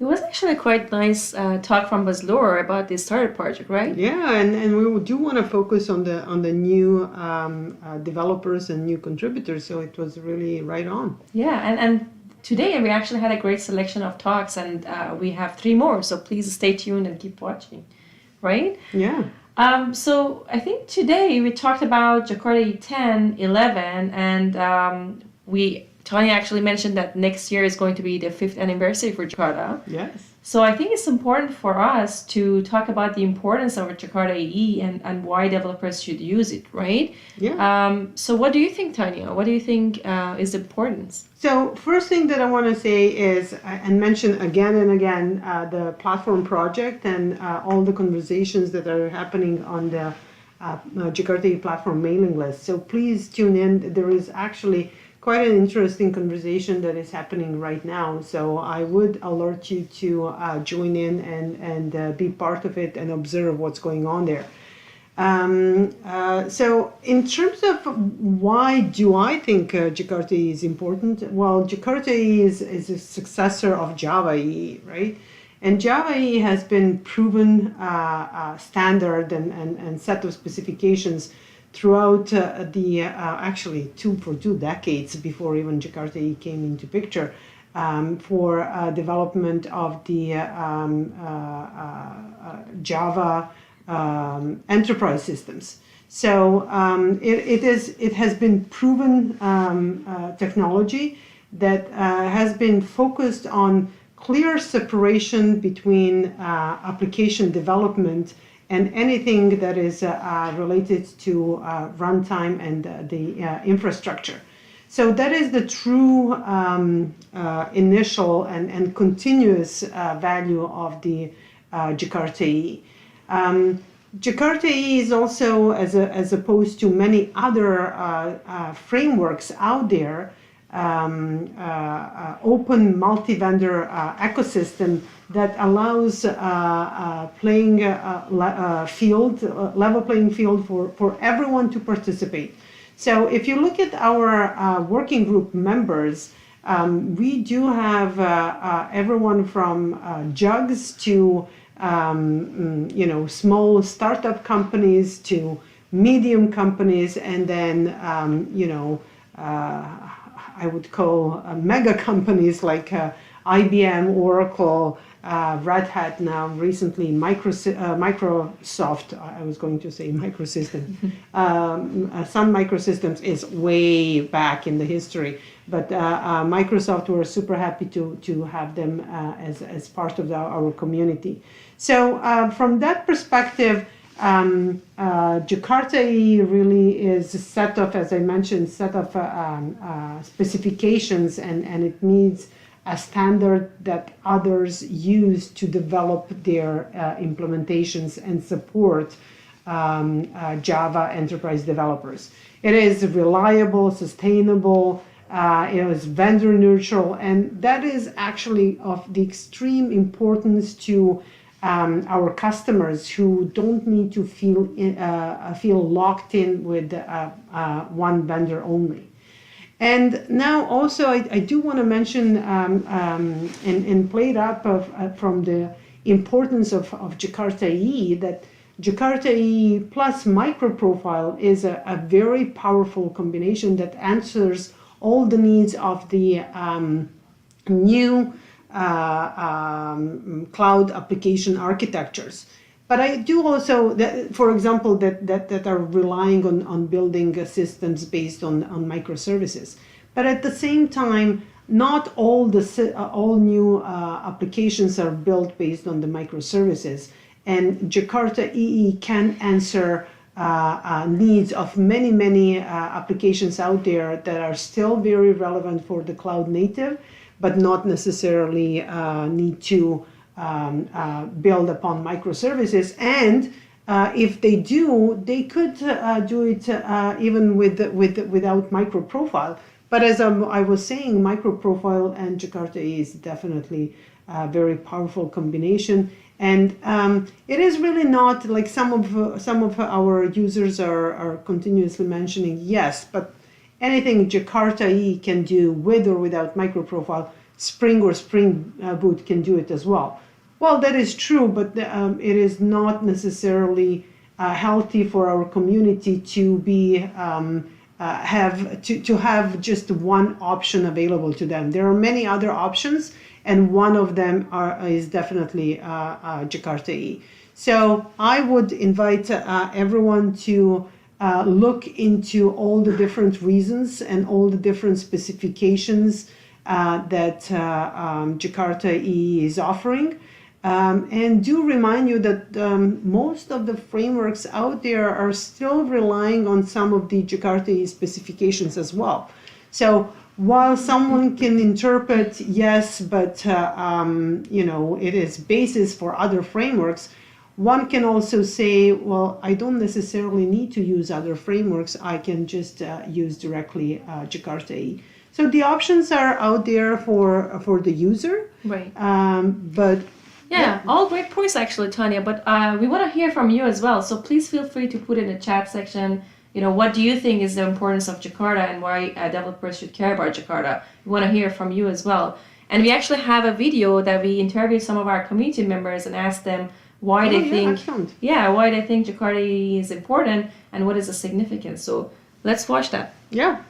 It was actually a quite nice talk from Baslor about the starter project, right? Yeah, and we do want to focus on the new developers and new contributors, so it was really right on. Yeah, and today we actually had a great selection of talks, and we have 3 more, so please stay tuned and keep watching, right? Yeah. So I think today we talked about Jakarta 10, 11, and Tanya actually mentioned that next year is going to be the 5th anniversary for Jakarta. Yes. So I think it's important for us to talk about the importance of Jakarta EE and why developers should use it, right? Yeah. So what do you think, Tanya? What do you think is the importance? So first thing that I want to say is, and mention again and again, the platform project and all the conversations that are happening on the Jakarta platform mailing list. So please tune in. There is actually quite an interesting conversation that is happening right now. So I would alert you to join in and be part of it and observe what's going on there. So in terms of why do I think Jakarta is important? Well, Jakarta is a successor of Java EE, right? And Java EE has been proven standard and set of specifications throughout the actually for 2 decades before even Jakarta EE came into picture for development of the Java enterprise systems. So it has been proven technology that has been focused on clear separation between application development and anything that is related to runtime and the infrastructure. So that is the true initial and continuous value of the Jakarta EE. Jakarta EE is also, as opposed to many other frameworks out there, open multi-vendor ecosystem that allows level playing field for everyone to participate. So if you look at our working group members, we do have everyone from jugs to small startup companies to medium companies, and then I would call mega companies like IBM, Oracle, Red Hat, now recently Microsoft. I was going to say Microsystems. Sun Microsystems is way back in the history, but Microsoft, we're super happy to have them as part of our community. So from that perspective, Jakarta EE really is a set of, as I mentioned, specifications, and it needs a standard that others use to develop their implementations and support Java enterprise developers. It is reliable, sustainable, it is vendor neutral, and that is actually of the extreme importance to our customers who don't need to feel locked in with one vendor only. And now also I do want to mention and play it up from the importance of Jakarta EE, that Jakarta EE plus microprofile is a very powerful combination that answers all the needs of the new cloud application architectures. But I do also, for example, that are relying on building systems based on microservices. But at the same time, not all new applications are built based on the microservices. And Jakarta EE can answer needs of many applications out there that are still very relevant for the cloud native, but not necessarily need to build upon microservices. And if they do, they could do it even without microprofile. But as I was saying, microprofile and Jakarta EE is definitely a very powerful combination. And it is really not like some of our users are continuously mentioning, yes, but anything Jakarta EE can do with or without microprofile Spring or Spring Boot can do it as well. Well, that is true, but it is not necessarily healthy for our community to be have just one option available to them. There are many other options, and one of them is definitely Jakarta E. So I would invite everyone to look into all the different reasons and all the different specifications that Jakarta E is offering. And do remind you that most of the frameworks out there are still relying on some of the Jakarta E specifications as well. So while someone can interpret, yes, but it is basis for other frameworks, one can also say, well, I don't necessarily need to use other frameworks. I can just use directly Jakarta E. So the options are out there for the user. Right. But yeah, all great points actually, Tanya. But we want to hear from you as well. So please feel free to put in the chat section. What do you think is the importance of Jakarta and why developers should care about Jakarta? We want to hear from you as well. And we actually have a video that we interviewed some of our community members and asked them why they think Jakarta is important and what is the significance. So let's watch that. Yeah.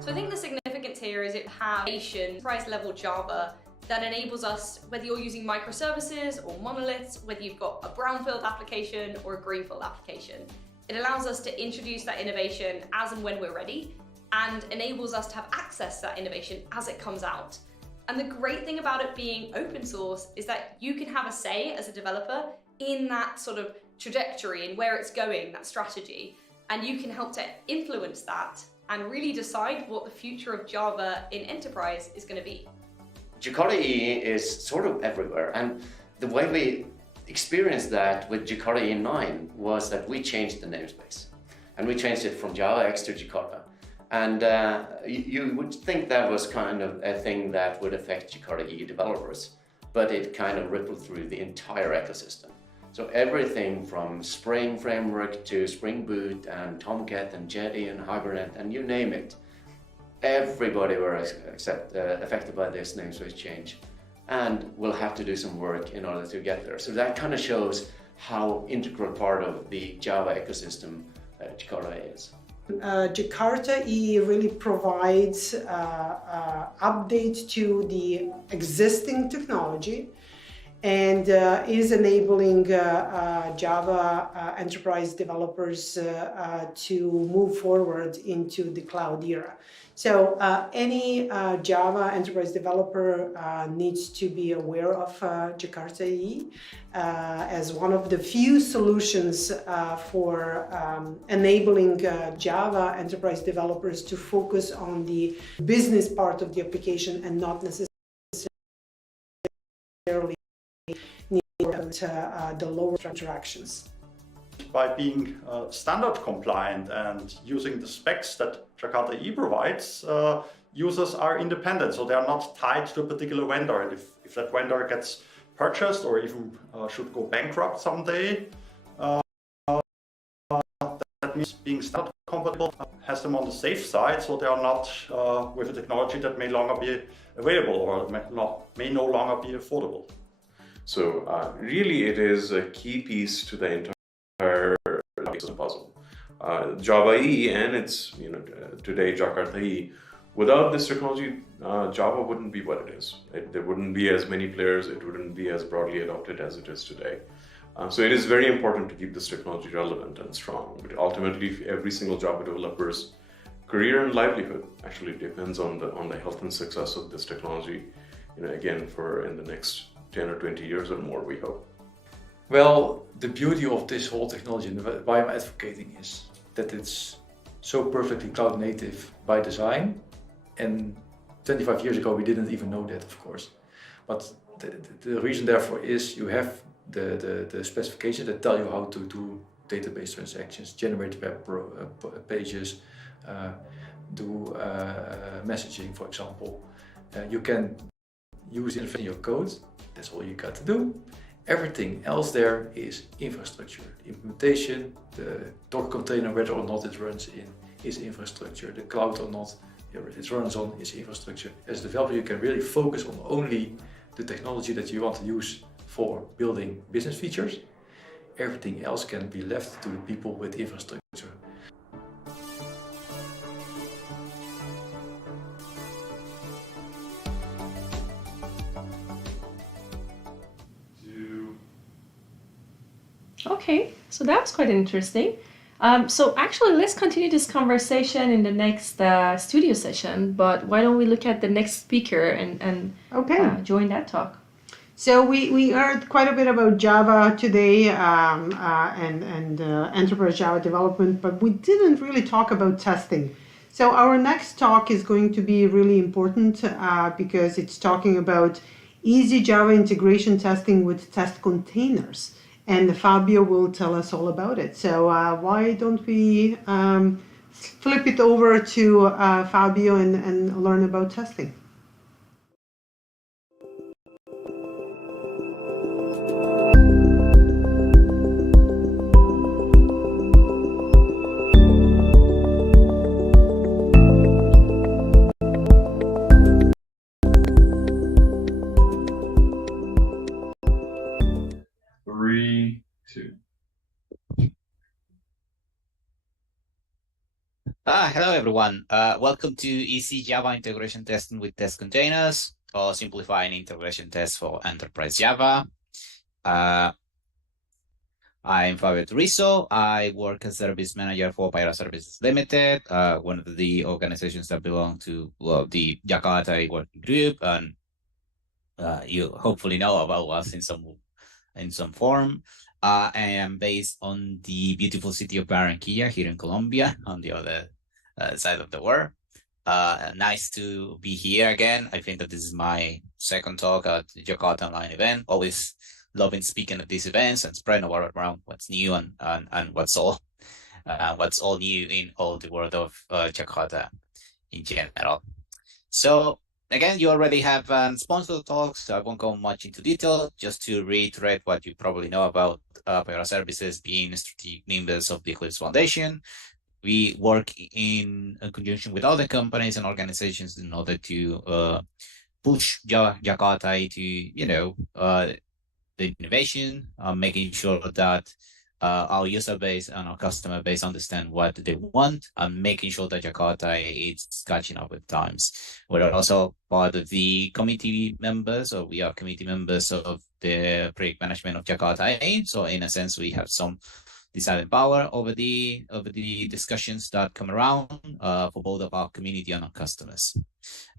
So I think the significance here is it has enterprise level Java that enables us, whether you're using microservices or monoliths, whether you've got a brownfield application or a greenfield application, it allows us to introduce that innovation as and when we're ready and enables us to have access to that innovation as it comes out. And the great thing about it being open source is that you can have a say as a developer in that sort of trajectory and where it's going, that strategy, and you can help to influence that and really decide what the future of Java in enterprise is going to be. Jakarta E is sort of everywhere, and the way we experienced that with Jakarta E9 was that we changed the namespace, and we changed it from Java X to Jakarta. And you would think that was kind of a thing that would affect Jakarta E developers, but it kind of rippled through the entire ecosystem. So everything from Spring Framework to Spring Boot and Tomcat and Jetty and Hibernate and you name it, everybody were affected by this namespace change and will have to do some work in order to get there. So that kind of shows how integral part of the Java ecosystem Jakarta is. Jakarta E really provides update to the existing technology and is enabling Java enterprise developers to move forward into the cloud era. So any Java enterprise developer needs to be aware of Jakarta E as one of the few solutions for enabling Java enterprise developers to focus on the business part of the application and not necessarily the lower interactions. By being standard compliant and using the specs that Jakarta E provides, users are independent, so they are not tied to a particular vendor. And if that vendor gets purchased or even should go bankrupt someday, that means being standard compatible has them on the safe side, so they are not with a technology that may longer be available or may no longer be affordable. So really it is a key piece to the entire puzzle. Java E and its today Jakarta E, without this technology, Java wouldn't be what it is. There wouldn't be as many players, it wouldn't be as broadly adopted as it is today. So it is very important to keep this technology relevant and strong. But ultimately, every single Java developer's career and livelihood actually depends on the health and success of this technology. Again, for in the next 10 or 20 years or more, we hope. Well, the beauty of this whole technology and why I'm advocating is that it's so perfectly cloud native by design. And 25 years ago, we didn't even know that, of course. But the reason therefore is you have the specifications that tell you how to do database transactions, generate web pages, do messaging, for example. You can use it in your code. That's all you got to do. Everything else there is infrastructure. The implementation, the Docker container, whether or not it runs in, is infrastructure. The cloud or not it runs on is infrastructure. As a developer, you can really focus on only the technology that you want to use for building business features. Everything else can be left to the people with infrastructure. Okay, so that was quite interesting. So actually, let's continue this conversation in the next studio session. But why don't we look at the next speaker and join that talk? So we heard quite a bit about Java today and enterprise Java development, but we didn't really talk about testing. So our next talk is going to be really important because it's talking about easy Java integration testing with test containers. And Fabio will tell us all about it. So why don't we flip it over to Fabio and learn about testing? Hello everyone. Welcome to Easy Java Integration Testing with Test Containers, or simplifying integration tests for enterprise Java. I'm Fabio Turizo. I work as service manager for Pyro Services Limited, one of the organizations that belong to the Jakarta working group, and you hopefully know about us in some form. I am based on the beautiful city of Barranquilla here in Colombia, on the other side of the world. Nice to be here again. I think that this is my second talk at the JakartaOne event. Always loving speaking at these events and spreading around what's new and what's all new in all the world of Jakarta in general. So again, you already have sponsored talks, so I won't go much into detail. Just to reiterate what you probably know about Pyro Services being strategic members of the Eclipse Foundation. We work in conjunction with other companies and organizations in order to push Jakarta to, the innovation, making sure that our user base and our customer base understand what they want, and making sure that Jakarta is catching up with times. We're also part of the committee members, or we are committee members of the project management of Jakarta. So in a sense, we have some deciding power over the discussions that come around for both of our community and our customers.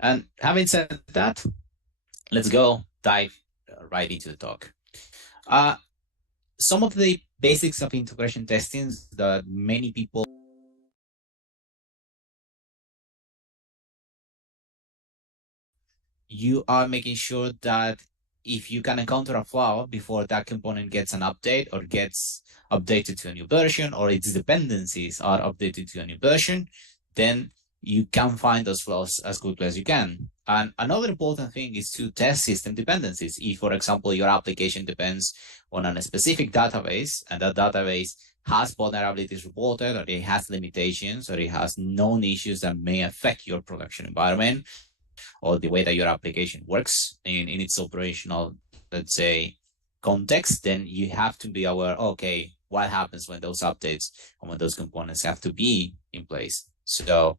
And having said that, let's go dive right into the talk. Some of the basics of integration testing that many people you are making sure that if you can encounter a flaw before that component gets an update or gets updated to a new version, or its dependencies are updated to a new version, then you can find those flaws as quickly as you can. And another important thing is to test system dependencies. If, for example, your application depends on a specific database, and that database has vulnerabilities reported, or it has limitations, or it has known issues that may affect your production environment, or the way that your application works in its operational, let's say, context, then you have to be aware, okay, what happens when those updates and when those components have to be in place. So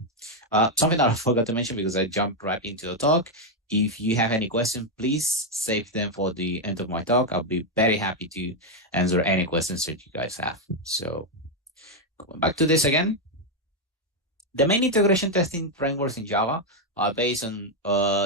something that I forgot to mention because I jumped right into the talk. If you have any questions, please save them for the end of my talk. I'll be very happy to answer any questions that you guys have. So going back to this again, the main integration testing frameworks in Java are based on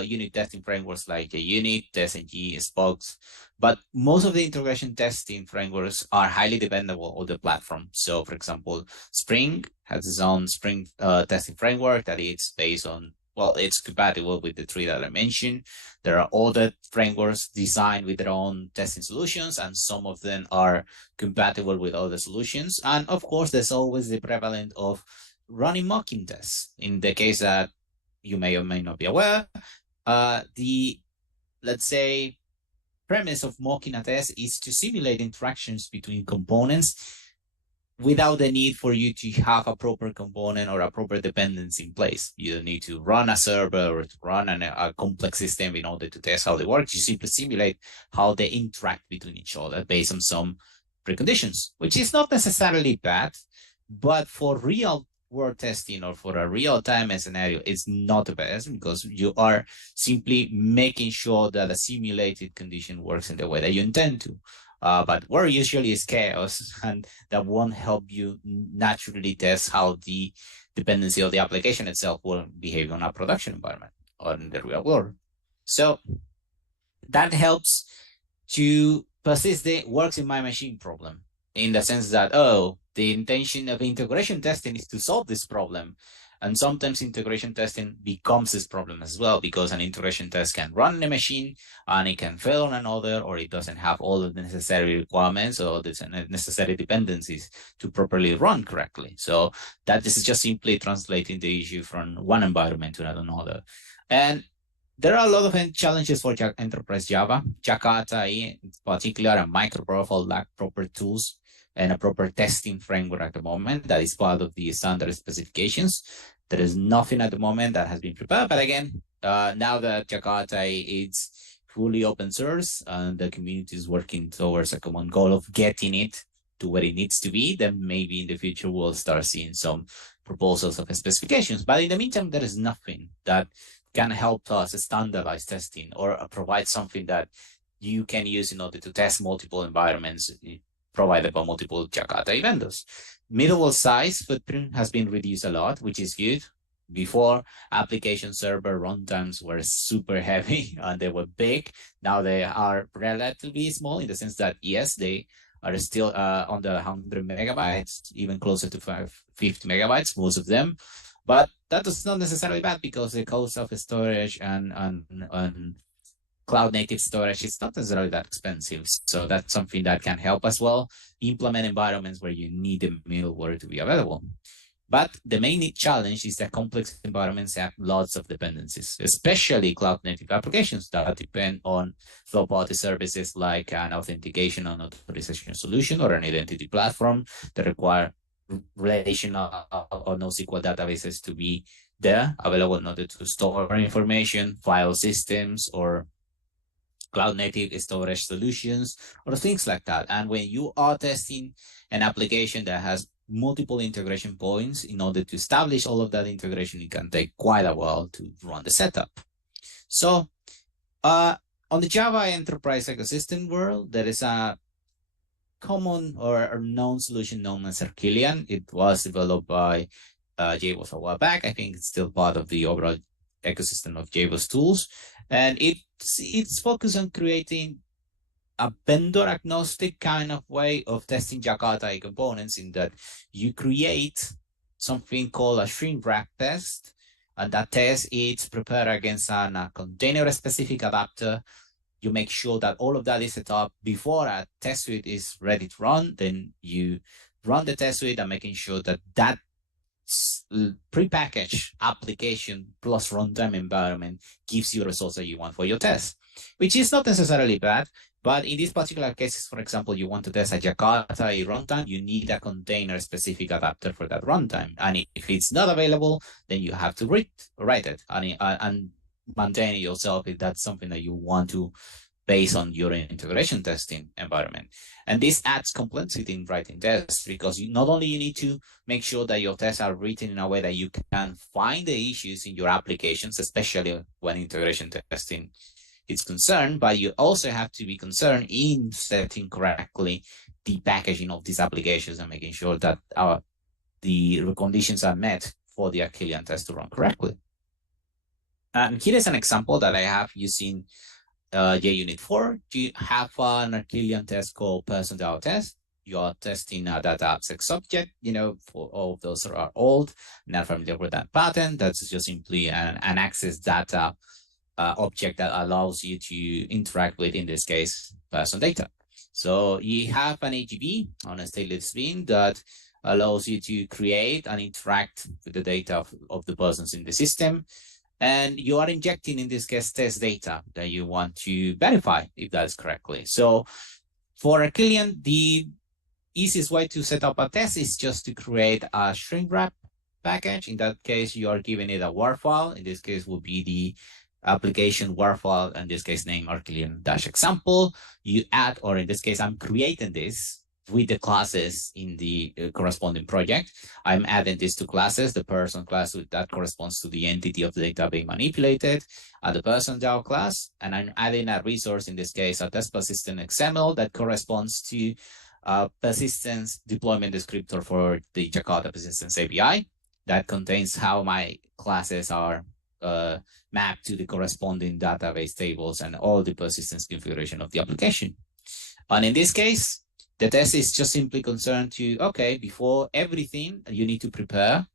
unit testing frameworks like JUnit, TestNG, Spokes, but most of the integration testing frameworks are highly dependable on the platform. So, for example, Spring has its own Spring testing framework that is based on, well, it's compatible with the three that I mentioned. There are other frameworks designed with their own testing solutions, and some of them are compatible with other solutions. And of course, there's always the prevalent of running mocking tests. In the case that you may or may not be aware, the let's say, premise of mocking a test is to simulate interactions between components without the need for you to have a proper component or a proper dependency in place. You don't need to run a server or to run a complex system in order to test how they work. You simply simulate how they interact between each other based on some preconditions, which is not necessarily bad, but for real world testing or for a real-time scenario, it's not the best because you are simply making sure that a simulated condition works in the way that you intend to. But where usually is chaos, and that won't help you naturally test how the dependency of the application itself will behave on a production environment or in the real world. So that helps to persist the works in my machine problem, in the sense that, oh, the intention of integration testing is to solve this problem. And sometimes integration testing becomes this problem as well, because an integration test can run in a machine and it can fail on another, or it doesn't have all of the necessary requirements or the necessary dependencies to properly run correctly. So that this is just simply translating the issue from one environment to another. And there are a lot of challenges for enterprise Java. Jakarta, in particular, and microprofile lack proper tools and a proper testing framework at the moment that is part of the standard specifications. There is nothing at the moment that has been prepared. But again, now that Jakarta is fully open source and the community is working towards a common goal of getting it to where it needs to be, then maybe in the future we'll start seeing some proposals of specifications. But in the meantime, there is nothing that can help us standardize testing or provide something that you can use in order to test multiple environments provided by multiple Jakarta vendors. Middleware size footprint has been reduced a lot, which is good. Before, application server runtimes were super heavy and they were big. Now they are relatively small in the sense that, yes, they are still under 100 megabytes, even closer to 50 megabytes, most of them. But that is not necessarily bad because the cost of storage and cloud native storage is not necessarily that expensive. So that's something that can help as well implement environments where you need the middleware to be available. But the main challenge is that complex environments have lots of dependencies, especially cloud native applications that depend on third-party services like an authentication and authorization solution or an identity platform that require relational or NoSQL databases to be there, available in order to store information, file systems, or cloud native storage solutions, or things like that. And when you are testing an application that has multiple integration points, in order to establish all of that integration, it can take quite a while to run the setup. So on the Java enterprise ecosystem world, there is a common or known solution known as Herculean. It was developed by JBoss a while back. I think it's still part of the overall ecosystem of JBoss tools. And it's focused on creating a vendor agnostic kind of way of testing Jakarta components, in that you create something called a shrink wrap test. And that test is prepared against a container specific adapter. You make sure that all of that is set up before a test suite is ready to run. Then you run the test suite and making sure that that prepackaged application plus runtime environment gives you the results that you want for your test, which is not necessarily bad. But in these particular cases, for example, you want to test a Jakarta runtime, you need a container specific adapter for that runtime. And if it's not available, then you have to write it and maintain it yourself if that's something that you want to base on your integration testing environment. And this adds complexity in writing tests, because not only you need to make sure that your tests are written in a way that you can find the issues in your applications, especially when integration testing is concerned, but you also have to be concerned in setting correctly the packaging of these applications and making sure that the conditions are met for the Herculean test to run correctly. And here is an example that I have using JUnit 4. You have an Herculean test called person.data test. You are testing a data abstract object. For all of those that are old, not familiar with that pattern, that's just simply an access data object that allows you to interact with, in this case, person data. So you have an AGV on a stateless string that allows you to create and interact with the data of the persons in the system. And you are injecting, in this case, test data that you want to verify if that's correctly. So for a client, the easiest way to set up a test is just to create a shrink wrap package. In that case, you are giving it a WAR file. In this case, will be the application WAR file, in this case, name arclean-example. You add, or in this case, I'm creating this with the classes in the corresponding project. I'm adding these two classes, the person class that corresponds to the entity of the data being manipulated, and the person DAO class, and I'm adding a resource, in this case, a test persistent XML that corresponds to persistence deployment descriptor for the Jakarta Persistence API that contains how my classes are mapped to the corresponding database tables and all the persistence configuration of the application. And in this case, the test is just simply concerned to, okay, before everything, you need to prepare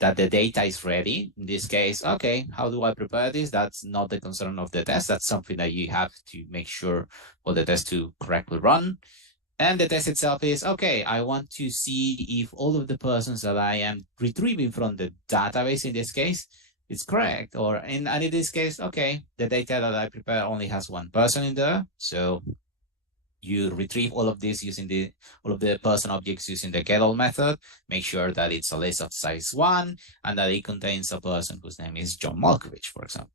that the data is ready. In this case, okay, how do I prepare this? That's not the concern of the test. That's something that you have to make sure for the test to correctly run. And the test itself is, okay, I want to see if all of the persons that I am retrieving from the database, in this case, is correct. Or in this case, okay, the data that I prepare only has one person in there. So you retrieve all of this using all of the person objects using the getAll method. Make sure that it's a list of size 1 and that it contains a person whose name is John Malkovich, for example.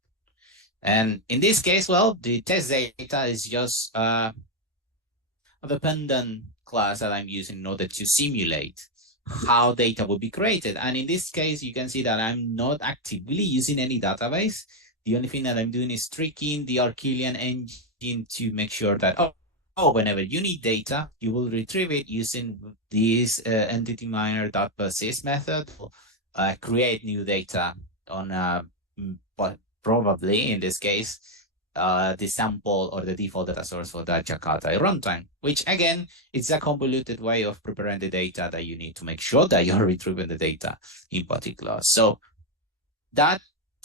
And in this case, well, the test data is just a dependent class that I'm using in order to simulate how data will be created. And in this case, you can see that I'm not actively using any database. The only thing that I'm doing is tricking the Archelian engine to make sure that, whenever you need data, you will retrieve it using this entity miner.persist method, create new data on, but probably in this case, the sample or the default data source for that Jakarta runtime, which again, it's a convoluted way of preparing the data that you need to make sure that you're retrieving the data in particular. So that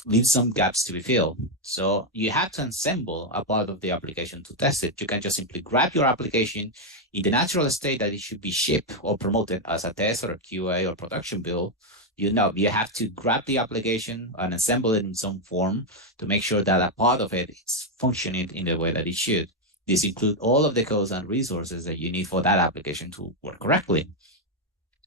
leaves some gaps to be filled. So you have to assemble a part of the application to test it. You can just simply grab your application in the natural state that it should be shipped or promoted as a test or a QA or production build. You have to grab the application and assemble it in some form to make sure that a part of it is functioning in the way that it should. This includes all of the codes and resources that you need for that application to work correctly.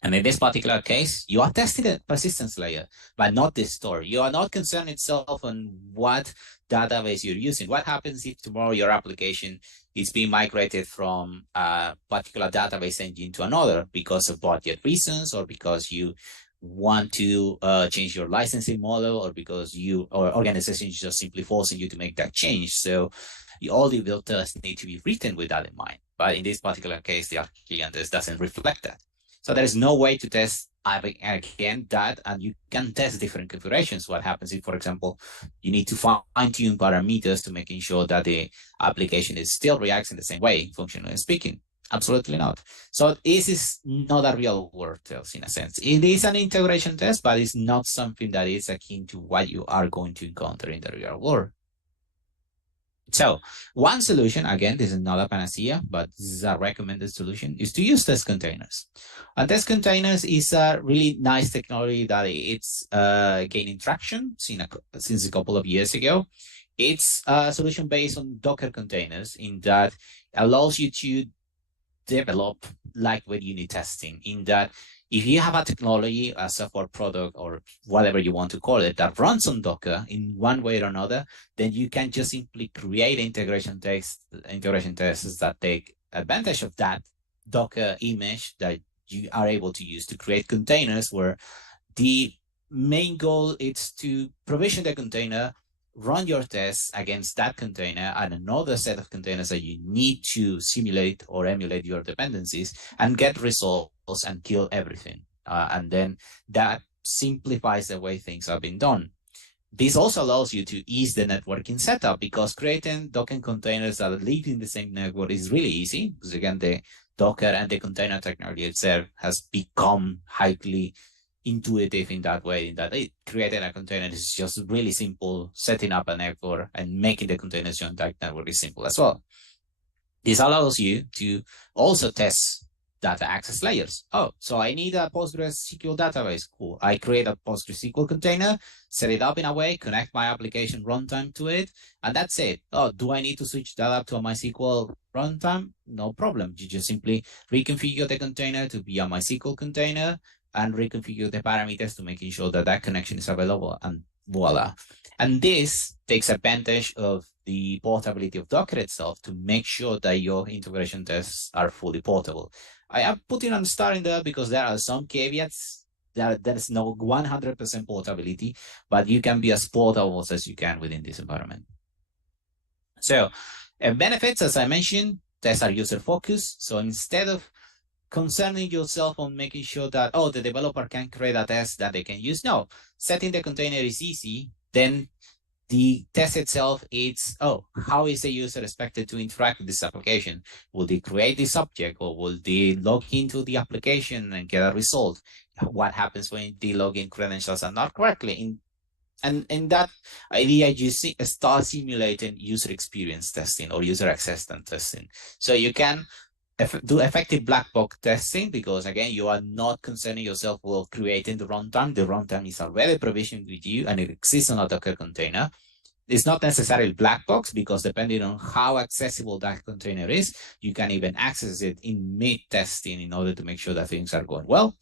And in this particular case, you are testing the persistence layer, but not the store. You are not concerned itself on what database you're using. What happens if tomorrow your application is being migrated from a particular database engine to another because of budget reasons, or because you want to change your licensing model, or because organization is just simply forcing you to make that change. So all the build tests need to be written with that in mind. But in this particular case, the Archelian test doesn't reflect that. So there is no way to test again that, and you can test different configurations. What happens if, for example, you need to fine-tune parameters to making sure that the application still reacts in the same way, functionally speaking? Absolutely not. So this is not a real world test in a sense. It is an integration test, but it's not something that is akin to what you are going to encounter in the real world. So one solution, again, this is not a panacea, but this is a recommended solution, is to use test containers. And test containers is a really nice technology that it's gaining traction since a couple of years ago. It's a solution based on Docker containers, in that allows you to develop like when unit testing, in that if you have a technology, a software product, or whatever you want to call it, that runs on Docker in one way or another, then you can just simply create integration tests that take advantage of that Docker image that you are able to use to create containers, where the main goal is to provision the container, run your tests against that container and another set of containers that you need to simulate or emulate your dependencies, and get results and kill everything. And then that simplifies the way things have been done. This also allows you to ease the networking setup, because creating Docker containers that live in the same network is really easy, because again, the Docker and the container technology itself has become highly intuitive in that way, in that creating a container is just really simple. Setting up a network and making the containers join that network is simple as well. This allows you to also test data access layers. Oh, so I need a PostgreSQL database. Cool. I create a PostgreSQL container, set it up in a way, connect my application runtime to it, and that's it. Oh, do I need to switch that up to a MySQL runtime? No problem. You just simply reconfigure the container to be a MySQL container and reconfigure the parameters to making sure that that connection is available, and voila. And this takes advantage of the portability of Docker itself to make sure that your integration tests are fully portable. I am putting on star in there because there are some caveats. There's no 100% portability, but you can be as portable as you can within this environment. So benefits, as I mentioned, tests are user focused. So instead of concerning yourself on making sure that, oh, the developer can create a test that they can use, no, setting the container is easy. Then the test itself is, oh, how is the user expected to interact with this application? Will they create this object, or will they log into the application and get a result? What happens when the login credentials are not correctly? And in that idea, you start simulating user experience testing or user acceptance testing. So you can do effective black box testing, because again, you are not concerning yourself with creating the runtime. The runtime is already provisioned with you and it exists on a Docker container. It's not necessarily black box, because depending on how accessible that container is, you can even access it in mid testing in order to make sure that things are going well.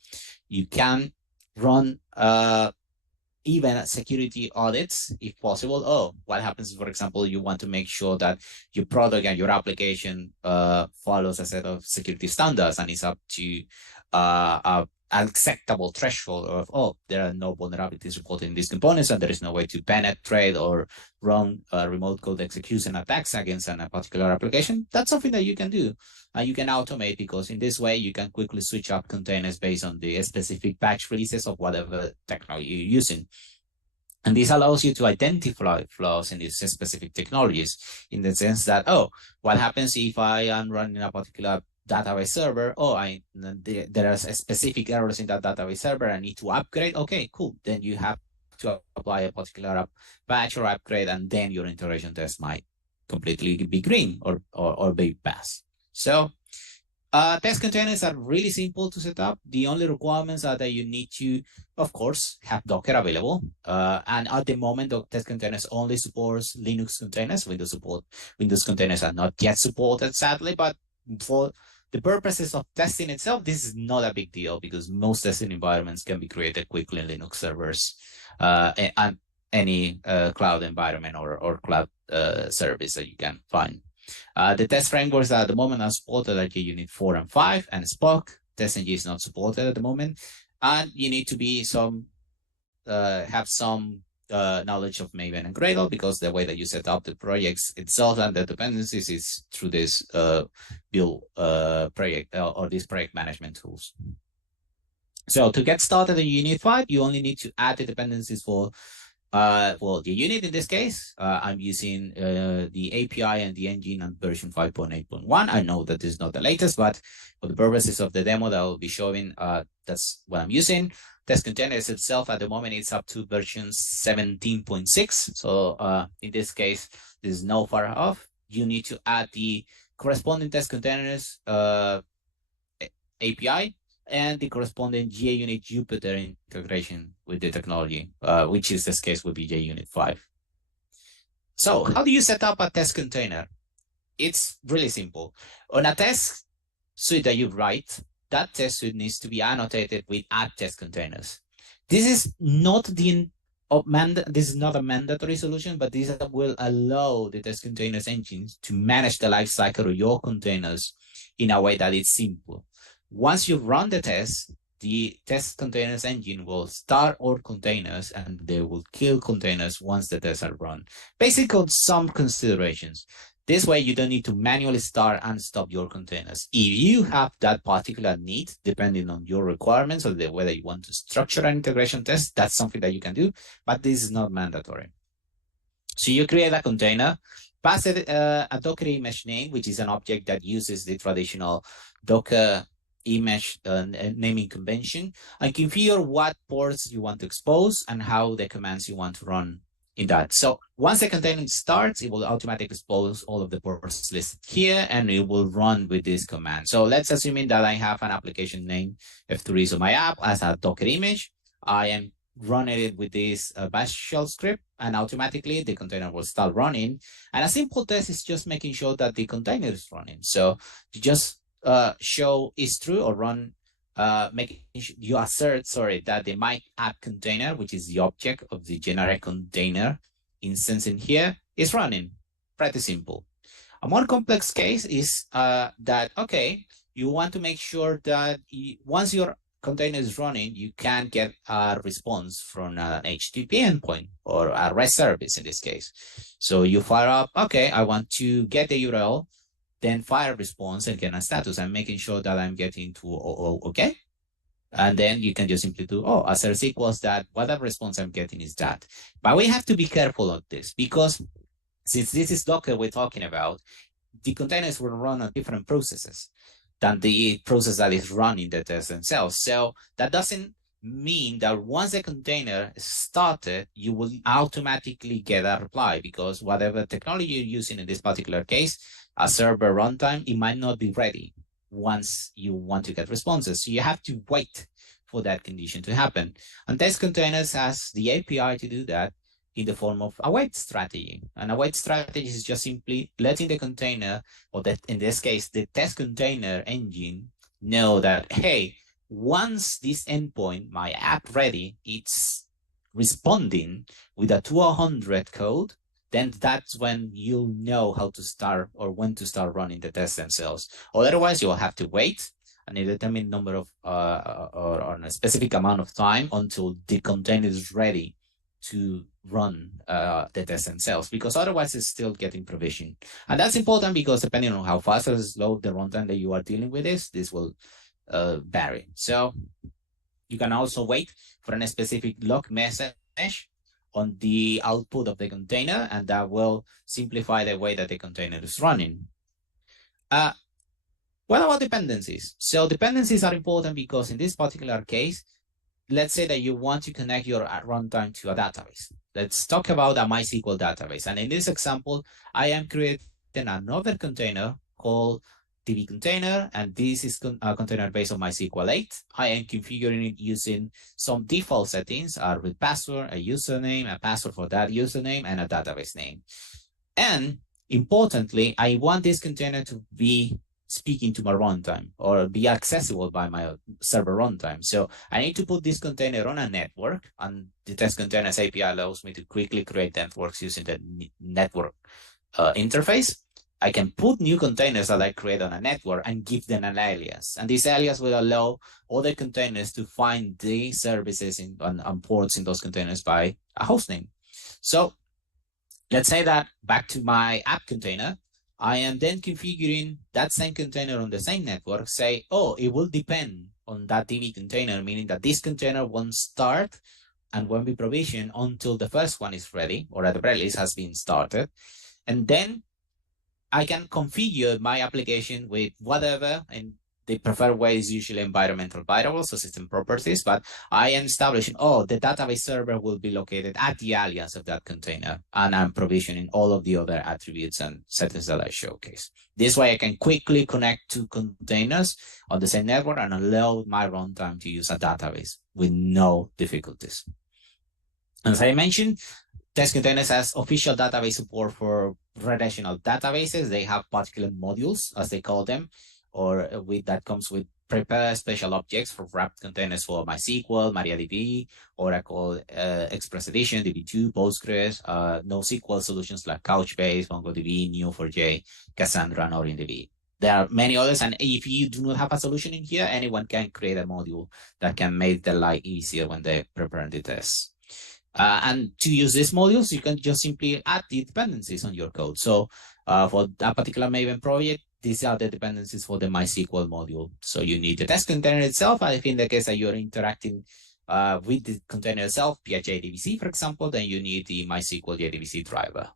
You can run even security audits if possible. Oh, what happens, for example, you want to make sure that your product and your application follows a set of security standards and is up to an acceptable threshold of, oh, there are no vulnerabilities reported in these components and there is no way to penetrate or run remote code execution attacks against a particular application. That's something that you can do and you can automate, because in this way you can quickly switch up containers based on the specific patch releases of whatever technology you're using. And this allows you to identify flaws in these specific technologies, in the sense that, oh, what happens if I am running a particular database server? Oh, there are specific errors in that database server. I need to upgrade. Okay, cool. Then you have to apply a particular patch or upgrade, and then your integration test might completely be green or be passed. So test containers are really simple to set up. The only requirements are that you need to, of course, have Docker available. And at the moment, the test containers only supports Linux containers. Windows containers are not yet supported, sadly, but for the purposes of testing itself, this is not a big deal, because most testing environments can be created quickly in Linux servers and any cloud environment or cloud service that you can find. The test frameworks at the moment are supported at JUnit 4 and 5, and Spock. TestNG is not supported at the moment, and you need to be have some knowledge of Maven and Gradle, because the way that you set up the projects itself and the dependencies is through this build project or these project management tools. So to get started in Unit 5, you only need to add the dependencies for the unit. In this case, I'm using the API and the engine on version 5.8.1. I know that this is not the latest, but for the purposes of the demo that I'll be showing, that's what I'm using. Test containers itself at the moment it's up to version 17.6. So in this case, this is no far off. You need to add the corresponding test containers API and the corresponding JUnit Jupyter integration with the technology, which is this case would be JUnit 5. So how do you set up a test container? It's really simple. On a test suite that you write, that test suite needs to be annotated with add test containers. This is not a mandatory solution, but this will allow the test containers engines to manage the lifecycle of your containers in a way that it's simple. Once you run the test, the test containers engine will start all containers and they will kill containers once the tests are run. Basically, on some considerations. This way, you don't need to manually start and stop your containers. If you have that particular need, depending on your requirements or whether you want to structure an integration test, that's something that you can do, but this is not mandatory. So you create a container, pass it a Docker image name, which is an object that uses the traditional Docker image naming convention, and configure what ports you want to expose and how the commands you want to run in that. So once the container starts, it will automatically expose all of the ports listed here, and it will run with this command. So let's assume that I have an application name F2 on my app as a Docker image. I am running it with this bash shell script, and automatically the container will start running. And a simple test is just making sure that the container is running. So you just show is true or run, you assert, that the my app container, which is the object of the generic container instance in here, is running. Pretty simple. A more complex case is that, okay, you want to make sure that once your container is running, you can get a response from an HTTP endpoint or a REST service in this case. So you fire up, okay, I want to get the URL, then fire response and get a status. I'm making sure that I'm getting to okay. And then you can just simply do, assert equals that, whatever response I'm getting is that. But we have to be careful of this, because since this is Docker we're talking about, the containers will run on different processes than the process that is running the tests themselves. So that doesn't mean that once the container is started, you will automatically get a reply, because whatever technology you're using in this particular case, a server runtime, it might not be ready once you want to get responses. So you have to wait for that condition to happen. And test containers has the API to do that in the form of a wait strategy. And a wait strategy is just simply letting the container, or that in this case, the test container engine, know that, hey, once this endpoint, my app ready, it's responding with a 200 code, then that's when you'll know how to start or when to start running the tests themselves. Otherwise, you'll have to wait an indeterminate number of or a specific amount of time until the container is ready to run the tests themselves, because otherwise it's still getting provision. And that's important because depending on how fast or slow the runtime that you are dealing with this will vary. So you can also wait for a specific log message on the output of the container, and that will simplify the way that the container is running. What about dependencies? So dependencies are important because in this particular case, let's say that you want to connect your runtime to a database. Let's talk about a MySQL database. And in this example, I am creating another container called DB container, and this is a container based on MySQL 8. I am configuring it using some default settings, a root password, a username, a password for that username, and a database name. And importantly, I want this container to be speaking to my runtime or be accessible by my server runtime. So I need to put this container on a network, and the test containers API allows me to quickly create networks using the network interface. I can put new containers that I create on a network and give them an alias. And this alias will allow other containers to find the services and ports in those containers by a hostname. So let's say that back to my app container, I am then configuring that same container on the same network, say, it will depend on that DB container, meaning that this container won't start and won't be provisioned until the first one is ready, or at the very least has been started. And then I can configure my application with whatever, and the preferred way is usually environmental variables or system properties, but I am establishing, the database server will be located at the alias of that container, and I'm provisioning all of the other attributes and settings that I showcase. This way I can quickly connect two containers on the same network and allow my runtime to use a database with no difficulties. As I mentioned, Test Containers has official database support for relational databases. They have particular modules, as they call them, or that comes with prepared special objects for wrapped containers for MySQL, MariaDB, Oracle Express Edition, DB2, Postgres, NoSQL solutions like Couchbase, MongoDB, Neo4j, Cassandra, and OrientDB. There are many others, and if you do not have a solution in here, anyone can create a module that can make their life easier when they prepare the tests. And to use these modules, you can just simply add the dependencies on your code. So for that particular Maven project, these are the dependencies for the MySQL module. So you need the test container itself. If in the case that you're interacting with the container itself, via JDBC, for example, then you need the MySQL JDBC driver.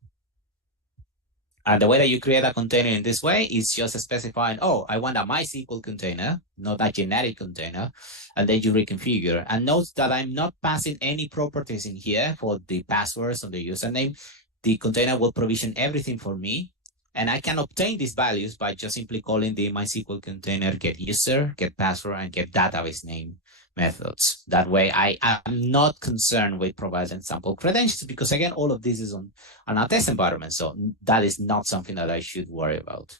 And the way that you create a container in this way is just specifying, oh, I want a MySQL container, not a generic container, and then you reconfigure. And note that I'm not passing any properties in here for the passwords or the username. The container will provision everything for me, and I can obtain these values by just simply calling the MySQL container get user, get password, and get database name methods. That way, I am not concerned with providing sample credentials because, again, all of this is on a test environment. So that is not something that I should worry about.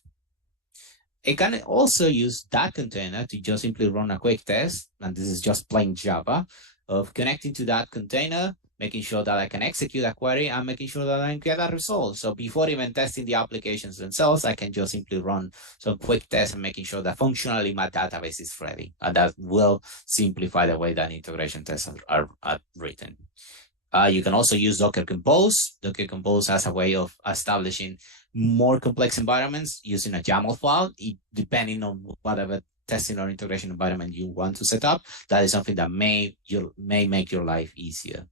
I can also use that container to just simply run a quick test. And this is just plain Java of connecting to that container, making sure that I can execute a query and making sure that I get a result. So before even testing the applications themselves, I can just simply run some quick tests and making sure that functionally my database is ready. And that will simplify the way that integration tests are written. You can also use Docker Compose. Docker Compose has a way of establishing more complex environments using a YAML file, depending on whatever testing or integration environment you want to set up. That is something that may make your life easier.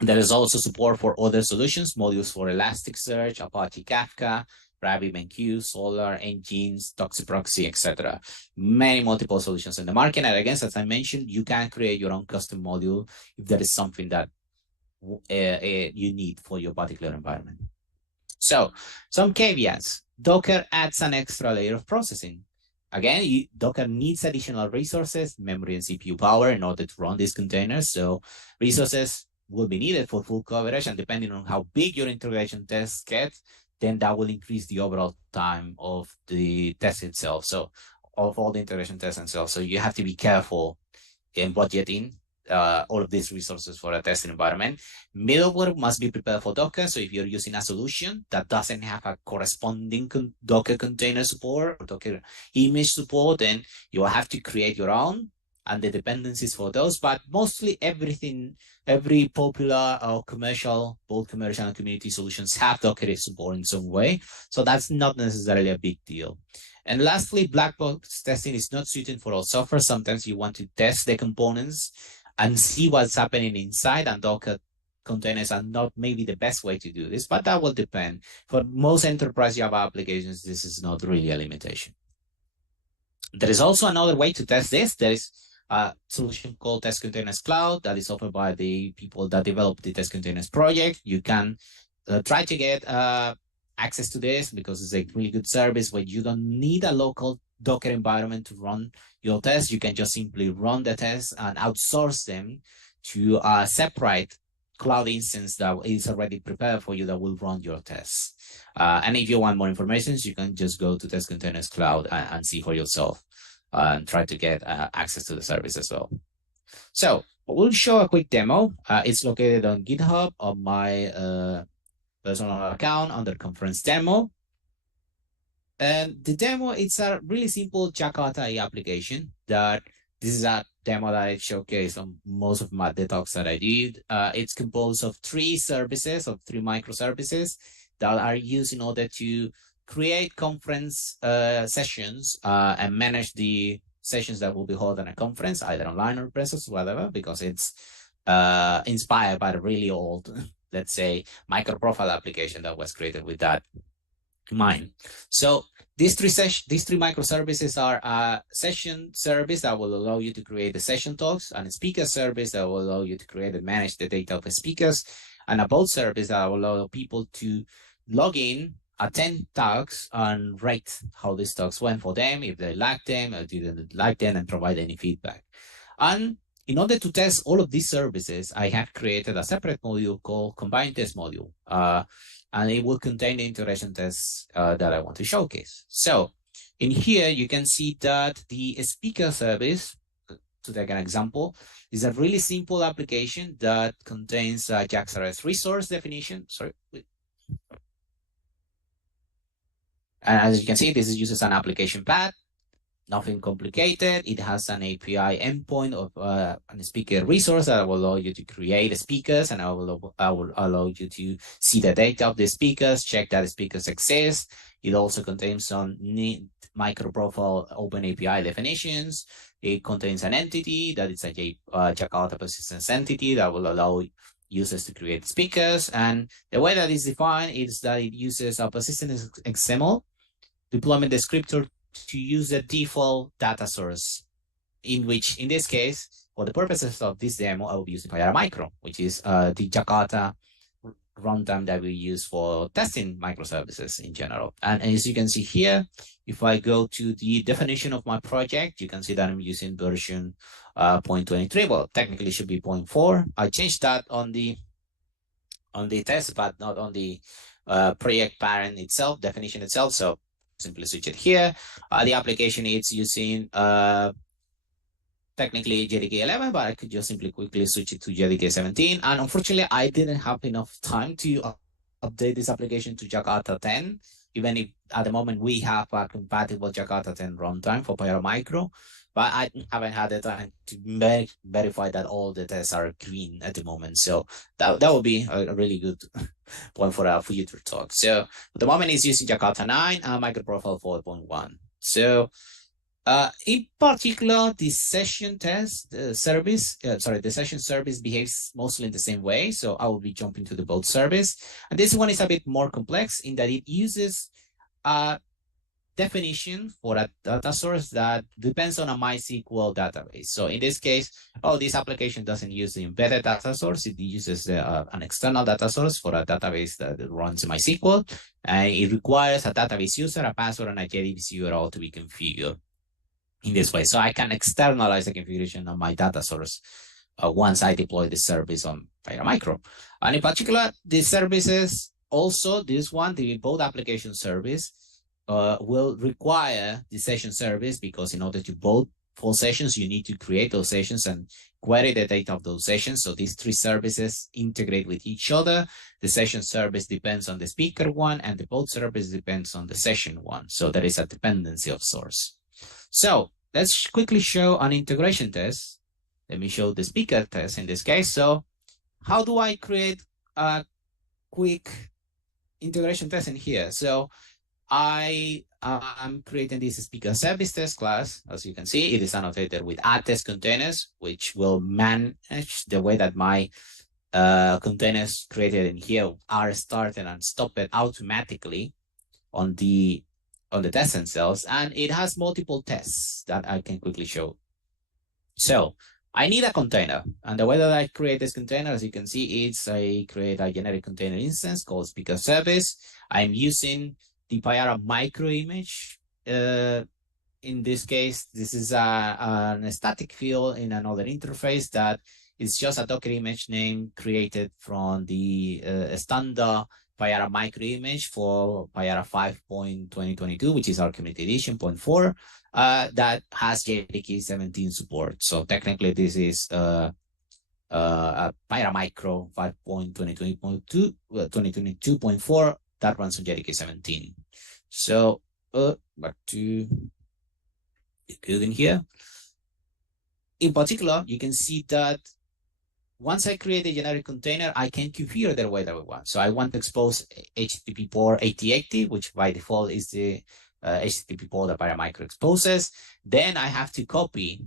There is also support for other solutions, modules for Elasticsearch, Apache Kafka, RabbitMQ, Solr, Nginx, Toxiproxy, etc. Many multiple solutions in the market. And again, as I mentioned, you can create your own custom module if there is something that you need for your particular environment. So, some caveats. Docker adds an extra layer of processing. Again, Docker needs additional resources, memory and CPU power in order to run these containers. So, resources will be needed for full coverage, and depending on how big your integration tests get, then that will increase the overall time of the test itself. So of all the integration tests themselves. So you have to be careful in budgeting all of these resources for a testing environment. Middleware must be prepared for Docker. So if you're using a solution that doesn't have a corresponding Docker container support or Docker image support, then you will have to create your own and the dependencies for those. But mostly every popular or commercial, both commercial and community solutions have Docker support in some way. So that's not necessarily a big deal. And lastly, black box testing is not suited for all software. Sometimes you want to test the components and see what's happening inside, and Docker containers are not maybe the best way to do this, but that will depend. For most enterprise Java applications, this is not really a limitation. There is also another way to test this. There is a solution called Test Containers Cloud that is offered by the people that developed the Test Containers project. You can try to get access to this because it's a really good service where you don't need a local Docker environment to run your tests. You can just simply run the tests and outsource them to a separate cloud instance that is already prepared for you that will run your tests. And if you want more information, you can just go to Test Containers Cloud and see for yourself and try to get access to the service as well. So we'll show a quick demo. It's located on GitHub on my personal account under conference demo. And the demo, it's a really simple JakartaOne application that this is a demo that I showcased on most of the talks that I did. It's composed of 3 services, of 3 microservices that are used in order to create conference sessions and manage the sessions that will be held in a conference, either online or presence, whatever, because it's inspired by the really old, let's say, micro profile application that was created with that in mind. So these 3 microservices are a session service that will allow you to create the session talks, and a speaker service that will allow you to create and manage the data of the speakers, and a vote service that will allow people to log in, attend talks, and rate how these talks went for them, if they liked them or didn't like them, and provide any feedback. And in order to test all of these services, I have created a separate module called Combined Test Module. And it will contain the integration tests that I want to showcase. So in here, you can see that the speaker service, to take an example, is a really simple application that contains a JakartaOne resource definition. And as you can see, this uses an application path. Nothing complicated. It has an API endpoint of a speaker resource that will allow you to create speakers, and I will allow you to see the data of the speakers, check that the speakers exist. It also contains some neat micro profile open API definitions. It contains an entity that is a Jakarta persistence entity that will allow uses to create speakers. And the way that is defined is that it uses a persistent XML deployment descriptor to use the default data source, in which, in this case, for the purposes of this demo, I will be using Payara Micro, which is the Jakarta runtime that we use for testing microservices in general. And as you can see here, if I go to the definition of my project, you can see that I'm using version 0.23. Well, technically it should be 0.4. I changed that on the test, but not on the project parent itself, definition itself. So simply switch it here. The application is using technically JDK 11, but I could just simply quickly switch it to JDK 17. And unfortunately, I didn't have enough time to update this application to Jakarta 10, even if at the moment we have a compatible Jakarta 10 runtime for Payara Micro, but I haven't had the time to verify that all the tests are green at the moment. So that would be a really good point for a future talk. So at the moment it's using Jakarta 9 and microprofile 4.1. So in particular, the session service behaves mostly in the same way. So I will be jumping to the boat service. And this one is a bit more complex in that it uses a definition for a data source that depends on a MySQL database. So in this case, this application doesn't use the embedded data source. It uses an external data source for a database that runs MySQL. And it requires a database user, a password, and a JDBC URL to be configured in this way. So I can externalize the configuration of my data source once I deploy the service on Payara Micro. And in particular, these services, also this one, the both application service, will require the session service, because in order to both full sessions, you need to create those sessions and query the data of those sessions. So these three services integrate with each other. The session service depends on the speaker one, and the both service depends on the session one. So there is a dependency of source. So let's quickly show an integration test. Let me show the speaker test in this case. So how do I create a quick integration test in here? So I'm creating this speaker service test class. As you can see, it is annotated with add test containers, which will manage the way that my containers created in here are started and stopped automatically on the tests themselves, and it has multiple tests that I can quickly show. So I need a container, and the way that I create this container, as you can see, I create a generic container instance called speaker service. I'm using the Payara Micro image. In this case, this is a static field in another interface that is just a Docker image name created from the standard Payara Micro image for Payara 5.2022, which is our community edition 0.4, that has JDK 17 support. So technically, this is a Payara Micro 5.2022.4 that runs on JDK 17. So back to the code in here. In particular, you can see that once I create a generic container, I can configure the way that we want. So I want to expose HTTP port 8080, which by default is the HTTP port that Payara Micro exposes. Then I have to copy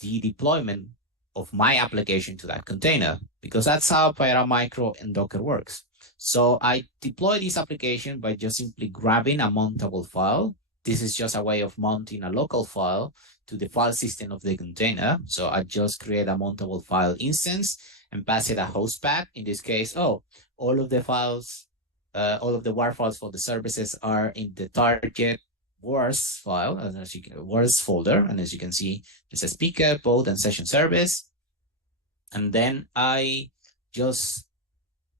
the deployment of my application to that container, because that's how Payara Micro and Docker works. So I deploy this application by just simply grabbing a mountable file. This is just a way of mounting a local file to the file system of the container. So I just create a mountable file instance and pass it a host path. In this case, all of the files, all of the WAR files for the services are in the target WARs file, and as you can, WARs folder. And as you can see, there's a speaker, both, and session service. And then I just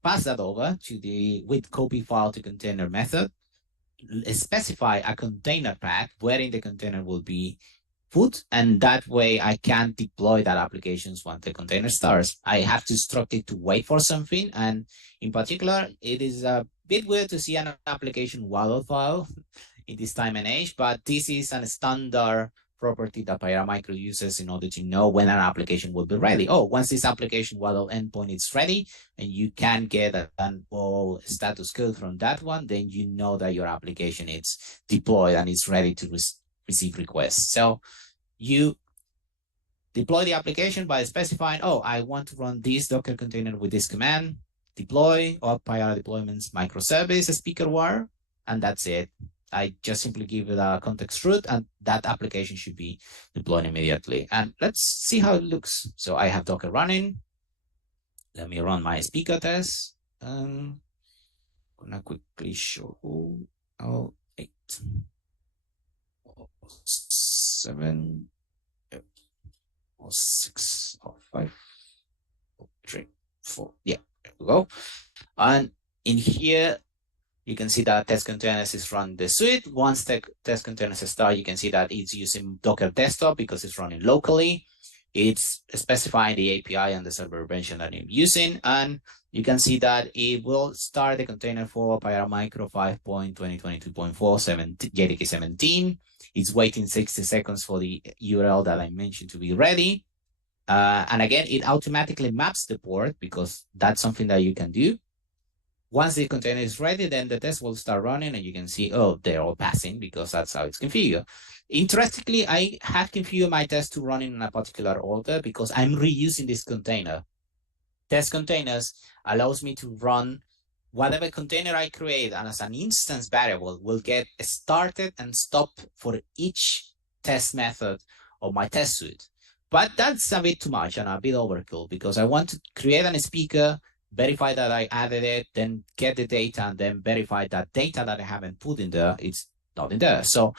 pass that over to the with copy file to container method, specify a container path wherein the container will be put, and that way I can deploy that applications once the container starts. I have to instruct it to wait for something, and in particular, it is a bit weird to see an application WADL file in this time and age, but this is a standard property that Payara Micro uses in order to know when an application will be ready. Once this application WADL endpoint is ready, and you can get an all status code from that one, then you know that your application is deployed and it's ready to receive requests. So you deploy the application by specifying, oh, I want to run this Docker container with this command, deploy or Payara deployments microservice speaker wire, and that's it. I just simply give it a context root, and that application should be deployed immediately. And let's see how it looks. So I have Docker running. Let me run my speaker test. I'm gonna quickly show. Oh, 8, 7, 6, 5, 3, 4. Yeah, there we go. And in here, you can see that test containers is run the suite. Once the test containers start, you can see that it's using Docker desktop because it's running locally. It's specifying the API and the server version that I'm using. And you can see that it will start the container for Payara Micro 5.2022.4 JDK 17. It's waiting 60 seconds for the URL that I mentioned to be ready. And again, it automatically maps the port because that's something that you can do. Once the container is ready, then the test will start running and you can see, oh, they're all passing because that's how it's configured. Interestingly, I have configured my test to run in a particular order because I'm reusing this container. Test containers allows me to run whatever container I create, and as an instance variable will get started and stopped for each test method of my test suite. But that's a bit too much and a bit overkill because I want to create a speaker, verify that I added it, then get the data, and then verify that data that I haven't put in there, it's not in there. So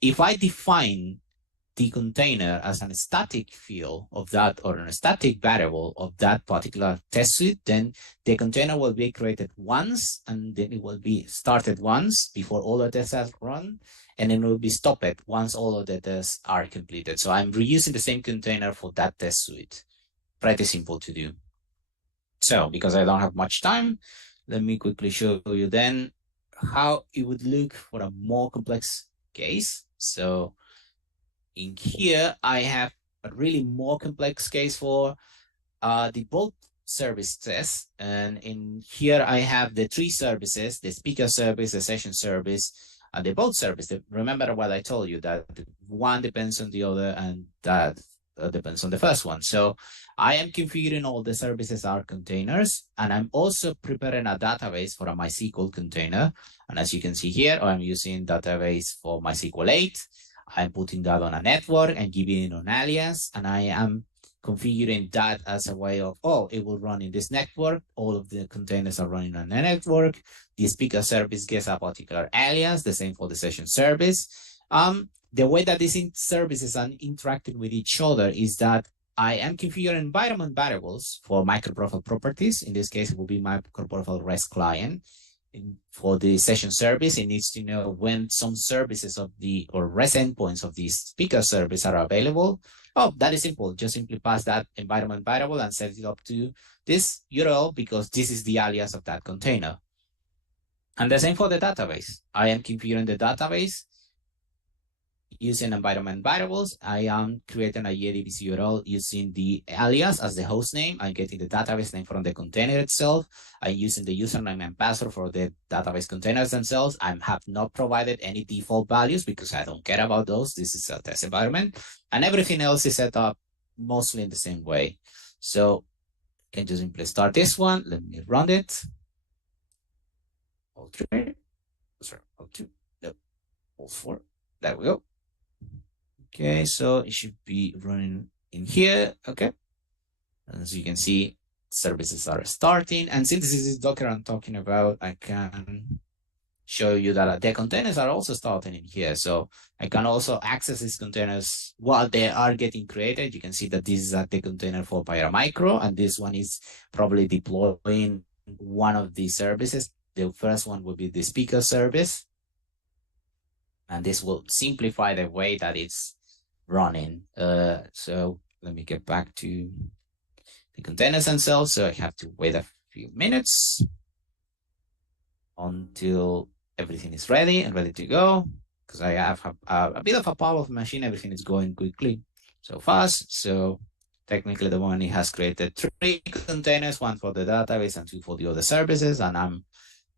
if I define the container as a static field of that or a static variable of that particular test suite, then the container will be created once and then it will be started once before all the tests are run, and then it will be stopped once all of the tests are completed. So I'm reusing the same container for that test suite. Pretty simple to do. So because I don't have much time, let me quickly show you then how it would look for a more complex case. So in here, I have a really more complex case for the bulk service test. And in here, I have the 3 services, the speaker service, the session service, and the bulk service. Remember what I told you, that one depends on the other and that depends on the first one. So I am configuring all the services are containers, and I'm also preparing a database for a MySQL container. And as you can see here, I'm using database for MySQL 8. I'm putting that on a network and giving it an alias, and I am configuring that as a way of, oh, it will run in this network. All of the containers are running on a network. The speaker service gets a particular alias, the same for the session service. The way that these services are interacting with each other is that I am configuring environment variables for microprofile properties. In this case, it will be microprofile REST client. For the session service, it needs to know when some services of the or REST endpoints of the speaker service are available. Oh, that is simple. Just simply pass that environment variable and set it up to this URL because this is the alias of that container. And the same for the database. I am configuring the database using environment variables. I am creating a JDBC URL using the alias as the host name. I'm getting the database name from the container itself. I'm using the username and password for the database containers themselves. I have not provided any default values because I don't care about those. This is a test environment. And everything else is set up mostly in the same way. So I can just simply start this one. Let me run it. All 3. Sorry, all 2. No, all 4. There we go. Okay, so it should be running in here. Okay. As you can see, services are starting. And since this is Docker I'm talking about, I can show you that the containers are also starting in here. So I can also access these containers while they are getting created. You can see that this is the container for Payara Micro, and this one is probably deploying one of the services. The first one will be the speaker service. And this will simplify the way that it's running. So let me get back to the containers themselves. So I have to wait a few minutes until everything is ready and ready to go. Because I have a bit of a powerful machine. Everything is going quickly, so fast. So technically the one has created 3 containers, 1 for the database and 2 for the other services. And I'm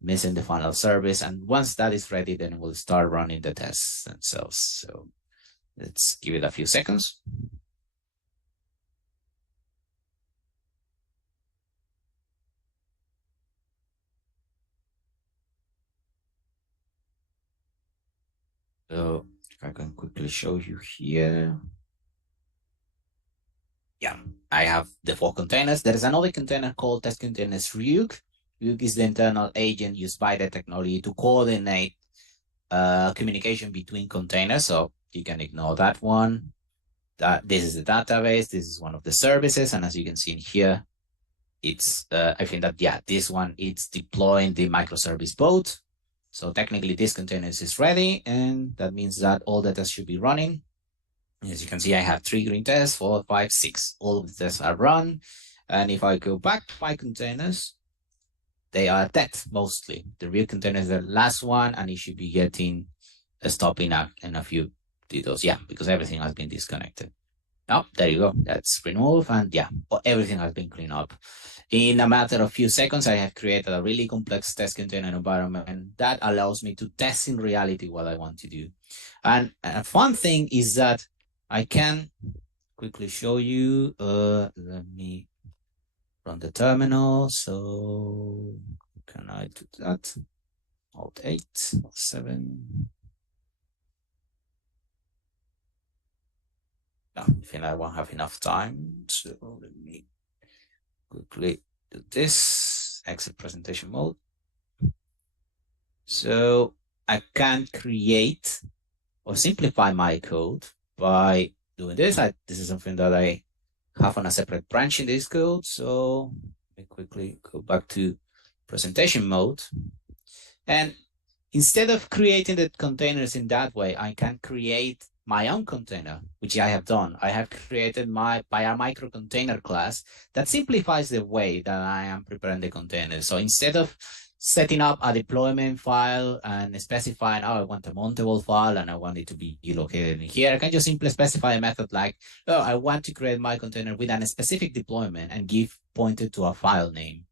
missing the final service. And once that is ready, then we'll start running the tests themselves. So let's give it a few seconds. So I can quickly show you here. Yeah, I have the 4 containers. There is another container called test containers Ryuk. Ryuk is the internal agent used by the technology to coordinate communication between containers. So you can ignore that one. This is the database. This is one of the services. And as you can see in here, it's, I think that, yeah, this one, it's deploying the microservice boat. So technically this container is ready. And that means that all the tests should be running. As you can see, I have 3 green tests, 4, 5, 6. All of the tests are run. And if I go back to my containers, they are dead mostly. The real container is the last one, and it should be getting a stop in a few details. Yeah, because everything has been disconnected. Oh, there you go. That's removed, and yeah, everything has been cleaned up. In a matter of few seconds, I have created a really complex test container environment, and that allows me to test in reality what I want to do. And a fun thing is that I can quickly show you. Let me run the terminal. So can I do that? Alt 8, Alt 7. No, I think I won't have enough time. So let me quickly do this. Exit presentation mode. So I can create or simplify my code by doing this. This is something that I have on a separate branch in this code. So let me quickly go back to presentation mode. And instead of creating the containers in that way, I can create my own container, which I have done. I have created my micro container class that simplifies the way that I am preparing the container. So instead of setting up a deployment file and specifying, oh, I want a mountable file and I want it to be located in here, I can just simply specify a method like, oh, I want to create my container with a specific deployment and give pointer to a file name.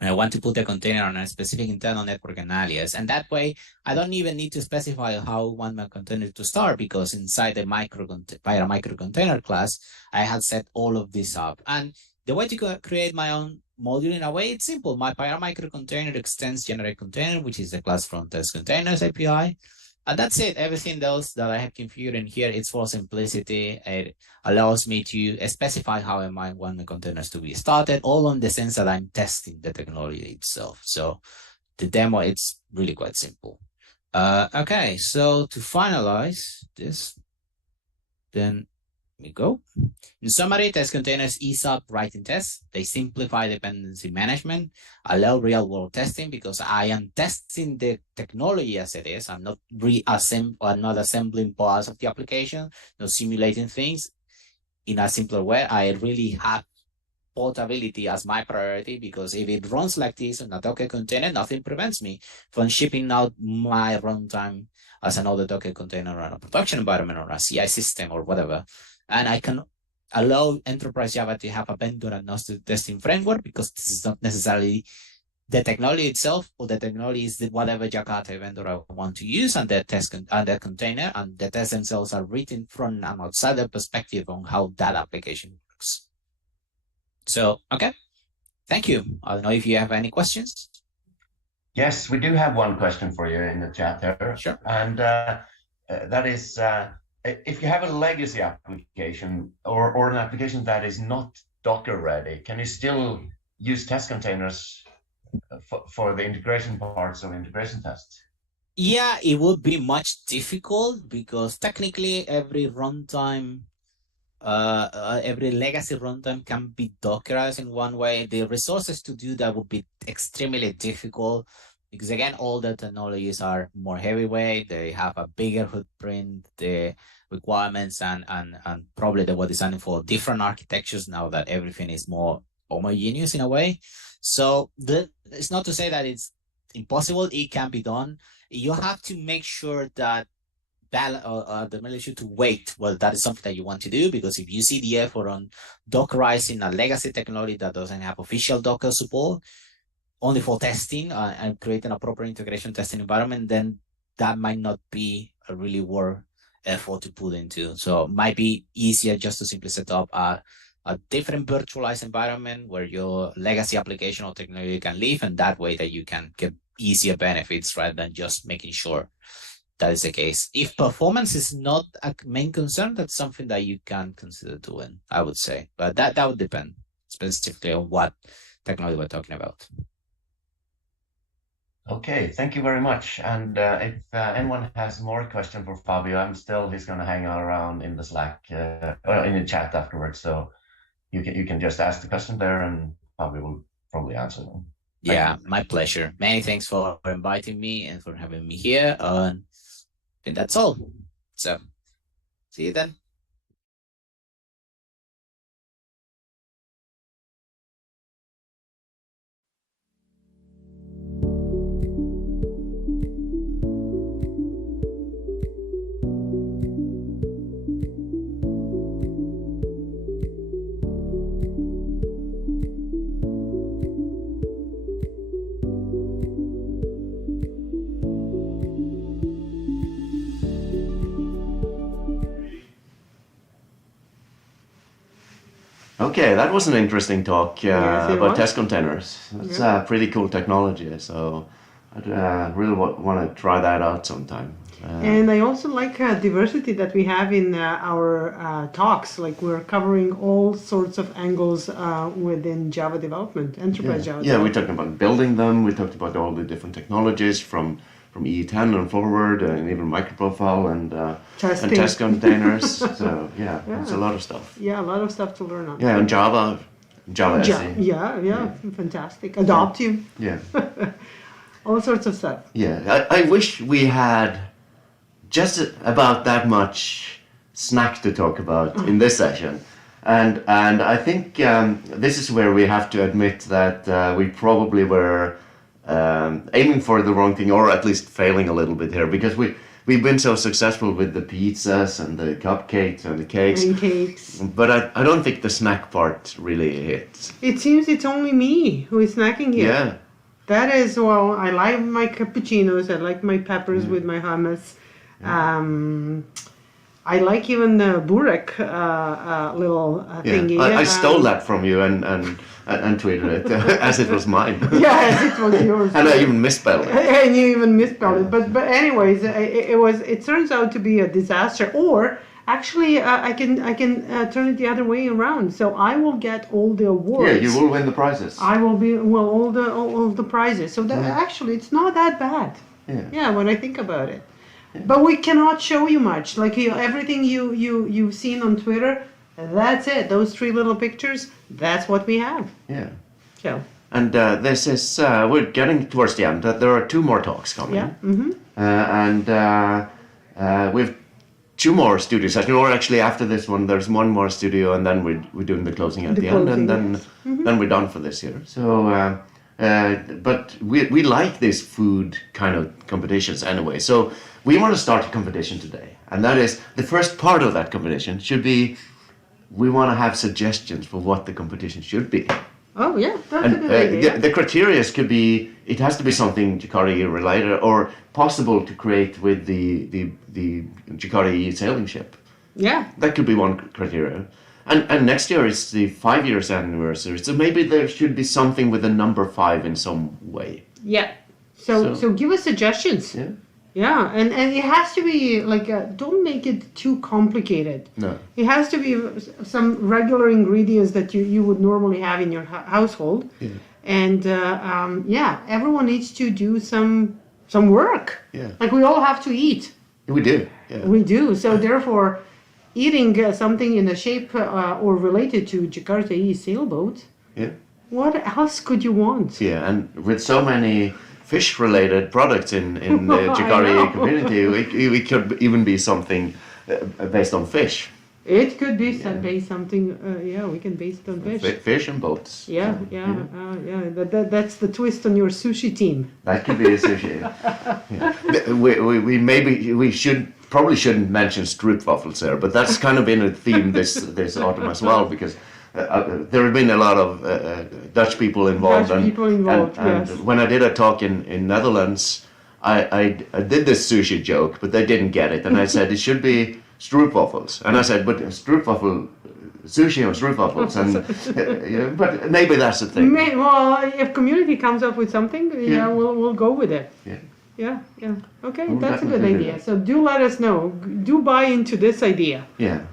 And I want to put the container on a specific internal network and alias. And that way, I don't even need to specify how I want my container to start, because inside the micro container class, I had set all of this up. And the way to create my own module in a way, it's simple. My micro container extends generate container, which is the class from test containers API. And that's it. Everything else that I have configured in here, it's for simplicity. It allows me to specify how I might want the containers to be started, all in the sense that I'm testing the technology itself. So the demo, it's really quite simple. Okay, so to finalize this, then we go. In summary, test containers ease up writing tests. They simplify dependency management, allow real-world testing because I am testing the technology as it is. I'm not assembling parts of the application, not simulating things in a simpler way. I really have portability as my priority, because if it runs like this in a Docker container, nothing prevents me from shipping out my runtime as another Docker container on a production environment or a CI system or whatever. And I can allow enterprise Java to have a vendor agnostic testing framework, because this is not necessarily the technology itself, or the technology is whatever Jakarta vendor I want to use, and the test and the container and the tests themselves are written from an outsider perspective on how that application works. So, okay, thank you. I don't know if you have any questions. Yes, we do have one question for you in the chat there. Sure. And that is, if you have a legacy application or an application that is not Docker ready, can you still use test containers for the integration parts of integration tests? Yeah, it would be much difficult, because technically every runtime, every legacy runtime can be Dockerized in one way. The resources to do that would be extremely difficult, because again, all the technologies are more heavyweight. They have a bigger footprint. The requirements and probably they were designing for different architectures now that everything is more homogeneous in a way. So it's not to say that it's impossible. It can be done. You have to make sure that the ability to wait. Well, that is something that you want to do, because if you see the effort on Dockerizing a legacy technology that doesn't have official Docker support, only for testing and creating a proper integration testing environment, then that might not be a really worth effort to put into. So it might be easier just to simply set up a different virtualized environment where your legacy application or technology can live, and that way that you can get easier benefits rather than just making sure that is the case. If performance is not a main concern, that's something that you can consider doing, I would say. But that would depend specifically on what technology we're talking about. Okay, thank you very much. And if anyone has more question for Fabio, he's going to hang out around in the Slack or in the chat afterwards. So you can just ask the question there, and Fabio will probably answer them. Yeah, my pleasure. Many thanks for inviting me and for having me here. And I think that's all. So, see you then. Okay, that was an interesting talk Yes, it about was. test containers. That's pretty cool technology. So I really want to try that out sometime. And I also like diversity that we have in our talks. Like we're covering all sorts of angles within Java development, enterprise Java. Yeah, we talked about building them. We talked about all the different technologies from E10 and forward, and even microprofile and test containers. So yeah, it's a lot of stuff. Yeah, a lot of stuff to learn on. Yeah, and Java SE. Yeah, fantastic. Adaptive, Yeah, all sorts of stuff. yeah. I wish we had just about that much snack to talk about in this session. And I think this is where we have to admit that we probably were aiming for the wrong thing, or at least failing a little bit here, because we've been so successful with the pizzas and the cupcakes and the cakes. And cakes. But I don't think the snack part really hits. It seems it's only me who is snacking here. Yeah. That is, well, I like my cappuccinos, I like my peppers with my hummus. I like even the burek little thingy. I stole that from you and tweeted it as it was mine. Yes, it was yours. And I even misspelled it. And you even misspelled it. But anyways, it turns out to be a disaster. Or actually, I can turn it the other way around. So I will get all the awards. Yeah, you will win the prizes. I will be all the prizes. So that actually, it's not that bad. Yeah, when I think about it. But we cannot show you much. Like everything you've seen on Twitter, that's it. Those 3 little pictures, that's what we have. Yeah. So. And this is, we're getting towards the end. There are 2 more talks coming. Yeah. Mm-hmm. And we've 2 more studio sessions. Or actually, after this one, there's 1 more studio, and then we're doing the closing at the end, and then we're done for this year. So, but we like these food kind of competitions anyway. So we want to start a competition today, and that is the first part of that competition should be. We want to have suggestions for what the competition should be. Oh yeah, that's a good idea. The criteria could be, it has to be something Jakarta E related or possible to create with the Jakarta E sailing ship. Yeah. That could be one criteria. And next year is the 5 years anniversary, so maybe there should be something with the number 5 in some way. Yeah. So give us suggestions. Yeah. Yeah, and it has to be like, don't make it too complicated. No. It has to be some regular ingredients that you would normally have in your household. Yeah. And everyone needs to do some work. Yeah. Like we all have to eat. We do. Yeah. We do. So therefore, eating something in the shape or related to Jakarta E sailboat. Yeah. What else could you want? Yeah, and with so many fish-related products in the Jakarta community, we could even be something based on fish. It could be based something. We can base it on fish. Fish and boats. Yeah. That's the twist on your sushi team. That could be a sushi. Yeah. We probably shouldn't mention stroopwafels there, but that's kind of been a theme this autumn as well, because there have been a lot of Dutch people involved. And yes. When I did a talk in Netherlands, I did this sushi joke, but they didn't get it, and I said it should be stroopwafels, and I said, but stroopwafel, sushi and stroopwafels, and but maybe that's the thing. Well, if community comes up with something, we'll go with it. Yeah. Yeah, yeah. Okay, We'll that's a good definitely do idea. that. So do let us know. Do buy into this idea. Yeah.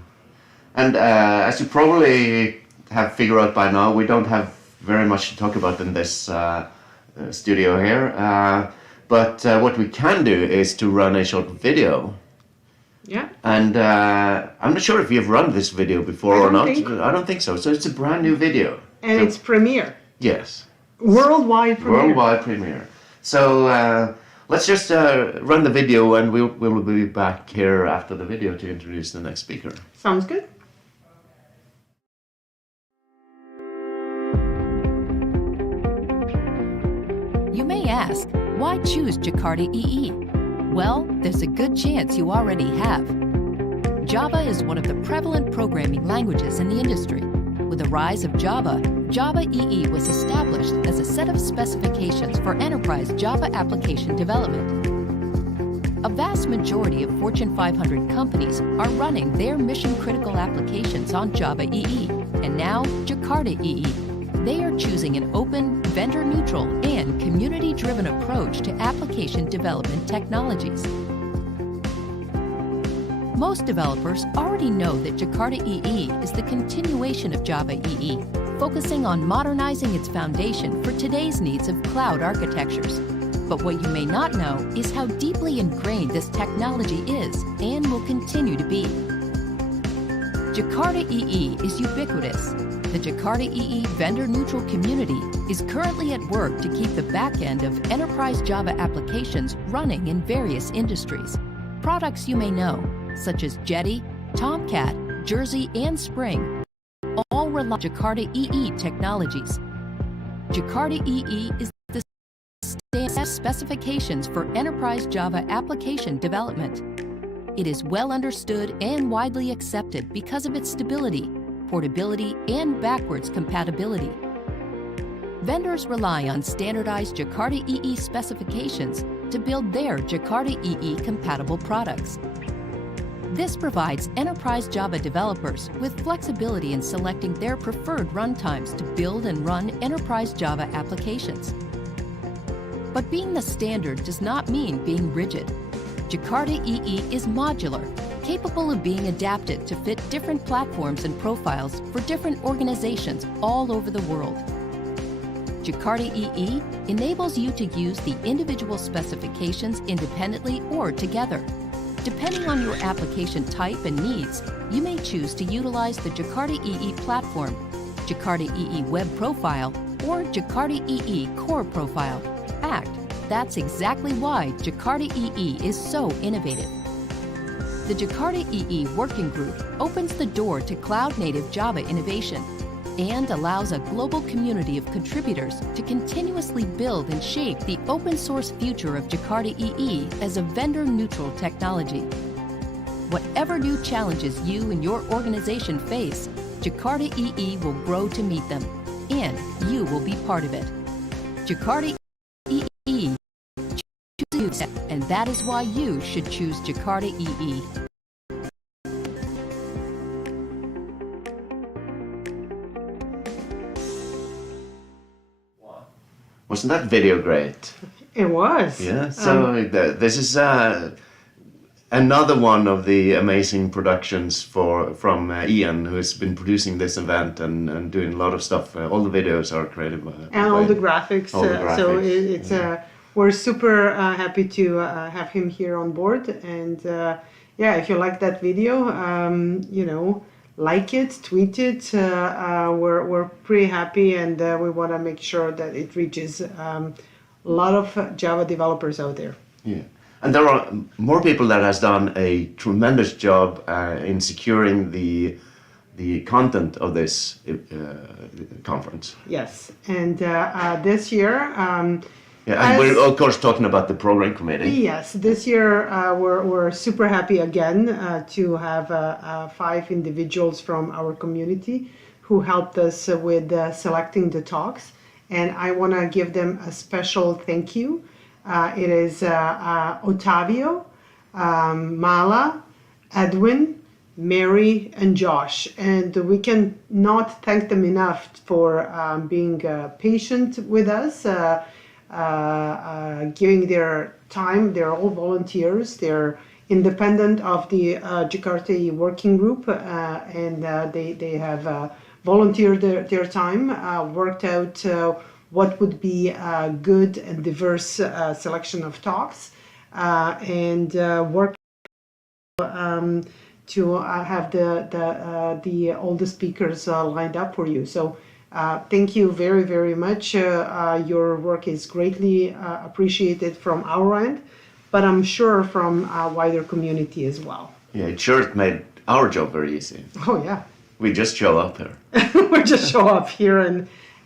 And as you probably have figured out by now, we don't have very much to talk about in this studio here. But what we can do is to run a short video. Yeah. And I'm not sure if you've run this video before or not. I don't think so. So it's a brand new video. And So- it's premiere. Yes. Worldwide premiere. Worldwide premiere. So let's just run the video, and we'll be back here after the video to introduce the next speaker. Sounds good. You may ask, why choose Jakarta EE? Well, there's a good chance you already have. Java is one of the prevalent programming languages in the industry. With the rise of Java, Java EE was established as a set of specifications for enterprise Java application development. A vast majority of Fortune 500 companies are running their mission-critical applications on Java EE, and now Jakarta EE. They are choosing an open, vendor-neutral, and community-driven approach to application development technologies. Most developers already know that Jakarta EE is the continuation of Java EE, focusing on modernizing its foundation for today's needs of cloud architectures. But what you may not know is how deeply ingrained this technology is and will continue to be. Jakarta EE is ubiquitous. The Jakarta EE vendor-neutral community is currently at work to keep the back end of enterprise Java applications running in various industries. Products you may know, such as Jetty, Tomcat, Jersey, and Spring, all rely on Jakarta EE technologies. Jakarta EE is the standard specifications for enterprise Java application development. It is well understood and widely accepted because of its stability, portability, and backwards compatibility. Vendors rely on standardized Jakarta EE specifications to build their Jakarta EE compatible products. This provides enterprise Java developers with flexibility in selecting their preferred runtimes to build and run enterprise Java applications. But being the standard does not mean being rigid. Jakarta EE is modular, capable of being adapted to fit different platforms and profiles for different organizations all over the world. Jakarta EE enables you to use the individual specifications independently or together. Depending on your application type and needs, you may choose to utilize the Jakarta EE platform, Jakarta EE web profile, or Jakarta EE core profile. That's exactly why Jakarta EE is so innovative. The Jakarta EE Working Group opens the door to cloud-native Java innovation and allows a global community of contributors to continuously build and shape the open-source future of Jakarta EE as a vendor-neutral technology. Whatever new challenges you and your organization face, Jakarta EE will grow to meet them, and you will be part of it. Jakarta EE chooses you, and that is why you should choose Jakarta EE. Wasn't that video great? It was. Yeah. So this is another one of the amazing productions from Ian, who has been producing this event and doing a lot of stuff. All the videos are created by And all the graphics. All the graphics. So it's we're super happy to have him here on board. And yeah, if you like that video, like it, tweet it. We're pretty happy, and we want to make sure that it reaches a lot of Java developers out there. Yeah. And there are more people that has done a tremendous job in securing the content of this conference. Yes, and this year. And we're of course talking about the program committee. Yes, this year we're super happy again to have 5 individuals from our community who helped us with selecting the talks, and I want to give them a special thank you. It is Ottavio, Mala, Edwin, Mary, and Josh, and we can not thank them enough for being patient with us. giving their time. They're all volunteers. They're independent of the Jakarta working group, and they have volunteered their time, worked out what would be a good and diverse selection of talks, and worked to have all the speakers lined up for you. So thank you very, very much. Your work is greatly appreciated from our end, but I'm sure from a wider community as well. Yeah, it sure made our job very easy. Oh yeah. We just show up here. We just show up here,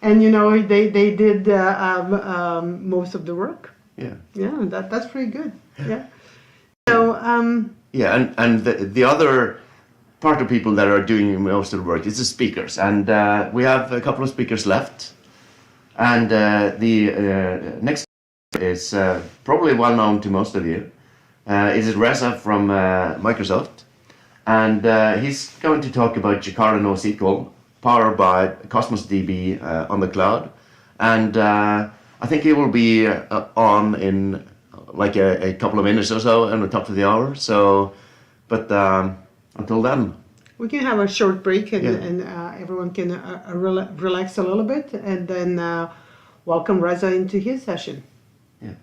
and you know they did most of the work. Yeah. Yeah, that's pretty good. Yeah. So yeah, and the other part of people that are doing most of the work is the speakers, and we have a couple of speakers left, and the next is probably well known to most of you. It is Reza from Microsoft, and he's going to talk about Jakarta NoSQL powered by Cosmos DB on the cloud, and I think he will be on in like a couple of minutes or so on the top of the hour. So, but until then, we can have a short break, and, Yeah. and everyone can relax a little bit, and then welcome Reza into his session. yeah.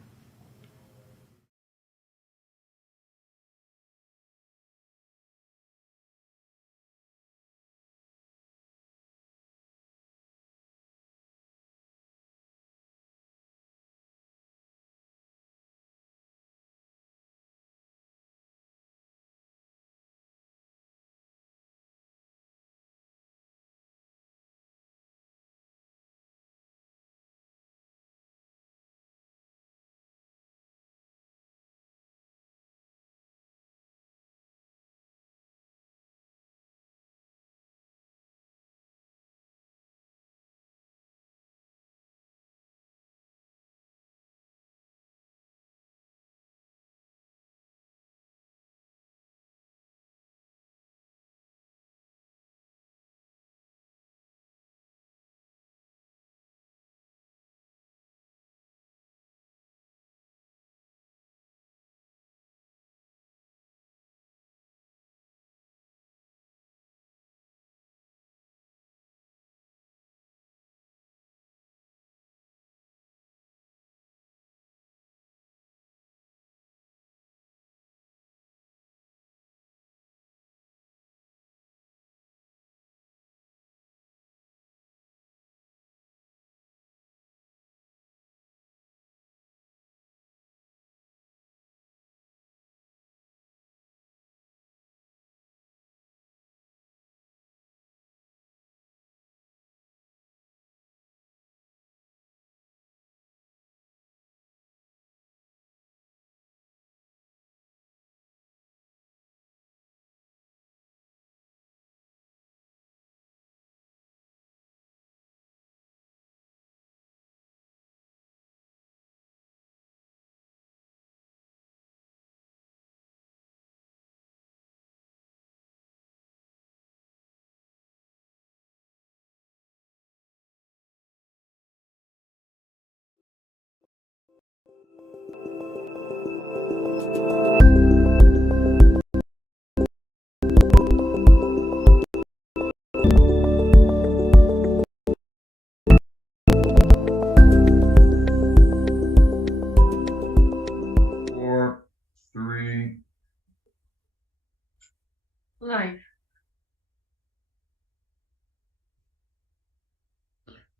Live.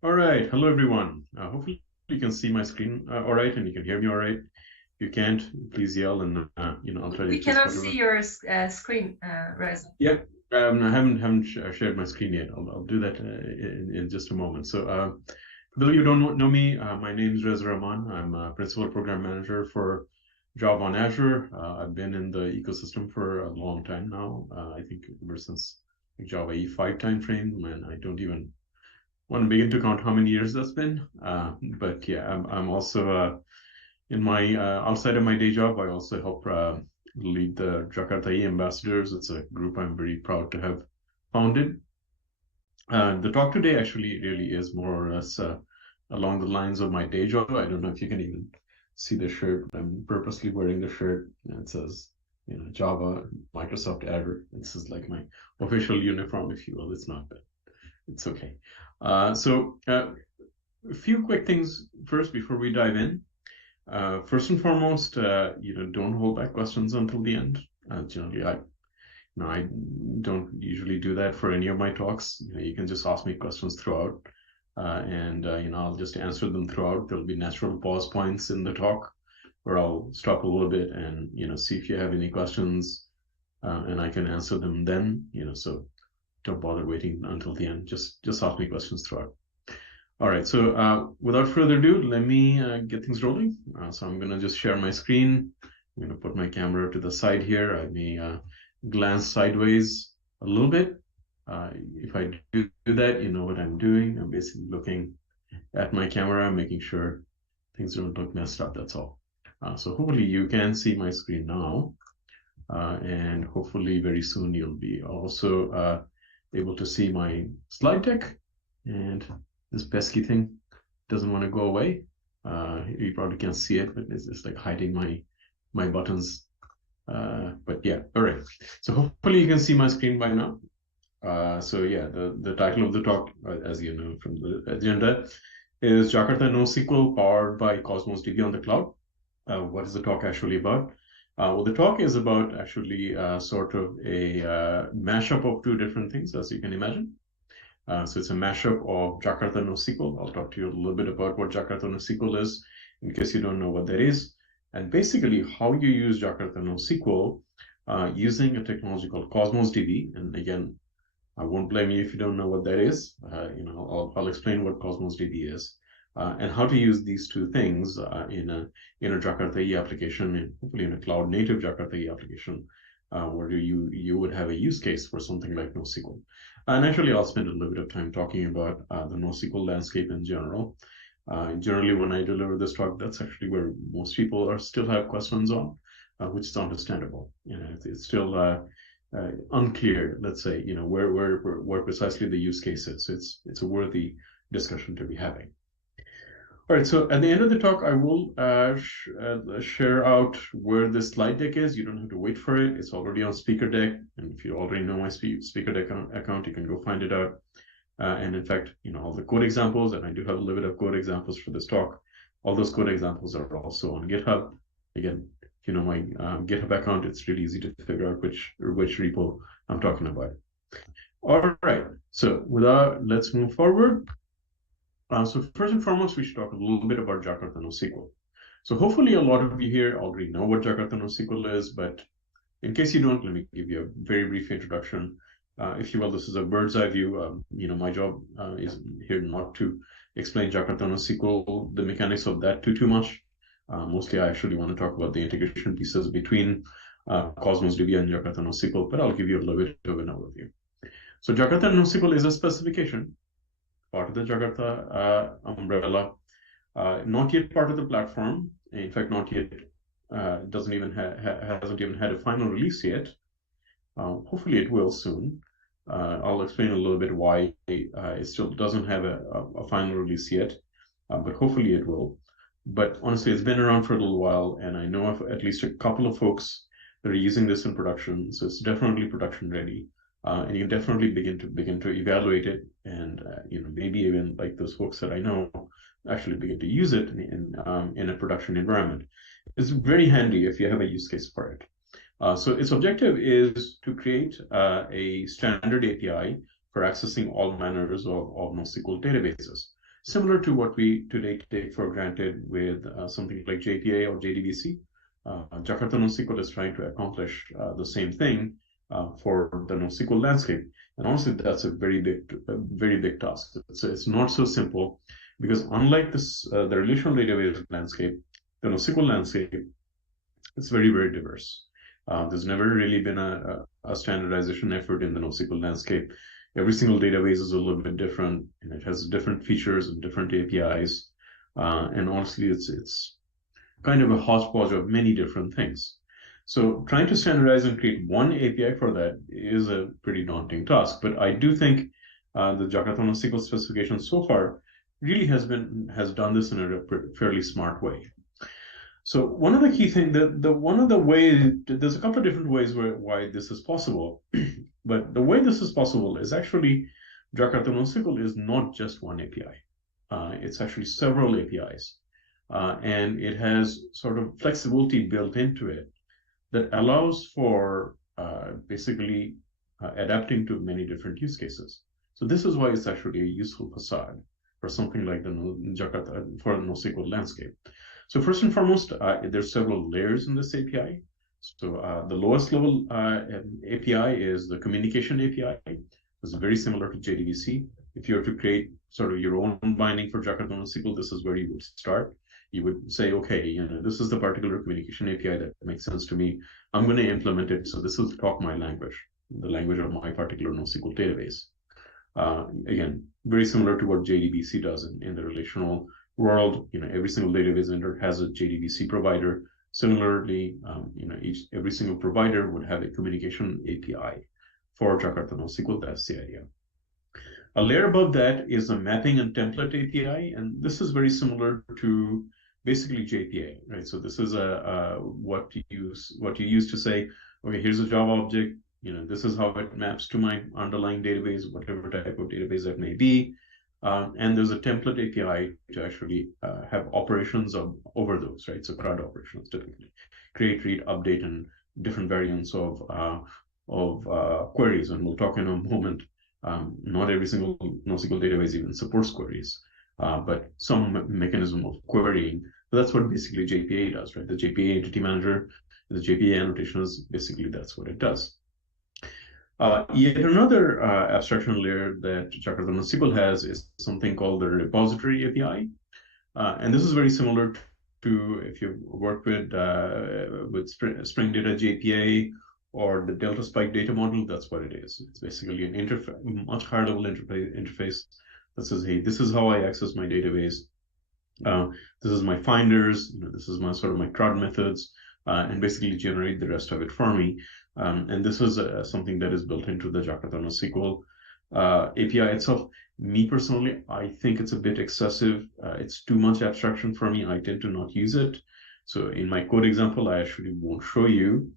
All right, hello everyone. Hopefully you can see my screen all right, and you can hear me all right. If you can't, please yell, and I'll try to. We adjust cannot whatever. see your screen, Reza. Yeah, I haven't shared my screen yet. I'll do that in just a moment. So, for those of you who don't know me, my name is Reza Rahman. I'm a principal program manager for Java on Azure. I've been in the ecosystem for a long time now. I think ever since Java E5 timeframe, and I don't even want to begin to count how many years that's been. But yeah, I'm also in my outside of my day job, I also help lead the JakartaOne ambassadors. It's a group I'm very proud to have founded. The talk today actually really is more or less along the lines of my day job. I don't know if you can even see the shirt. I'm purposely wearing the shirt. And it says, Java, Microsoft Azure. This is like my official uniform, if you will. It's not, but it's okay. So a few quick things first before we dive in. First and foremost, don't hold back questions until the end. Generally, I don't usually do that for any of my talks. You can just ask me questions throughout, and I'll just answer them throughout. There'll be natural pause points in the talk where I'll stop a little bit and see if you have any questions, and I can answer them then. So don't bother waiting until the end. Just ask me questions throughout. All right, so without further ado, let me get things rolling. So I'm gonna just share my screen. I'm gonna put my camera to the side here. I may glance sideways a little bit. If I do that, you know what I'm doing. I'm basically looking at my camera, making sure things don't look messed up, that's all. So hopefully you can see my screen now. And hopefully very soon you'll be also able to see my slide deck. And this pesky thing doesn't want to go away. You probably can't see it, but it's like hiding my buttons. But yeah, all right. So hopefully you can see my screen by now. So yeah, the title of the talk, as you know from the agenda, is Jakarta NoSQL powered by Cosmos DB on the cloud. What is the talk actually about? Well, the talk is about actually sort of a mashup of two different things, as you can imagine. So it's a mashup of Jakarta NoSQL. I'll talk to you a little bit about what Jakarta NoSQL is, in case you don't know what that is, and basically how you use Jakarta NoSQL using a technology called Cosmos DB. And again, I won't blame you if you don't know what that is. I'll explain what Cosmos DB is and how to use these two things in a Jakarta E application, and hopefully in a cloud native Jakarta E application, where you would have a use case for something like NoSQL. Naturally, I'll spend a little bit of time talking about the NoSQL landscape in general. Generally, when I deliver this talk, that's actually where most people still have questions on, which is understandable. It's still unclear, let's say, where precisely the use case is. It's a worthy discussion to be having. All right, so at the end of the talk, I will share out where the slide deck is. You don't have to wait for it. It's already on Speaker Deck. And if you already know my Speaker Deck account, you can go find it out. And in fact, all the code examples, and I do have a little bit of code examples for this talk, all those code examples are also on GitHub. Again, if you know my GitHub account, it's really easy to figure out which repo I'm talking about. All right, so let's move forward. So first and foremost, we should talk a little bit about Jakarta NoSQL. So hopefully a lot of you here already know what Jakarta NoSQL is, but in case you don't, let me give you a very brief introduction. If you will, this is a bird's eye view. My job is here not to explain Jakarta NoSQL, the mechanics of that too much. Mostly I actually want to talk about the integration pieces between Cosmos DB and Jakarta NoSQL, but I'll give you a little bit of an overview. So Jakarta NoSQL is a specification, part of the Jakarta umbrella, not yet part of the platform. In fact, not yet, hasn't even had a final release yet. Hopefully it will soon. I'll explain a little bit why it still doesn't have a final release yet, but hopefully it will. But honestly, it's been around for a little while, and I know of at least a couple of folks that are using this in production, so it's definitely production ready. And you can definitely begin to evaluate it, and maybe even like those folks that I know actually begin to use it in a production environment. It's very handy if you have a use case for it. So its objective is to create a standard API for accessing all manners of NoSQL databases, similar to what we today take for granted with something like JPA or JDBC. Jakarta NoSQL is trying to accomplish the same thing for the NoSQL landscape. And honestly, that's a very big task. It's not so simple, because unlike the relational database landscape, the NoSQL landscape, it's very, very diverse. There's never really been a standardization effort in the NoSQL landscape. Every single database is a little bit different, and it has different features and different APIs. And honestly, it's kind of a hodgepodge of many different things. So trying to standardize and create one API for that is a pretty daunting task. But I do think the Jakarta NoSQL specification so far really has done this in a fairly smart way. So one of the key things one of the ways, there's a couple of different ways why this is possible, but the way this is possible is actually Jakarta NoSQL is not just one API. It's actually several APIs, and it has sort of flexibility built into it that allows for basically adapting to many different use cases. So this is why it's actually a useful facade for something like the Jakarta for the NoSQL landscape. So first and foremost, there's several layers in this API. So the lowest level API is the communication API. It's very similar to JDBC. If you were to create sort of your own binding for Jakarta NoSQL, this is where you would start. You would say, okay, this is the particular communication API that makes sense to me. I'm going to implement it. So this will talk my language, the language of my particular NoSQL database. Again, very similar to what JDBC does in the relational world. Every single database vendor has a JDBC provider. Similarly, every single provider would have a communication API for Jakarta NoSQL. That's the idea. A layer above that is a mapping and template API, and this is very similar to basically JPA, right? So this is what you use to say, okay, here's a Java object. This is how it maps to my underlying database, whatever type of database that may be. And there's a template API to actually have operations over those, right? So CRUD operations typically, create, read, update, and different variants of queries. And we'll talk in a moment. Not every single NoSQL database even supports queries, but some mechanism of querying. So that's what basically JPA does, right? The JPA entity manager, the JPA annotation is basically that's what it does. Yet another abstraction layer that Jakarta NoSQL has is something called the repository API. And this is very similar to if you've worked with Spring Data JPA or the Delta Spike data model, that's what it is. It's basically an much higher level interface that says, hey, this is how I access my database. This is my finders, this is my sort of my CRUD methods, and basically generate the rest of it for me. And this is something that is built into the Jakarta NoSQL API itself. Me personally, I think it's a bit excessive. It's too much abstraction for me. I tend to not use it. So in my code example, I actually won't show you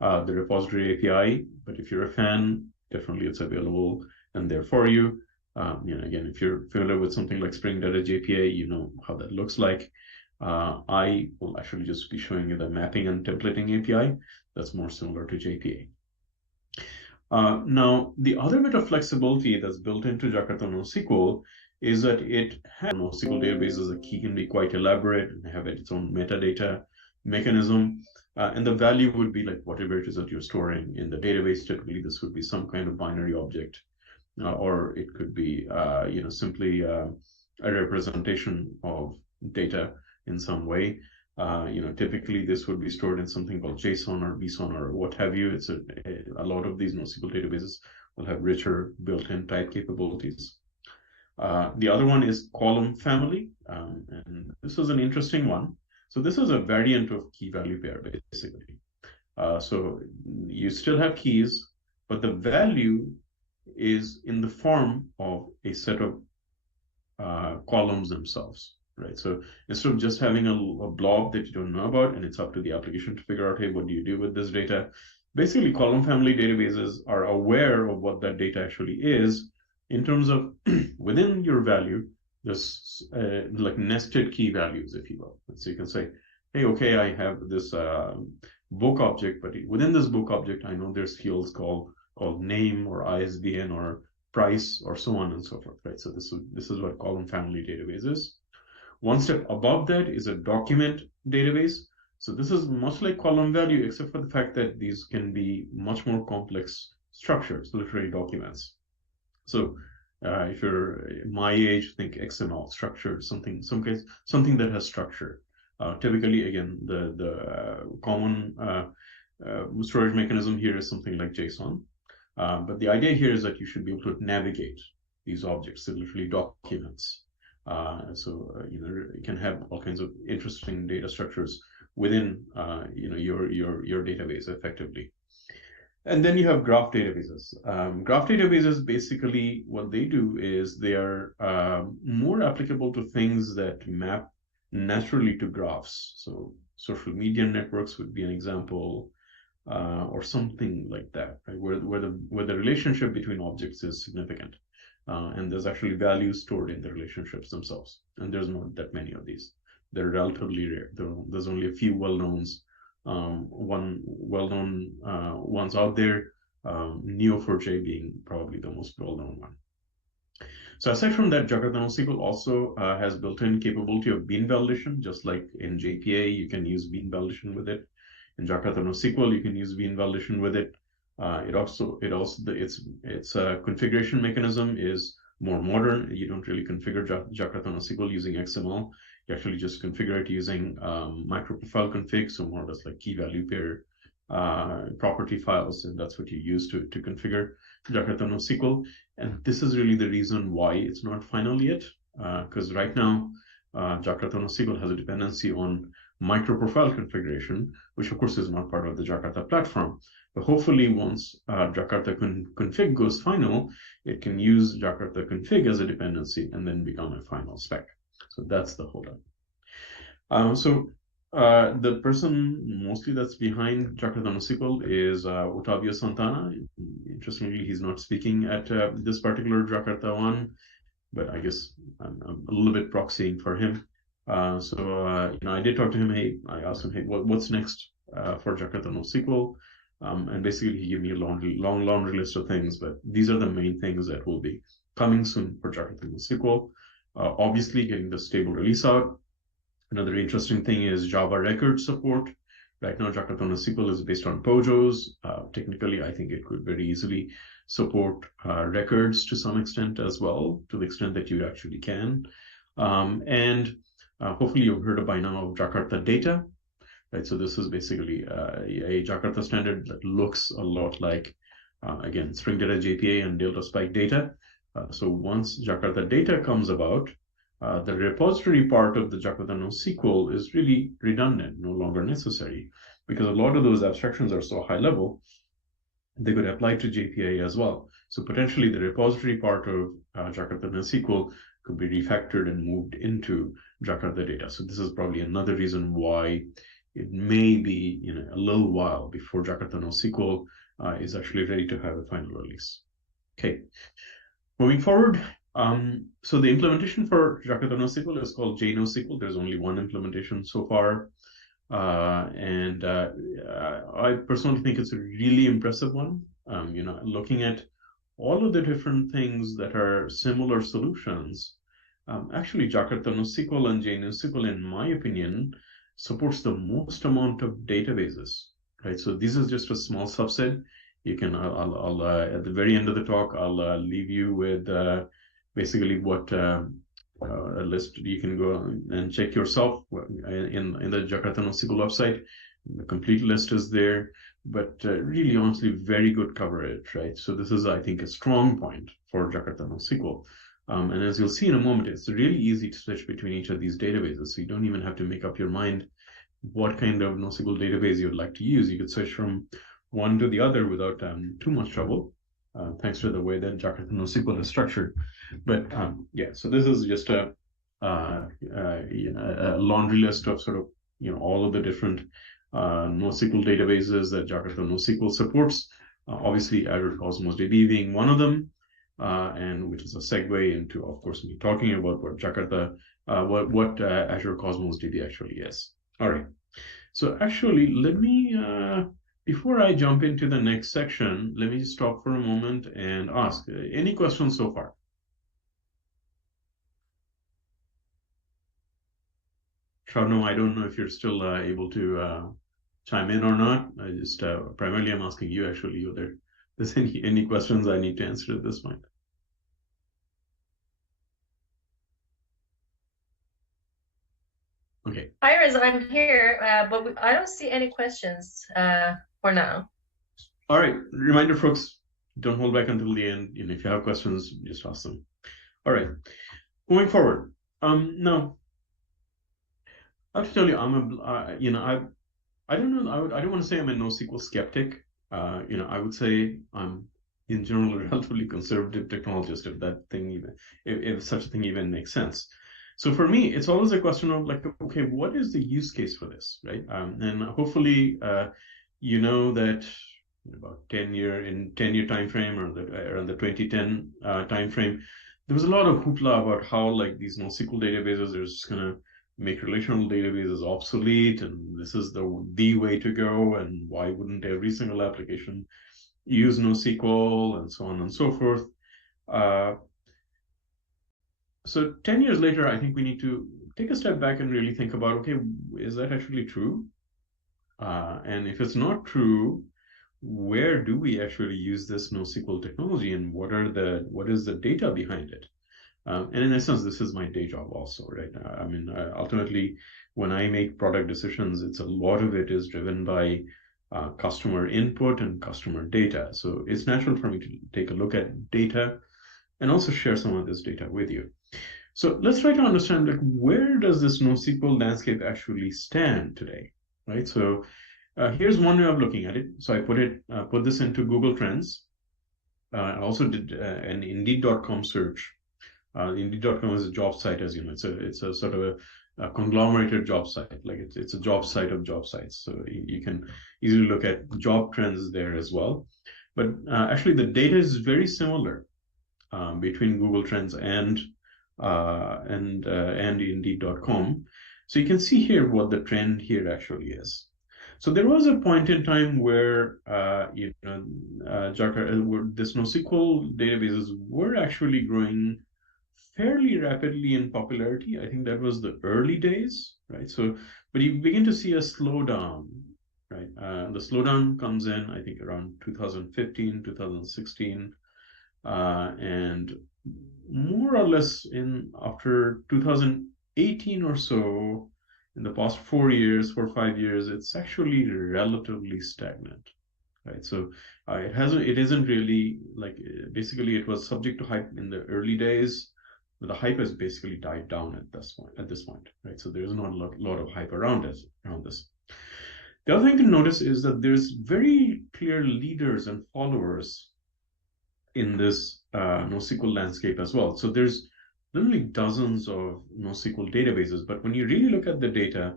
the repository API, but if you're a fan, definitely it's available and there for you. Again, if you're familiar with something like Spring Data JPA, you know how that looks like. I will actually just be showing you the mapping and templating API that's more similar to JPA. Now, the other bit of flexibility that's built into Jakarta NoSQL is that it has NoSQL databases. The key can be quite elaborate and have its own metadata mechanism. And the value would be like whatever it is that you're storing in the database. Typically, this would be some kind of binary object, or it could be, simply a representation of data in some way. Typically this would be stored in something called JSON or BSON or what have you. It's a lot of these NoSQL databases will have richer built-in type capabilities. The other one is column family, and this is an interesting one. So this is a variant of key value pair, basically. So you still have keys, but the value is in the form of a set of columns themselves, right? So instead of just having a blob that you don't know about, and it's up to the application to figure out, hey, what do you do with this data? Basically, column family databases are aware of what that data actually is in terms of within your value, there's like nested key values, if you will. So you can say, hey, okay, I have this book object, but within this book object, I know there's fields called name or ISBN or price or so on and so forth, right? So this is what column family database is. One step above that is a document database. So this is much like column value, except for the fact that these can be much more complex structures, literary documents. So if you're my age, think XML structure, something that has structure. Typically, again, the common storage mechanism here is something like JSON. But the idea here is that you should be able to navigate these objects, literally documents. You can have all kinds of interesting data structures within your database effectively. And then you have graph databases. Graph databases, basically what they do is they are more applicable to things that map naturally to graphs. So social media networks would be an example, or something like that, right? Where the relationship between objects is significant, and there's actually value stored in the relationships themselves. And there's not that many of these. They're relatively rare. There's only a few well-knowns. One well-known ones out there, Neo4j being probably the most well-known one. So aside from that, JakartaOne SQL also has built-in capability of bean validation, just like in JPA, you can use bean validation with it. In JakartaOne SQL, you can use bean validation with it. Its configuration mechanism is more modern. You don't really configure JakartaOne SQL using XML. You actually just configure it using microprofile config, so more or less like key value pair property files, and that's what you use to configure JakartaOne SQL. And this is really the reason why it's not final yet, because right now JakartaOne SQL has a dependency on microprofile configuration, which of course is not part of the Jakarta platform. But hopefully once Jakarta config goes final, it can use Jakarta config as a dependency and then become a final spec. So that's the holdup. The person mostly that's behind JakartaOne SQL is Otavio Santana. Interestingly, he's not speaking at this particular JakartaOne, but I guess I'm a little bit proxying for him. I did talk to him. I asked him, hey, what's next for JakartaOne SQL? And basically, he gave me a long laundry list of things, but these are the main things that will be coming soon for JakartaOne SQL. Obviously, getting the stable release out. Another interesting thing is Java record support. Right now, JakartaOne SQL is based on POJOs. Technically, I think it could very easily support records to some extent as well, to the extent that you actually can. Hopefully, you've heard by now of Jakarta Data. Right, so this is basically a Jakarta standard that looks a lot like, again, String Data JPA and Delta Spike Data. So once Jakarta Data comes about, the repository part of the JakartaOne SQL is really redundant, no longer necessary, because a lot of those abstractions are so high level, they could apply to JPA as well. So potentially the repository part of JakartaOne SQL could be refactored and moved into Jakarta Data. So this is probably another reason why it may be a little while before JakartaOne SQL is actually ready to have a final release. Okay, moving forward. So the implementation for JakartaOne SQL is called JNoSQL. There's only one implementation so far. I personally think it's a really impressive one. Looking at all of the different things that are similar solutions, actually JakartaOne SQL and JNoSQL, in my opinion, supports the most amount of databases, right? So this is just a small subset. You can, I'll at the very end of the talk, I'll leave you with basically what a list you can go and check yourself in the JakartaOne SQL website. The complete list is there, but really honestly, very good coverage, right? So this is, I think, a strong point for JakartaOne SQL. And as you'll see in a moment, it's really easy to switch between each of these databases. So you don't even have to make up your mind what kind of NoSQL database you would like to use. You could switch from one to the other without too much trouble, thanks to the way that JakartaOne SQL is structured. But yeah, so this is just a laundry list of sort of all of the different NoSQL databases that JakartaOne SQL supports. Obviously, Azure Cosmos DB being one of them. And which is a segue into, of course, me talking about what Azure Cosmos DB actually is. All right. So actually, let me, before I jump into the next section, let me just stop for a moment and ask, any questions so far? Sharno, I don't know if you're still able to chime in or not. I just, primarily I'm asking you actually whether there's any questions I need to answer at this point. Okay. Iris, I'm here, but I don't see any questions for now. All right. Reminder, folks, don't hold back until the end. If you have questions, just ask them. All right. Moving forward. Now, I have to tell you, I don't know. I don't want to say I'm a NoSQL skeptic. I would say I'm in general a relatively conservative technologist, if that thing even, if such a thing even makes sense. So for me, it's always a question of like, okay, what is the use case for this, right? And hopefully, you know that about 10-year time frame, or around the 2010 time frame, there was a lot of hoopla about how like these NoSQL databases are just gonna make relational databases obsolete, and this is the way to go, and why wouldn't every single application use NoSQL, and so on and so forth. Uh, so 10 years later, I think we need to take a step back and really think about, okay, is that actually true? And if it's not true, where do we actually use this NoSQL technology, and what is the data behind it? And in essence, this is my day job also, right? I mean, ultimately, when I make product decisions, it's a lot of it is driven by customer input and customer data. So it's natural for me to take a look at data and also share some of this data with you. So let's try to understand, like, where does this NoSQL landscape actually stand today, right? So here's one way of looking at it. So I put this into Google Trends. I also did an Indeed.com search. Indeed.com is a job site, as you know. It's a sort of a conglomerated job site. Like it's a job site of job sites. So you can easily look at job trends there as well. But actually, the data is very similar between Google Trends and Indeed.com. So you can see here what the trend here actually is. So there was a point in time where this NoSQL databases were actually growing fairly rapidly in popularity. I think that was the early days, right? So, but you begin to see a slowdown, right? The slowdown comes in, I think, around 2015, 2016, and more or less after 2018 or so, in the past 4 or 5 years, it's actually relatively stagnant, right? So it isn't really like, basically it was subject to hype in the early days, but the hype has basically died down at this point, right? So there's not a lot of hype around this. The other thing to notice is that there's very clear leaders and followers in this NoSQL landscape as well. So there's literally dozens of NoSQL databases, but when you really look at the data,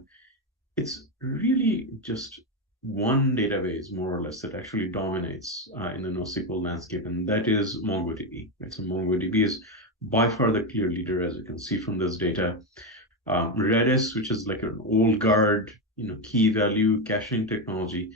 it's really just one database, more or less, that actually dominates in the NoSQL landscape, and that is MongoDB. Right? So MongoDB is by far the clear leader, as you can see from this data. Redis, which is like an old guard, key value caching technology,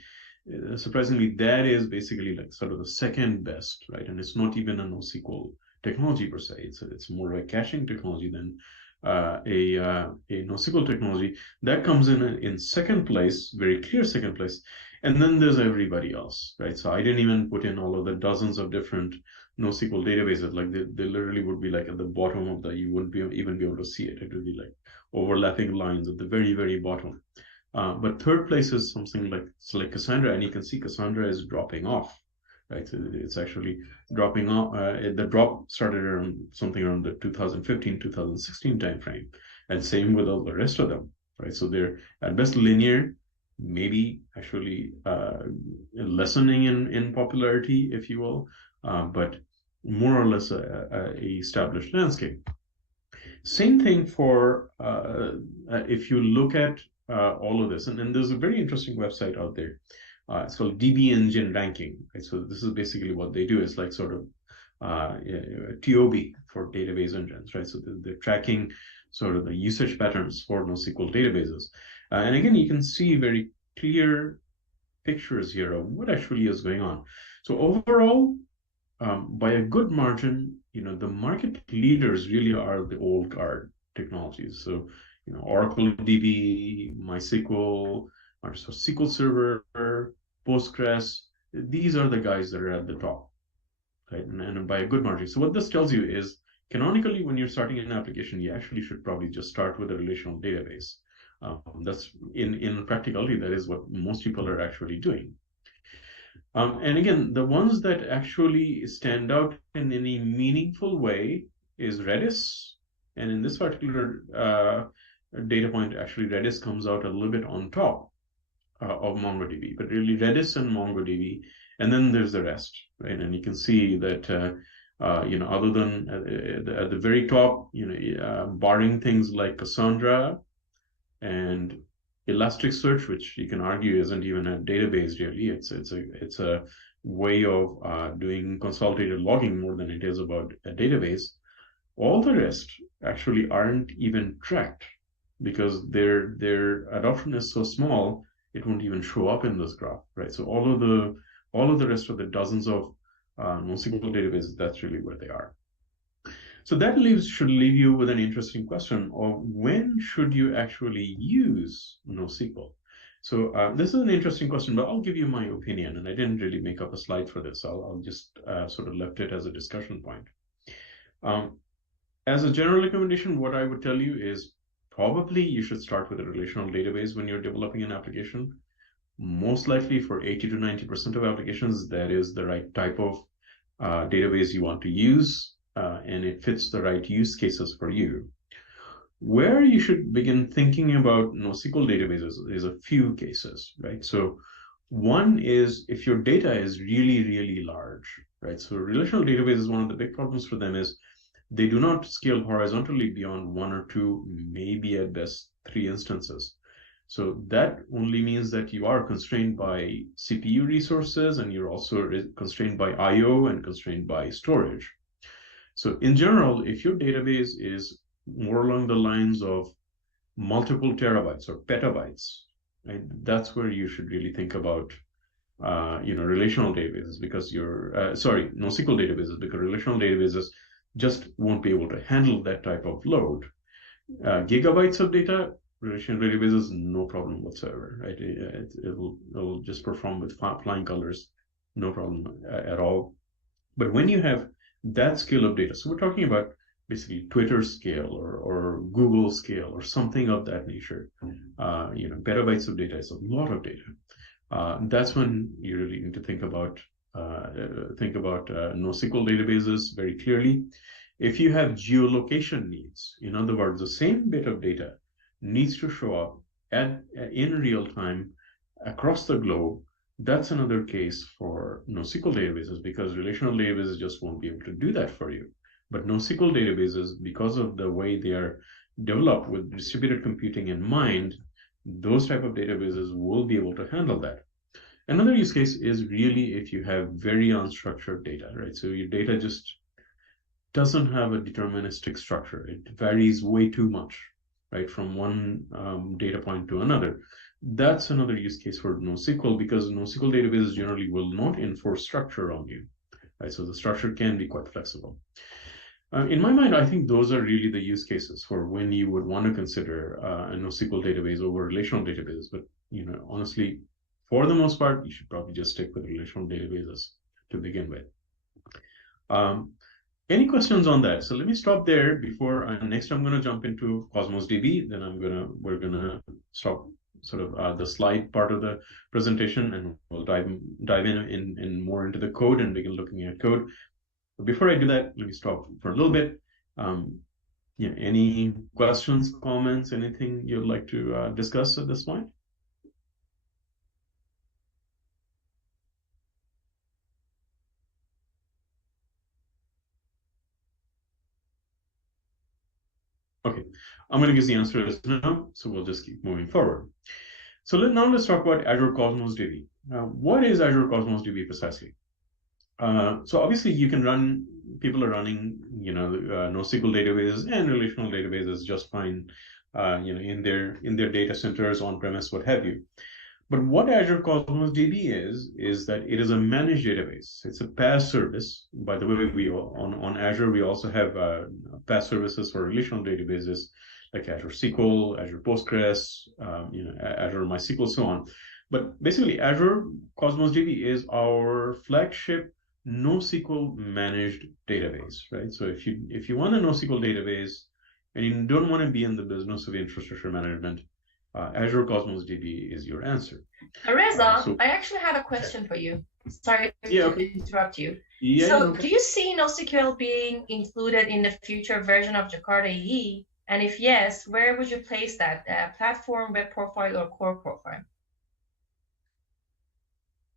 surprisingly, that is basically like sort of the second best, right? And it's not even a NoSQL technology per se. It's more like caching technology than a NoSQL technology. That comes in second place, very clear second place. And then there's everybody else, right? So I didn't even put in all of the dozens of different NoSQL databases. Like they literally would be like at the bottom of you wouldn't even be able to see it. It would be like overlapping lines at the very, very bottom. But third place is something like Cassandra, and you can see Cassandra is dropping off, right? So it's actually dropping off. The drop started around the 2015, 2016 timeframe, and same with all the rest of them, right? So they're at best linear, maybe actually lessening in popularity, if you will, but more or less a established landscape. Same thing for if you look at all of this, and then there's a very interesting website out there. It's called DB Engine Ranking. Right? So this is basically what they do. It's like sort of TOB for database engines, right? So they're tracking sort of the usage patterns for NoSQL databases. And again, you can see very clear pictures here of what actually is going on. So overall, by a good margin, the market leaders really are the old guard technologies. So, Oracle DB, MySQL, Microsoft SQL Server, Postgres, these are the guys that are at the top, right? And by a good margin. So what this tells you is, canonically, when you're starting an application, you actually should probably just start with a relational database. That's in practicality, that is what most people are actually doing. And again, the ones that actually stand out in any meaningful way is Redis. And in this particular data point, actually, Redis comes out a little bit on top. of MongoDB, but really Redis and MongoDB, and then there's the rest, right? And you can see that other than at the very top, barring things like Cassandra and Elasticsearch, which you can argue isn't even a database really. It's a way of doing consolidated logging more than it is about a database. All the rest actually aren't even tracked because their adoption is so small it won't even show up in this graph, right? So all of the rest of the dozens of NoSQL databases, that's really where they are. So that should leave you with an interesting question of when should you actually use NoSQL? So this is an interesting question, but I'll give you my opinion, and I didn't really make up a slide for this. I'll just sort of left it as a discussion point. As a general recommendation, what I would tell you is probably you should start with a relational database when you're developing an application. Most likely for 80 to 90% of applications, that is the right type of database you want to use, and it fits the right use cases for you. Where you should begin thinking about NoSQL databases is a few cases, right? So one is if your data is really, really large, right? So relational databases, one of the big problems for them is they do not scale horizontally beyond 1 or 2, maybe at best 3 instances. So that only means that you are constrained by CPU resources, and you're also constrained by I/O and constrained by storage. So in general, if your database is more along the lines of multiple terabytes or petabytes, right, that's where you should really think about relational databases, because NoSQL databases, because relational databases just won't be able to handle that type of load. Gigabytes of data, relational databases, no problem whatsoever, right? It'll just perform with flying colors, no problem at all. But when you have that scale of data, so we're talking about basically Twitter scale or Google scale or something of that nature, petabytes of data is a lot of data. That's when you really need to think about NoSQL databases very clearly. If you have geolocation needs, in other words, the same bit of data needs to show up in real time across the globe, that's another case for NoSQL databases, because relational databases just won't be able to do that for you. But NoSQL databases, because of the way they are developed with distributed computing in mind, those type of databases will be able to handle that. Another use case is really if you have very unstructured data, right? So your data just doesn't have a deterministic structure. It varies way too much, right, from one data point to another. That's another use case for NoSQL, because NoSQL databases generally will not enforce structure on you, right? So the structure can be quite flexible. In my mind, I think those are really the use cases for when you would want to consider a NoSQL database over relational databases. But honestly, for the most part, you should probably just stick with relational databases to begin with. Any questions on that? So let me stop there before next I'm going to jump into Cosmos DB. Then we're gonna stop sort of the slide part of the presentation, and we'll dive in more into the code and begin looking at code. But before I do that, let me stop for a little bit. Any questions, comments, anything you'd like to discuss at this point? Okay, I'm going to give the answer as no, so we'll just keep moving forward. So let's talk about Azure Cosmos DB. What is Azure Cosmos DB precisely? So obviously people are running, NoSQL databases and relational databases just fine, in their data centers, on-premise, what have you. But what Azure Cosmos DB is that it is a managed database. It's a PaaS service. By the way, on Azure, we also have PaaS services for relational databases like Azure SQL, Azure Postgres, Azure MySQL, so on. But basically, Azure Cosmos DB is our flagship NoSQL managed database, right? So if you want a NoSQL database and you don't want to be in the business of infrastructure management, Azure Cosmos DB is your answer. Reza, I actually had a question for you. Sorry to interrupt you. Do you see NoSQL being included in the future version of Jakarta EE? And if yes, where would you place that? Platform, web profile, or core profile?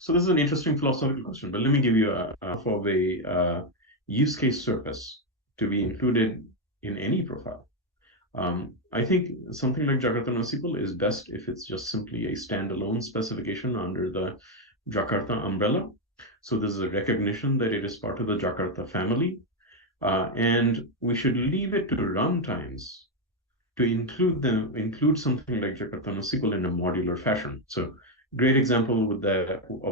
So this is an interesting philosophical question, but let me give you a use case surface to be included in any profile. I think something like Jakarta NoSQL is best if it's just simply a standalone specification under the Jakarta umbrella. So this is a recognition that it is part of the Jakarta family, and we should leave it to runtimes to include something like Jakarta NoSQL in a modular fashion. So great example of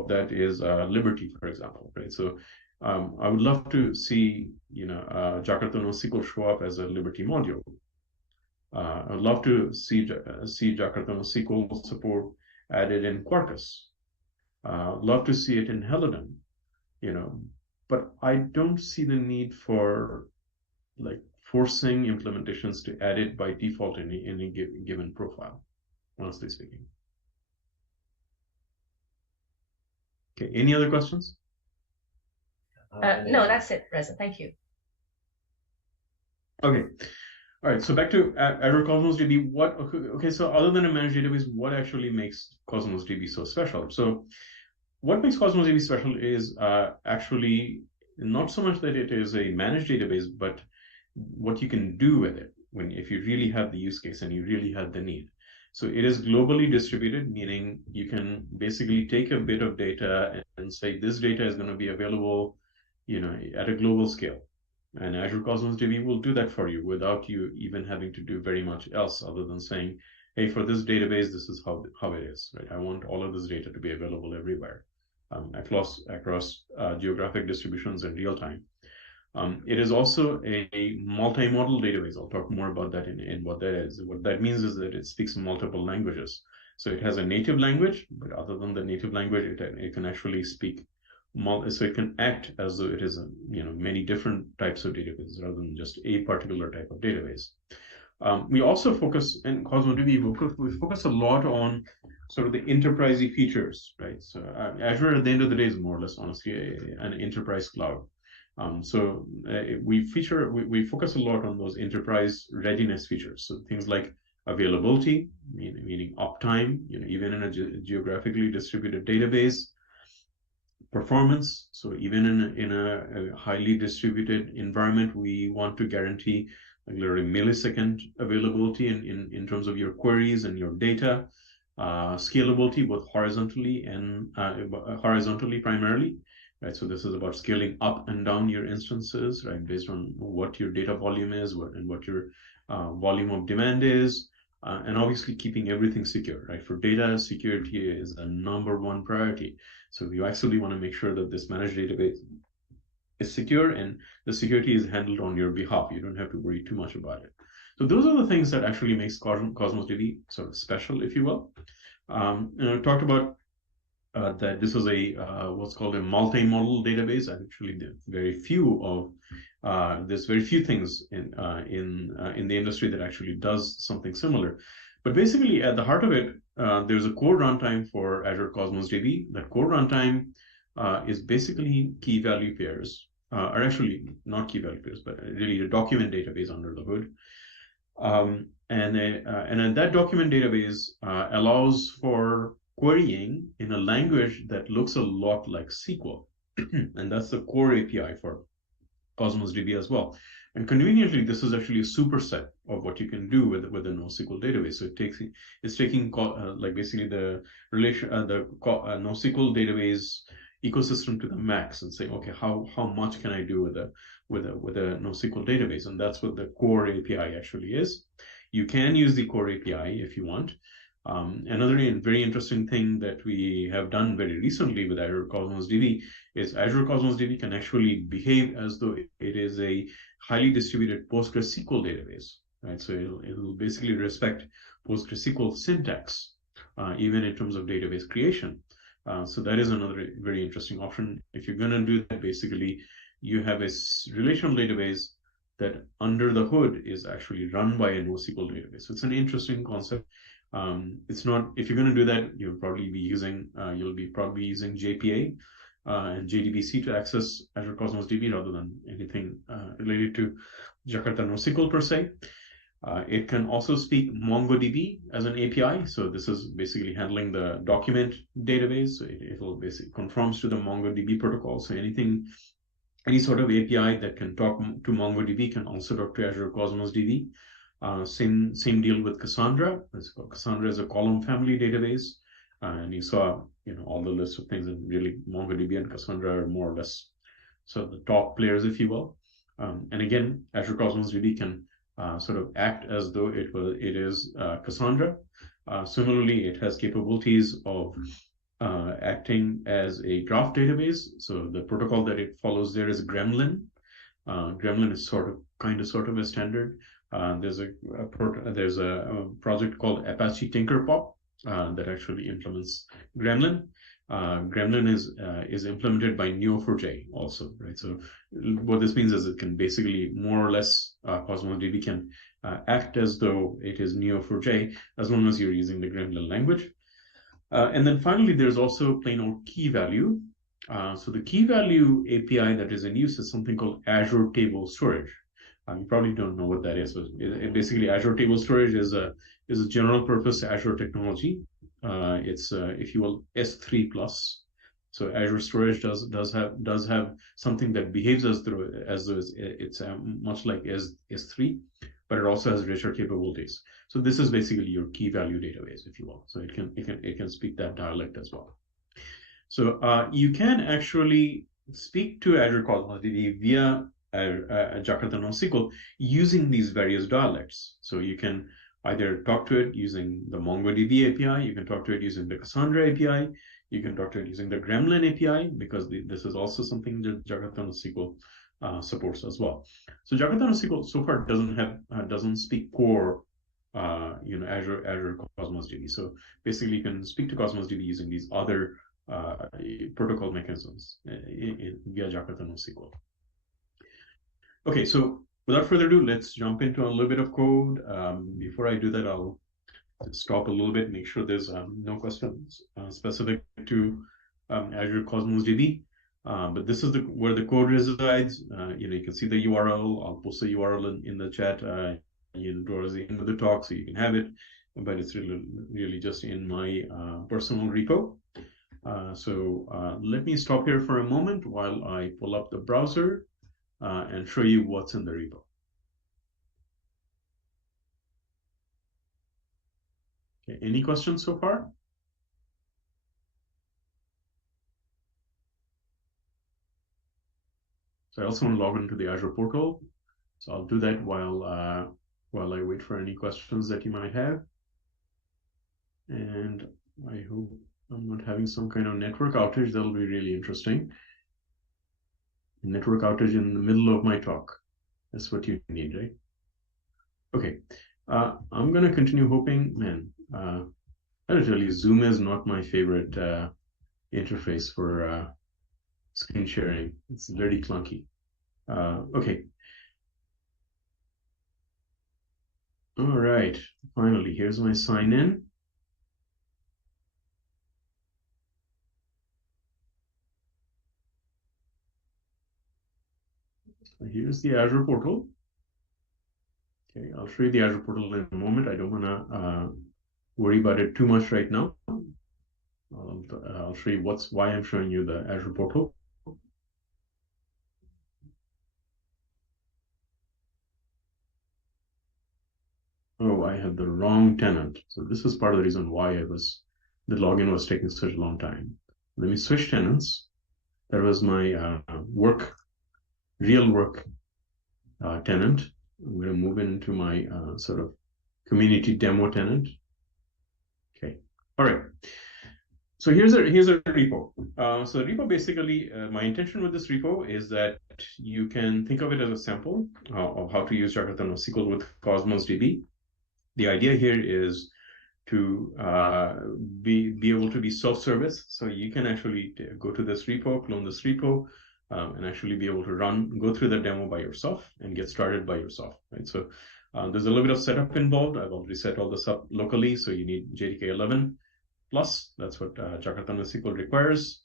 that is Liberty, for example, right? So I would love to see Jakarta NoSQL show up as a Liberty module. I'd love to see Jakarta NoSQL support added in Quarkus. Love to see it in Helidon, but I don't see the need for like forcing implementations to add it by default in any given profile, honestly speaking. Okay, any other questions? No, that's it, Reza. Thank you. Okay. All right, so back to Azure Cosmos DB. Okay, so other than a managed database, what actually makes Cosmos DB so special? So what makes Cosmos DB special is actually not so much that it is a managed database, but what you can do with it if you really have the use case and you really have the need. So it is globally distributed, meaning you can basically take a bit of data and say this data is going to be available, at a global scale. And Azure Cosmos DB will do that for you without you even having to do very much else other than saying, hey, for this database, this is how it is, right? I want all of this data to be available everywhere, across geographic distributions in real time. It is also a multi-modal database. I'll talk more about that in what that is. What that means is that it speaks multiple languages. So it has a native language, but other than the native language, it can actually speak. So it can act as though it is many different types of databases rather than just a particular type of database. We also focus in Cosmos DB. We focus a lot on sort of the enterprisey features, right? So Azure at the end of the day is more or less, honestly, an enterprise cloud. So we focus a lot on those enterprise readiness features. So things like availability, meaning uptime, even in a geographically distributed database. Performance, so even in a highly distributed environment, we want to guarantee literally millisecond availability in terms of your queries and your data. Scalability, both horizontally and horizontally primarily. Right, so this is about scaling up and down your instances, right, based on what your data volume is and what your volume of demand is, and obviously keeping everything secure, right? For data, security is the #1 priority. So you actually want to make sure that this managed database is secure and the security is handled on your behalf. You don't have to worry too much about it. So those are the things that actually makes Cosmos DB sort of special, if you will. And I talked about that this is a what's called a multi-model database. Actually, there's very few things in the industry that actually does something similar. But basically, at the heart of it, there's a core runtime for Azure Cosmos DB. That core runtime is basically key value pairs, or actually not key value pairs, but really a document database under the hood. And that document database allows for querying in a language that looks a lot like SQL. And that's the core API for Cosmos DB as well. And conveniently, this is actually a superset of what you can do with a NoSQL database. So it's taking like basically the NoSQL database ecosystem to the max and saying, okay, how much can I do with a NoSQL database? And that's what the core API actually is. You can use the core API if you want. Another very interesting thing that we have done very recently with Azure Cosmos DB is Azure Cosmos DB can actually behave as though it is a highly distributed PostgreSQL database, right? So it'll basically respect PostgreSQL syntax, even in terms of database creation. So that is another very interesting option. If you're going to do that, basically, you have a relational database that under the hood is actually run by a NoSQL database. So it's an interesting concept. It's not, if you're going to do that, you'll probably be using JPA and JDBC to access Azure Cosmos DB rather than anything related to Jakarta NoSQL per se. It can also speak MongoDB as an API. So this is basically handling the document database. So it will basically conforms to the MongoDB protocol. So any sort of API that can talk to MongoDB can also talk to Azure Cosmos DB. Same deal with Cassandra. Cassandra is a column family database, and you saw all the list of things, and really MongoDB and Cassandra are more or less so the top players, if you will. And again, Azure Cosmos DB can sort of act as though it is Cassandra. Similarly, it has capabilities of acting as a graph database. So the protocol that it follows there is Gremlin. Gremlin is sort of a standard. There's a project called Apache Tinkerpop that actually implements Gremlin. Gremlin is implemented by Neo4j also, right? So what this means is it can basically more or less Cosmos DB can act as though it is Neo4j as long as you're using the Gremlin language. And then finally, there's also plain old key value. So the key value API that is in use is something called Azure Table Storage. You probably don't know what that is, but basically Azure Table Storage is a general purpose Azure technology. It's if you will S3 plus. So Azure Storage does have something that behaves as though it's much like S3, but it also has richer capabilities. So this is basically your key value database, if you will. So it can speak that dialect as well. So you can actually speak to Azure Cosmos DB via Jakarta NoSQL using these various dialects. So you can either talk to it using the MongoDB API, you can talk to it using the Cassandra API, you can talk to it using the Gremlin API, because this is also something that Jakarta NoSQL supports as well. So Jakarta NoSQL so far doesn't speak core Azure Cosmos DB. So basically you can speak to Cosmos DB using these other protocol mechanisms via Jakarta NoSQL. Okay, so without further ado, let's jump into a little bit of code. Before I do that, I'll stop a little bit, make sure there's no questions specific to Azure Cosmos DB. But this is where the code resides. You can see the URL. I'll post the URL in the chat towards the end of the talk, so you can have it. But it's really just in my personal repo. So let me stop here for a moment while I pull up the browser and show you what's in the repo. Okay, any questions so far? So I also want to log into the Azure portal. So I'll do that while I wait for any questions that you might have. And I hope I'm not having some kind of network outage. That'll be really interesting. Network outage in the middle of my talk. That's what you need, right? Okay, I'm going to continue hoping, man, I'll tell you, Zoom is not my favorite interface for screen sharing. It's very clunky. Okay. All right, finally, here's my sign in. Here's the Azure portal. Okay, I'll show you the Azure portal in a moment. I don't want to worry about it too much right now. I'll show you why I'm showing you the Azure portal. Oh, I had the wrong tenant. So this is part of the reason why the login was taking such a long time. Let me switch tenants. That was my real work tenant. I'm going to move into my sort of community demo tenant. Okay, all right. So here's a repo. So the repo basically, my intention with this repo is that you can think of it as a sample of how to use Jakarta NoSQL with Cosmos DB. The idea here is to be able to be self-service. So you can actually go to this repo, clone this repo, and actually be able to go through the demo by yourself and get started by yourself, right? So there's a little bit of setup involved. I've already set all this up locally, so you need JDK 11 plus. That's what Jakarta NoSQL requires.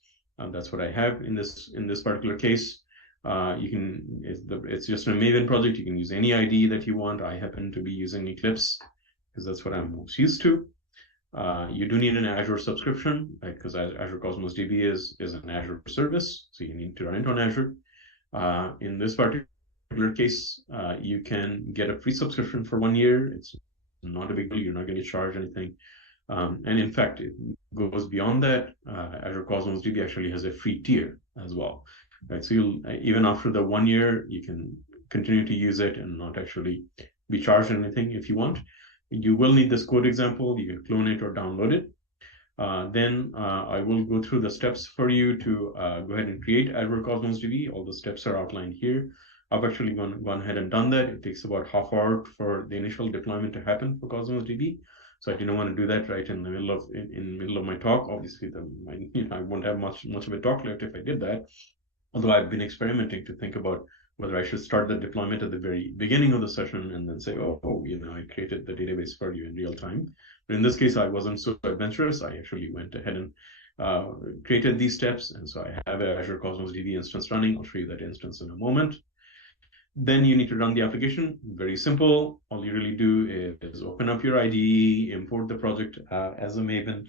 That's what I have in this particular case. It's just a Maven project. You can use any IDE that you want. I happen to be using Eclipse because that's what I'm most used to. You do need an Azure subscription, because Azure Cosmos DB is an Azure service, so you need to run it on Azure. In this particular case, you can get a free subscription for 1 year. It's not a big deal. You're not going to charge anything. And in fact, it goes beyond that. Azure Cosmos DB actually has a free tier as well. Right, so you'll even after the 1 year, you can continue to use it and not actually be charged anything if you want. You will need this code example. You can clone it or download it. Then I will go through the steps for you to go ahead and create Azure Cosmos DB. All the steps are outlined here. I've actually gone ahead and done that. It takes about half hour for the initial deployment to happen for Cosmos DB. So I didn't want to do that right in the middle of my talk. Obviously, I won't have much of a talk left if I did that. Although I've been experimenting to think about whether I should start the deployment at the very beginning of the session and then say, I created the database for you in real time. But in this case, I wasn't so adventurous. I actually went ahead and created these steps. And so I have an Azure Cosmos DB instance running. I'll show you that instance in a moment. Then you need to run the application. Very simple. All you really do is open up your IDE, import the project as a Maven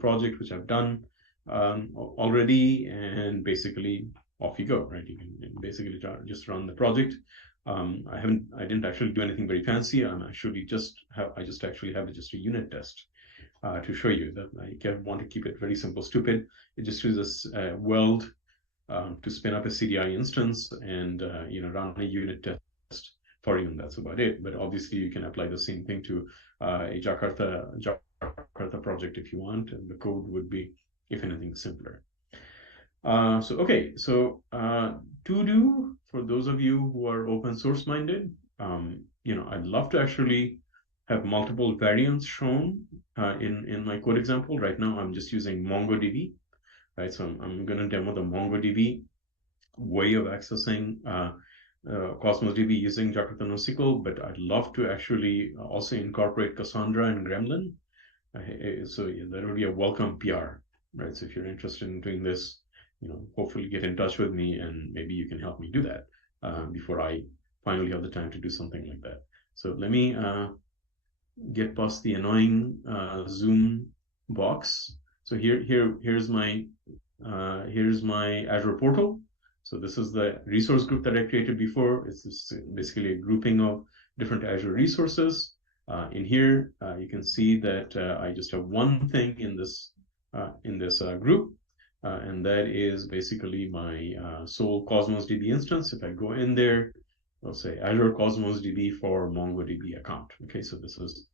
project, which I've done already, and basically off you go, right? You can basically just run the project. I didn't actually do anything very fancy. I just actually have just a unit test to show you that I want to keep it very simple, stupid. It just uses Weld to spin up a CDI instance and run a unit test for you, and that's about it. But obviously, you can apply the same thing to a Jakarta project if you want, and the code would be, if anything, simpler. To do, for those of you who are open source minded, I'd love to actually have multiple variants shown in my code example. Right now, I'm just using MongoDB, right? So I'm going to demo the MongoDB way of accessing Cosmos DB using Jakarta NoSQL, but I'd love to actually also incorporate Cassandra and Gremlin. So that would be a welcome PR, right? So if you're interested in doing this, hopefully get in touch with me and maybe you can help me do that before I finally have the time to do something like that. So let me get past the annoying Zoom box. So here's my Azure portal. So this is the resource group that I created before. It's basically a grouping of different Azure resources. In here, you can see that I just have one thing in this group, and that is basically my sole Cosmos DB instance. If I go in there, I'll say Azure Cosmos DB for MongoDB account. Okay, so this is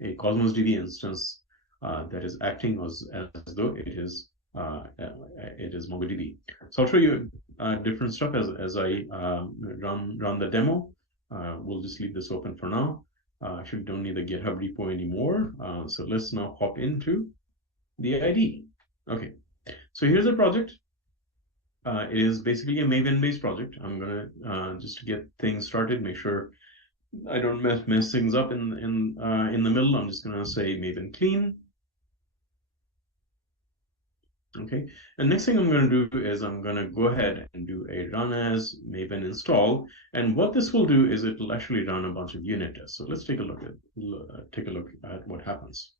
a Cosmos DB instance that is acting as though it is MongoDB. So I'll show you different stuff as I run the demo. We'll just leave this open for now. Actually don't need the GitHub repo anymore. So let's now hop into the IDE. Okay, so here's the project. It is basically a Maven-based project. I'm gonna just to get things started, make sure I don't mess things up in the middle. I'm just gonna say Maven clean. Okay, and next thing I'm going to do is I'm going to go ahead and do a run as Maven install, and what this will do is it will actually run a bunch of unit tests. So let's take a look at what happens.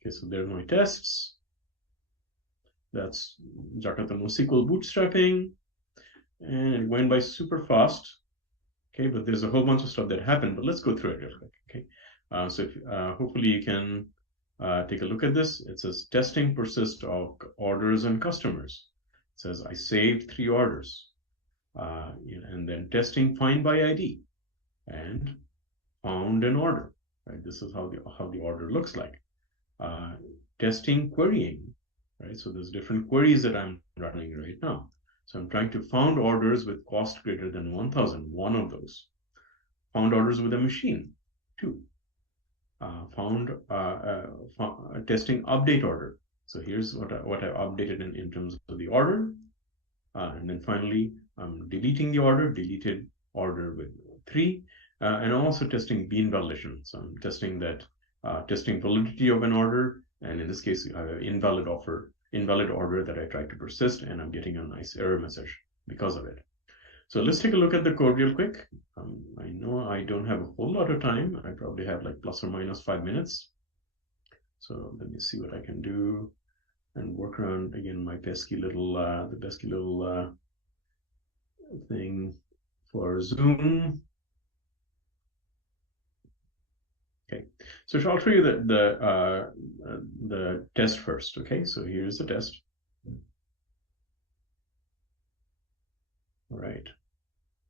Okay, so there are my tests. That's Jakarta NoSQL bootstrapping, and it went by super fast. Okay, but there's a whole bunch of stuff that happened, but let's go through it real quick. Okay, so hopefully you can take a look at this. It says testing persist of orders and customers. It says I saved 3 orders, and then testing find by ID and found an order. Right, this is how the order looks like. Testing querying, right? So there's different queries that I'm running right now. So I'm trying to found orders with cost greater than 1,000. One of those. Found orders with a machine. 2. Found testing update order. So here's what I updated in terms of the order, and then finally I'm deleting the order. Deleted order with 3, and I'm also testing bean validation. So I'm testing that testing validity of an order, and in this case I have an invalid offer invalid order that I tried to persist, and I'm getting a nice error message because of it. So let's take a look at the code real quick. I know I don't have a whole lot of time. I probably have like plus or minus 5 minutes. So let me see what I can do and work around again my pesky little thing for Zoom. Okay, so I'll show you the test first. Okay, so here's the test. All right,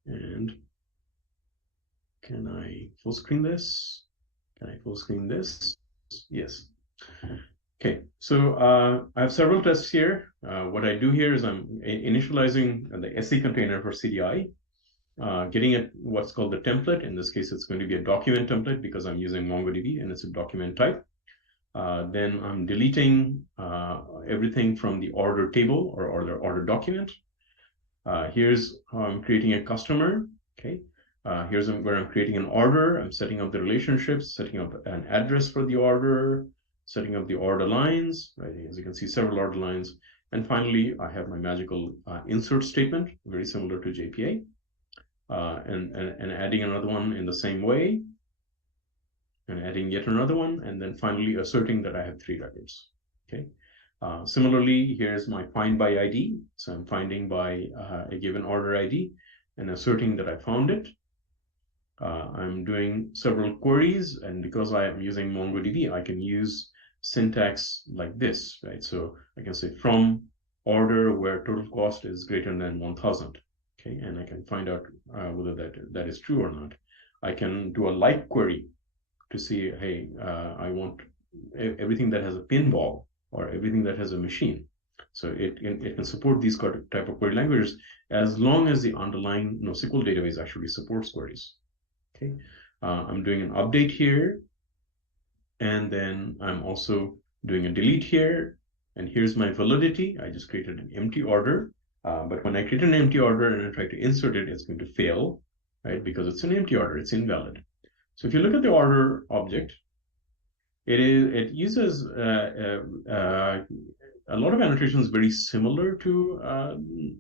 and can I full screen this? Can I full screen this? Yes. Okay, so I have several tests here. What I do here is I'm initializing the SE container for CDI, getting at what's called the template. In this case, it's going to be a document template because I'm using MongoDB and it's a document type. Then I'm deleting everything from the order table or order document. Here's how I'm creating a customer. Okay, here's where I'm creating an order. I'm setting up the relationships, setting up an address for the order, setting up the order lines, right? As you can see, several order lines. And finally, I have my magical insert statement, very similar to JPA, and adding another one in the same way, and adding yet another one, and then finally asserting that I have 3 records. Okay. Similarly, here's my find by ID. So I'm finding by a given order ID and asserting that I found it. I'm doing several queries, and because I am using MongoDB, I can use syntax like this, right? So I can say from order where total cost is greater than 1,000, okay? And I can find out whether that is true or not. I can do a like query to see, hey, I want everything that has a pinball or everything that has a machine. So it can support these type of query languages as long as the underlying NoSQL database actually supports queries. Okay, I'm doing an update here, and then I'm also doing a delete here, and here's my validity. I just created an empty order, but when I create an empty order and I try to insert it, it's going to fail, right? Because it's an empty order, it's invalid. So if you look at the order object, it uses a lot of annotations very similar to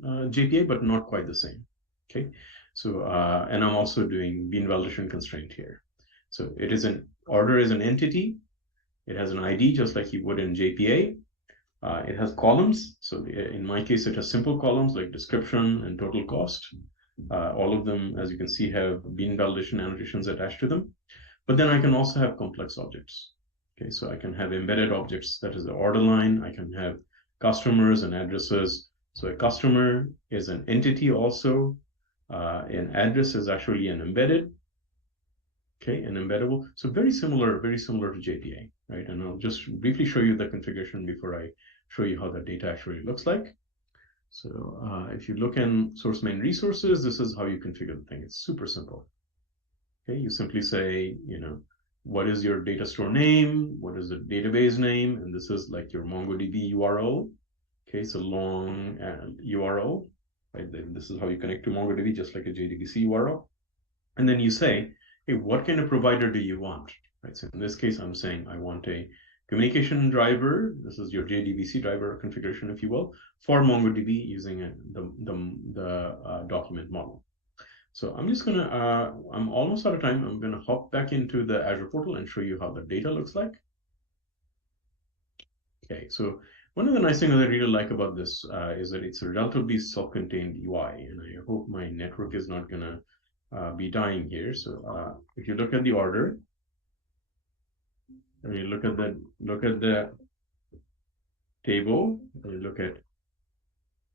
JPA, but not quite the same. Okay, so and I'm also doing bean validation constraint here. So it is an order is an entity. It has an ID just like you would in JPA. It has columns. So in my case, it has simple columns like description and total cost. All of them, as you can see, have bean validation annotations attached to them. But then I can also have complex objects. Okay, so I can have embedded objects, that is the order line. I can have customers and addresses. So a customer is an entity also. An address is actually an embedded. Okay, an embeddable. So very similar to JPA, right? And I'll just briefly show you the configuration before I show you how the data actually looks like. So if you look in source main resources, this is how you configure the thing. It's super simple. Okay, you simply say, what is your data store name? What is the database name? And this is like your MongoDB URL. Okay, it's a long URL, right? This is how you connect to MongoDB, just like a JDBC URL. And then you say, hey, what kind of provider do you want? Right. So in this case, I'm saying I want a communication driver. This is your JDBC driver configuration, if you will, for MongoDB using the document model. So I'm just gonna, I'm almost out of time. I'm gonna hop back into the Azure portal and show you how the data looks like. Okay, so one of the nice things that I really like about this is that it's a relatively self-contained UI, and I hope my network is not gonna be dying here. So if you look at the order, and you look at the table, and you look at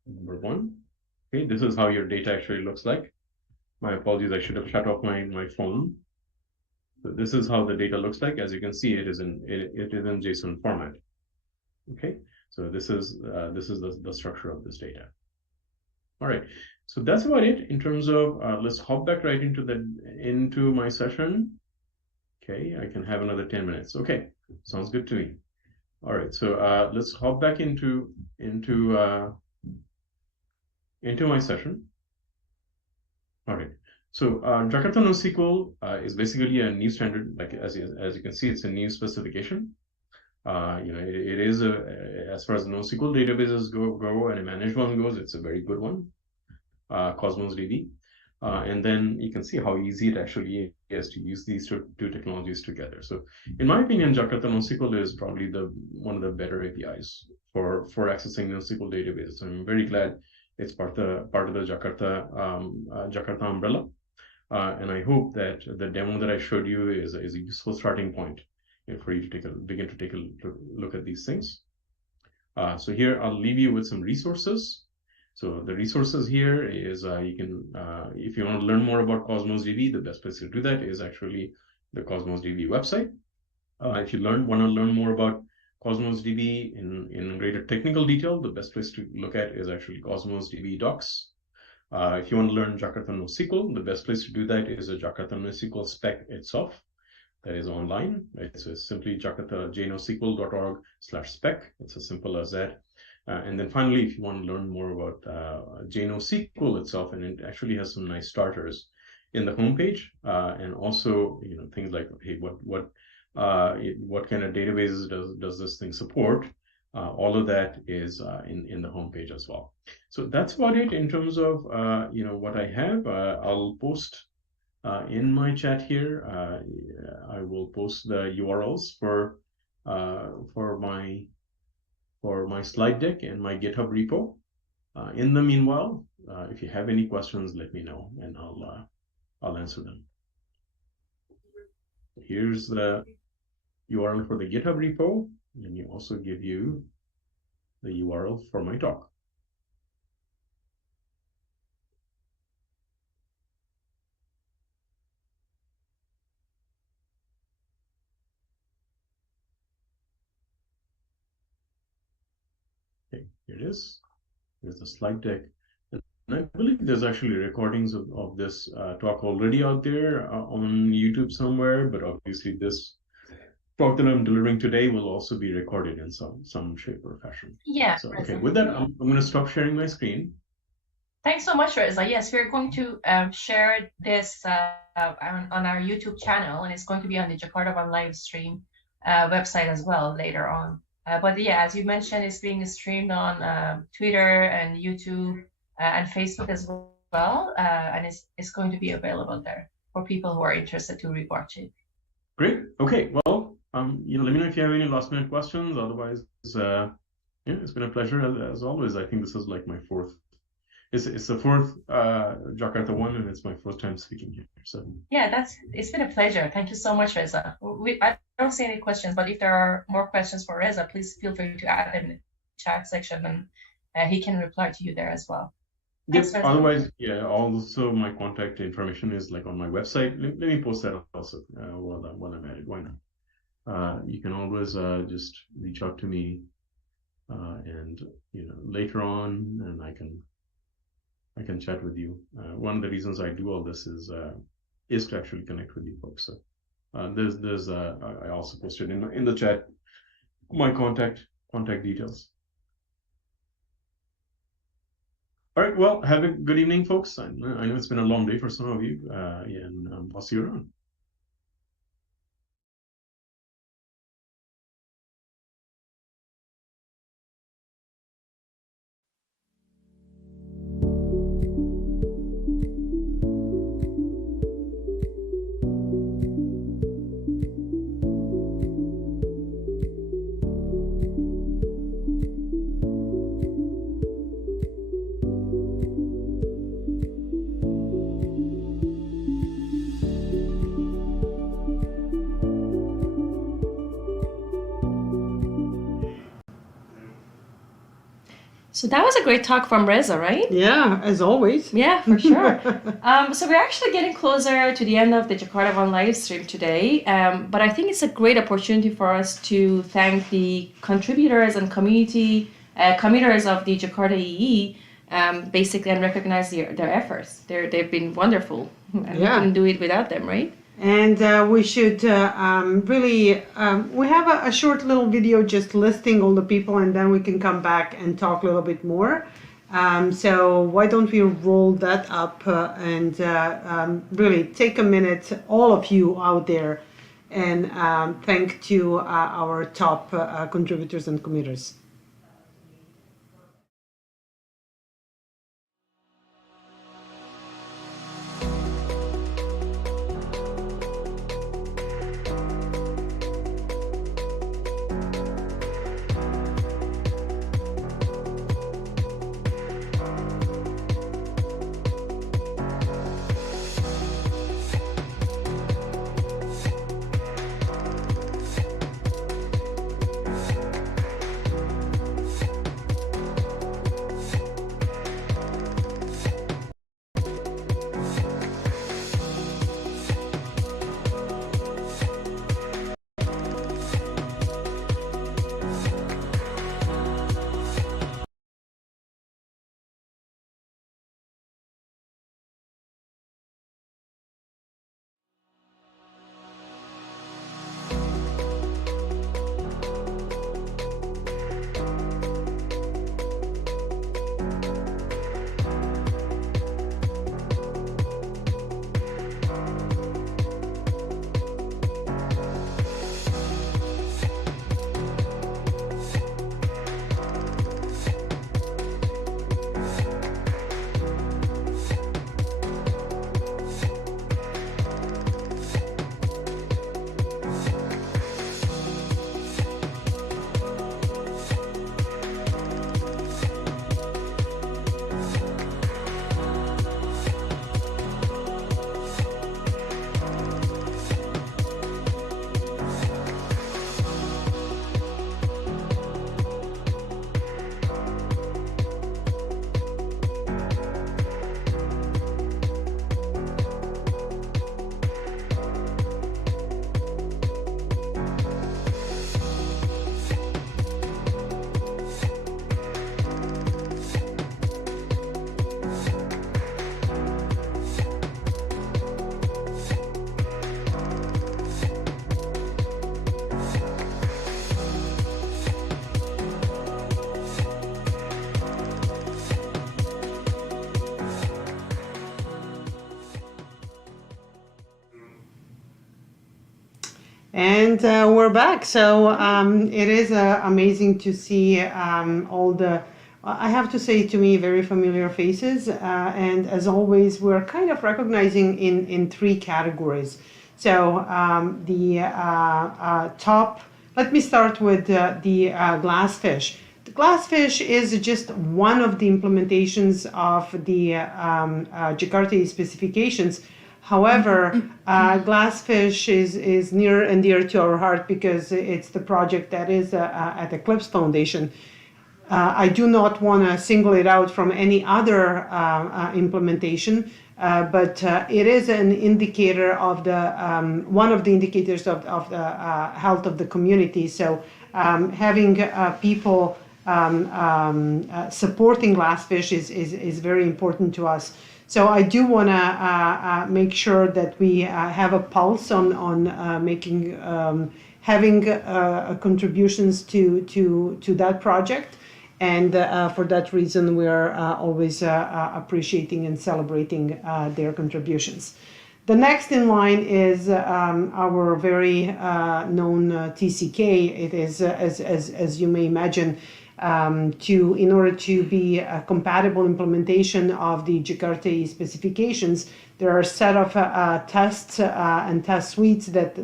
number 1. Okay, this is how your data actually looks like. My apologies, I should have shut off my phone. So this is how the data looks like. As you can see, it is in JSON format. Okay, so this is the structure of this data. All right, so that's about it in terms of. Let's hop back right into my session. Okay, I can have another 10 minutes. Okay, sounds good to me. All right, so let's hop back into my session. All right, so Jakarta NoSQL is basically a new standard. Like as you can see, it's a new specification. It is as far as NoSQL databases go and a managed one goes, it's a very good one, Cosmos DB. And then you can see how easy it actually is to use these two technologies together. So in my opinion, Jakarta NoSQL is probably one of the better APIs for accessing NoSQL databases. I'm very glad it's part of the Jakarta umbrella. And I hope that the demo that I showed you is a useful starting point for you to begin to take a look at these things. So here I'll leave you with some resources. So the resources here is you can, if you want to learn more about Cosmos DB, the best place to do that is actually the Cosmos DB website. If you want to learn more about Cosmos DB in greater technical detail, the best place to look at is actually Cosmos DB docs. If you want to learn Jakarta NoSQL, the best place to do that is a Jakarta NoSQL spec itself. That is online. Right? So it's simply jnosql.org/spec. It's as simple as that. And then finally, if you want to learn more about JNoSQL itself, and it actually has some nice starters in the homepage, and also things like, hey, what kind of databases does this thing support? All of that is in the homepage as well. So that's about it in terms of what I have. I'll post in my chat here. I will post the URLs for my slide deck and my GitHub repo. In the meanwhile, if you have any questions, let me know and I'll answer them. Here's the URL for the GitHub repo, and you also give you the URL for my talk. Okay, here it is. Here's the slide deck. And I believe there's actually recordings of this talk already out there on YouTube somewhere, but obviously this talk that I'm delivering today will also be recorded in some shape or fashion. Yeah. So, okay, with that, I'm going to stop sharing my screen. Thanks so much, Reza. Yes, we're going to share this on our YouTube channel, and it's going to be on the JakartaOne Livestream website as well later on. But yeah, as you mentioned, it's being streamed on Twitter and YouTube and Facebook as well, and it's going to be available there for people who are interested to rewatch it. Great. Okay. Well, let me know if you have any last-minute questions. Otherwise, yeah, it's been a pleasure as always. I think this is like my fourth. It's the fourth JakartaOne, and it's my first time speaking here. So yeah, it's been a pleasure. Thank you so much, Reza. I don't see any questions, but if there are more questions for Reza, please feel free to add in the chat section, and he can reply to you there as well. Yes. Otherwise, yeah. Also, my contact information is like on my website. Let me post that also while I'm at it. Why not? You can always just reach out to me, and later on, and I can chat with you. One of the reasons I do all this is to actually connect with you folks. So there's I also posted in the chat my contact details. All right. Well, have a good evening, folks. I know it's been a long day for some of you, and I'll see you around. So that was a great talk from Reza, right? Yeah, as always. Yeah, for sure. So we're actually getting closer to the end of the JakartaOne live stream today, but I think it's a great opportunity for us to thank the contributors and committers of the Jakarta EE, basically, and recognize their efforts. They've been wonderful, and we couldn't do it without them, right? And we should really, we have a short little video just listing all the people, and then we can come back and talk a little bit more. So why don't we roll that up and really take a minute, all of you out there, and thank to our top contributors and committers. And we're back. So it is amazing to see all the, I have to say, to me, very familiar faces. And as always, we're kind of recognizing in three categories. So the top, let me start with the glassfish. The glassfish is just one of the implementations of the Jakarta specifications. However, glassfish is near and dear to our heart because it's the project that is at Eclipse Foundation. I do not want to single it out from any other implementation, but it is an indicator of the one of the indicators of the health of the community. So having people supporting glassfish is very important to us. So I do want to make sure that we have a pulse on making having contributions to that project, and for that reason we are always appreciating and celebrating their contributions. The next in line is our very known TCK. It is, as you may imagine, in order to be a compatible implementation of the Jakarta specifications, there are a set of tests and test suites that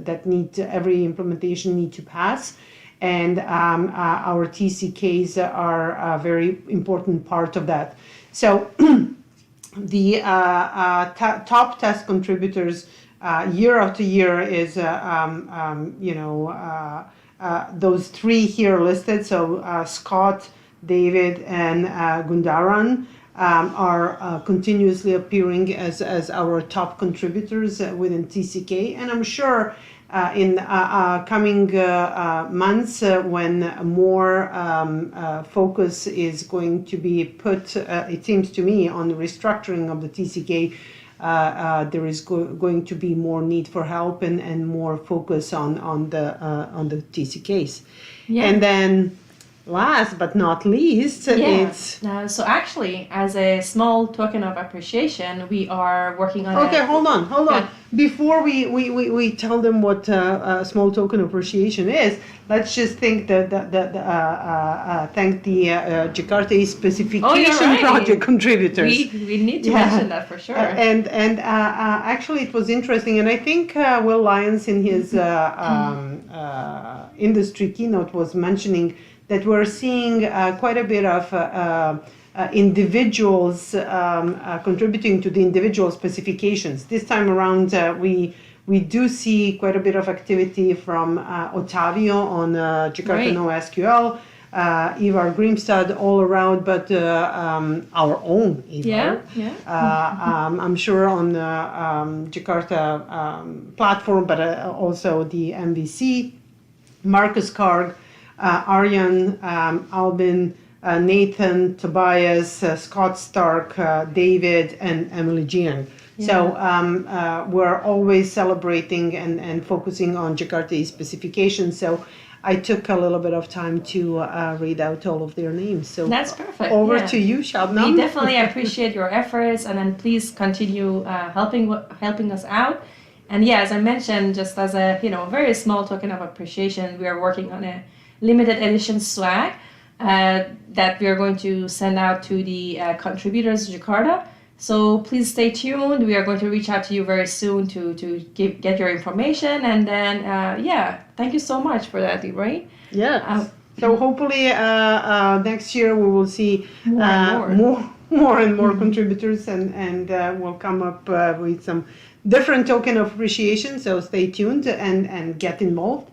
every implementation need to pass, and our TCKs are a very important part of that. So the top test contributors year after year is those three here listed. So Scott, David, and Gundaran are continuously appearing as our top contributors within TCK, and I'm sure in coming months when more focus is going to be put, it seems to me, on the restructuring of the TCK, there is going to be more need for help and more focus on the TCKs. Yeah. And then last but not least, it's... so actually, as a small token of appreciation, we are working on hold on. Yeah. Before we tell them what a small token of appreciation is, let's just thank the Jakarta specification project contributors. We need to mention that for sure. And actually, it was interesting, and I think Will Lyons in his industry keynote was mentioning that we're seeing quite a bit of individuals contributing to the individual specifications. This time around, we do see quite a bit of activity from Ottavio on Jakarta NoSQL, Ivar Grimstad all around, but our own Ivar. I'm sure on the Jakarta platform, but also the MVC, Marcus Karg, Aryan, Albin, Nathan, Tobias, Scott Stark, David, and Emily Gian. Yeah. So we're always celebrating and focusing on Jakarta specifications. So I took a little bit of time to read out all of their names. So that's perfect. Over to you, Shabnam. We definitely appreciate your efforts, and then please continue helping us out. And yeah, as I mentioned, just as a very small token of appreciation, we are working on a limited edition swag that we are going to send out to the contributors of Jakarta. So please stay tuned. We are going to reach out to you very soon to get your information. And then, thank you so much for that, right? Yeah. So hopefully next year we will see more and more contributors, and we'll come up with some different token of appreciation. So stay tuned and get involved.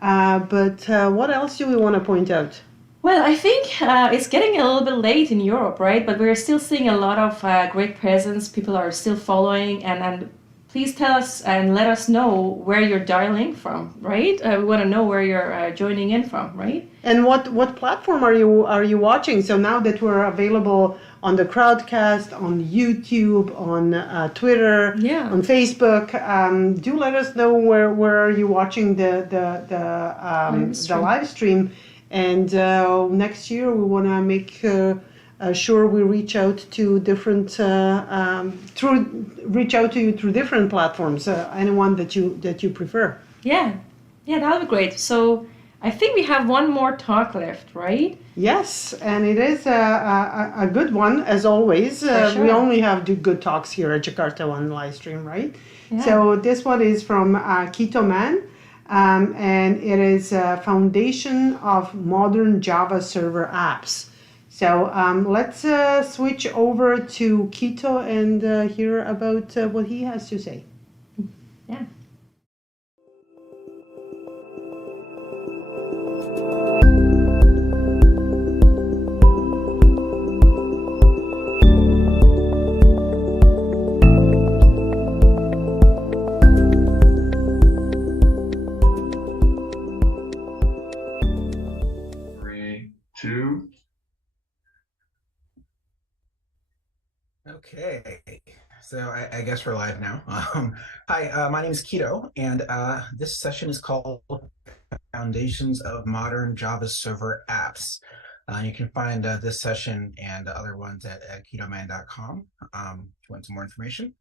But what else do we want to point out? Well, I think it's getting a little bit late in Europe, right? But we're still seeing a lot of great presence. People are still following, and please tell us and let us know where you're dialing from, right? We want to know where you're joining in from, right? And what platform are you watching? So now that we're available on the Crowdcast, on YouTube, on Twitter, on Facebook, do let us know where are you watching the live stream. And next year we want to make sure we reach out to different reach out to you through different platforms, anyone that you prefer. Yeah, Yeah, that'll be great. So I think we have one more talk left, right? Yes, and it is a good one, as always. sure. We only have good talks here at JakartaOne Livestream, right? Yeah. So this one is from Keto Man, and it is a foundation of modern Java server apps. So let's switch over to Keto and hear about what he has to say. Yeah. Two. Okay, so I guess we're live now. Hi, my name is Keto, and this session is called Foundations of Modern Java Server Apps. You can find this session and other ones at ketoman.com if you want some more information.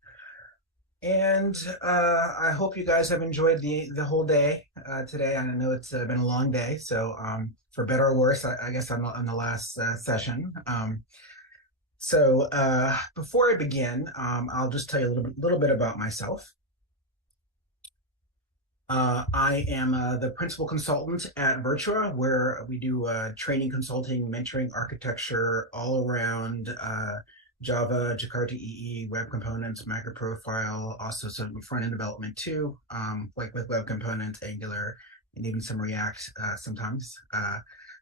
And I hope you guys have enjoyed the whole day today. I know it's been a long day, so for better or worse, I guess I'm on the last session. So before I begin, I'll just tell you a little bit about myself. I am the principal consultant at Virtua, where we do training, consulting, mentoring, architecture, all around Java, Jakarta EE, web components, microprofile, also some front-end development too, like with web components, Angular, and even some React sometimes.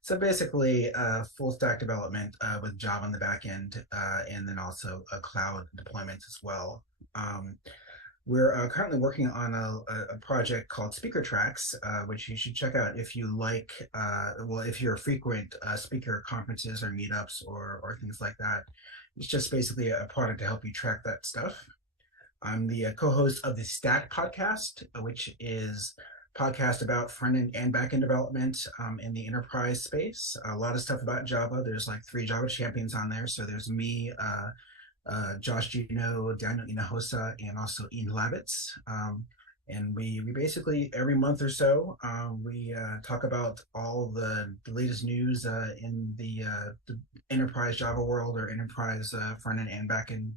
So basically, full stack development with Java on the back end, and then also a cloud deployment as well. We're currently working on a project called Speaker Tracks, which you should check out if you like, well, if you're a frequent speaker conferences or meetups or things like that. It's just basically a product to help you track that stuff. I'm the co-host of the Stack podcast, which is a podcast about front-end and back-end development in the enterprise space. A lot of stuff about Java. There's like 3 Java champions on there. So there's me, Josh Gino, Daniel Inahosa, and also Ian Lavitz. And we basically, every month or so, we talk about all the latest news in the enterprise Java world or enterprise front-end and back-end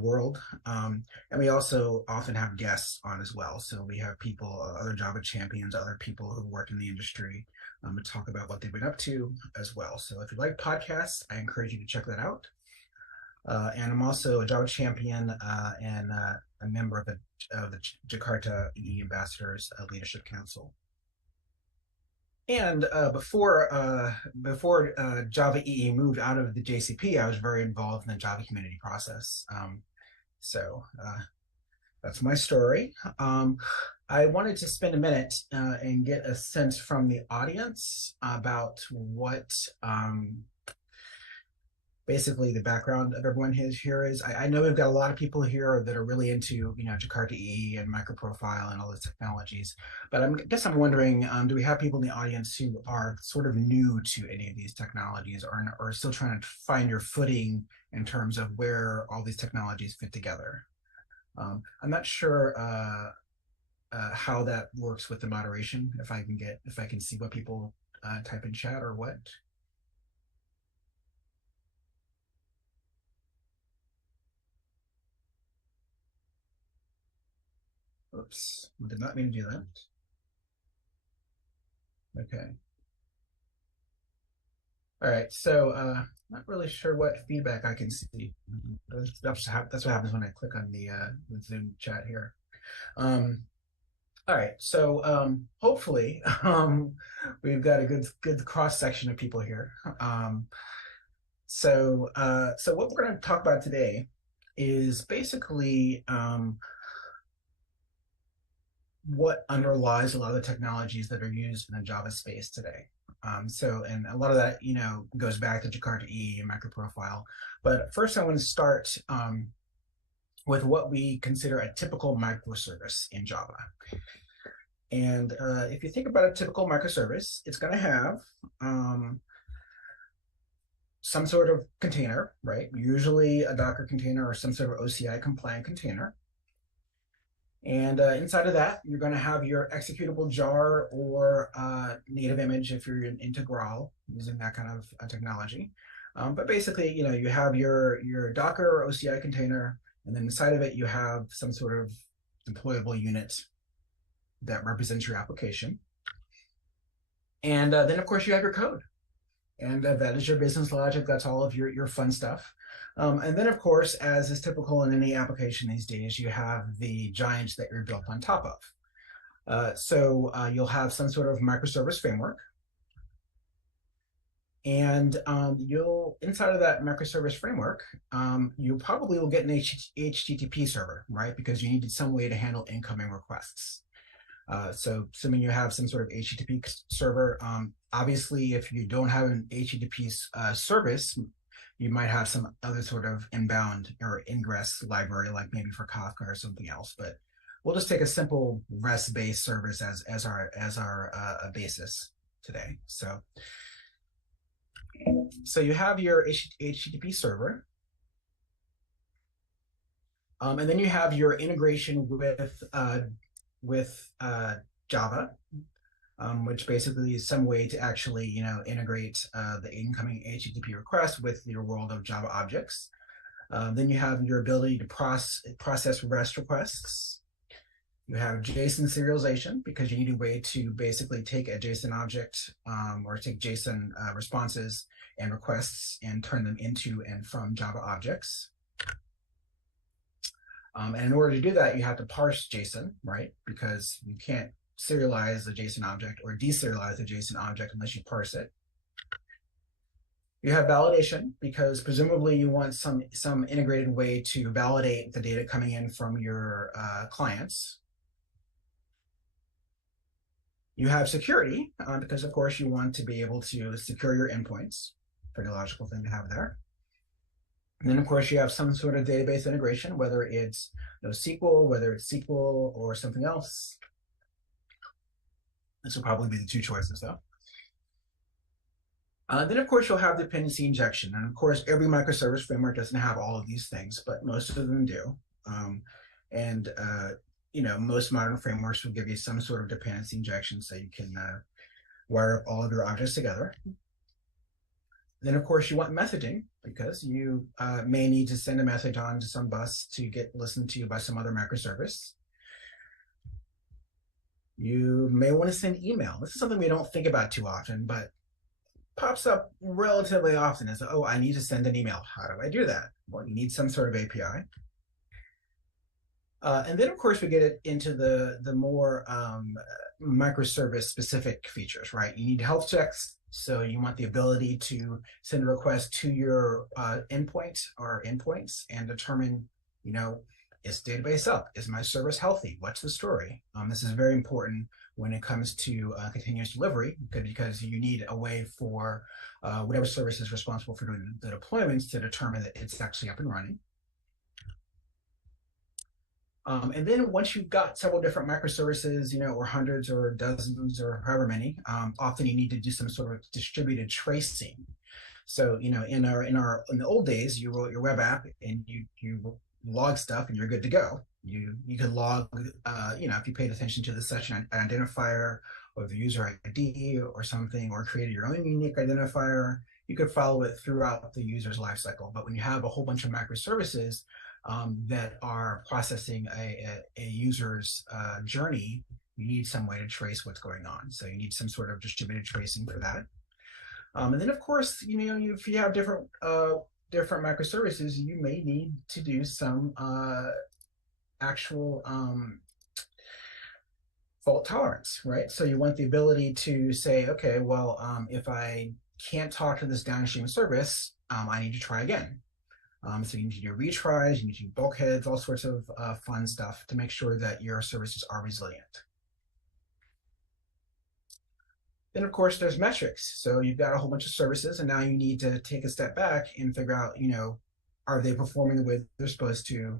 world. And we also often have guests on as well. So we have people, other Java champions, other people who work in the industry to talk about what they've been up to as well. So if you like podcasts, I encourage you to check that out. And I'm also a Java champion and a member of the Jakarta EE Ambassadors Leadership Council. And before Java EE moved out of the JCP, I was very involved in the Java community process. So that's my story. I wanted to spend a minute and get a sense from the audience about what basically the background of everyone here is. I know we've got a lot of people here that are really into, Jakarta EE and microprofile and all those technologies, but I guess I'm wondering, do we have people in the audience who are sort of new to any of these technologies or are still trying to find your footing in terms of where all these technologies fit together? I'm not sure how that works with the moderation, if I can see what people type in chat or what. Oops, did not mean to do that. Okay. All right, so not really sure what feedback I can see. That's what happens when I click on the Zoom chat here. All right, so hopefully we've got a good cross section of people here. So what we're going to talk about today is basically what underlies a lot of the technologies that are used in the Java space today. And a lot of that, goes back to Jakarta EE and microprofile. But first I want to start with what we consider a typical microservice in Java. And if you think about a typical microservice, it's going to have some sort of container, right? Usually a Docker container or some sort of OCI compliant container. And inside of that, you're going to have your executable jar or native image if you're into Graal using that kind of technology. But basically, you have your Docker or OCI container, and then inside of it, you have some sort of deployable unit that represents your application. And then, of course, you have your code. And that is your business logic. That's all of your fun stuff. And then, of course, as is typical in any application these days, you have the giants that you're built on top of. So you'll have some sort of microservice framework. And you'll, inside of that microservice framework, you probably will get an HTTP server, right? Because you needed some way to handle incoming requests. So assuming you have some sort of HTTP server, obviously if you don't have an HTTP service, you might have some other sort of inbound or ingress library, like maybe for Kafka or something else. But we'll just take a simple REST-based service as our basis today. So you have your HTTP server, and then you have your integration with Java, which basically is some way to actually integrate the incoming HTTP request with your world of Java objects. Then you have your ability to process REST requests. You have JSON serialization, because you need a way to basically take a JSON object or take JSON responses and requests and turn them into and from Java objects. And in order to do that, you have to parse JSON, right? Because you can't serialize a JSON object or deserialize a JSON object unless you parse it. You have validation, because presumably you want some integrated way to validate the data coming in from your clients. You have security, because of course you want to be able to secure your endpoints. Pretty logical thing to have there. And then of course you have some sort of database integration, whether it's NoSQL, whether it's SQL or something else. This will probably be the two choices though. Then of course you'll have dependency injection. And of course every microservice framework doesn't have all of these things, but most of them do. Most modern frameworks will give you some sort of dependency injection so you can wire up all of your objects together. Then of course you want messaging, because you may need to send a message on to some bus to get listened to by some other microservice. You may want to send email. This is something we don't think about too often, but pops up relatively often as, oh, I need to send an email. How do I do that? Well, you need some sort of API. And then, of course, we get it into the more microservice specific features, right? You need health checks. So you want the ability to send a request to your endpoint or endpoints and determine, is database up? Is my service healthy? What's the story? This is very important when it comes to continuous delivery, because you need a way for whatever service is responsible for doing the deployments to determine that it's actually up and running. And then once you've got several different microservices, or hundreds or dozens or however many, often you need to do some sort of distributed tracing. So, in the old days, you wrote your web app and you log stuff and you're good to go. You could log, if you paid attention to the session identifier or the user ID or something, or created your own unique identifier, you could follow it throughout the user's lifecycle. But when you have a whole bunch of microservices that are processing a user's journey, you need some way to trace what's going on. So you need some sort of distributed tracing for that. And then, of course, if you have different microservices, you may need to do some actual fault tolerance, right? So you want the ability to say, okay, well, if I can't talk to this downstream service, I need to try again. So you need to do retries, you need to do bulkheads, all sorts of fun stuff to make sure that your services are resilient. Then, of course, there's metrics. So you've got a whole bunch of services, and now you need to take a step back and figure out, are they performing the way they're supposed to?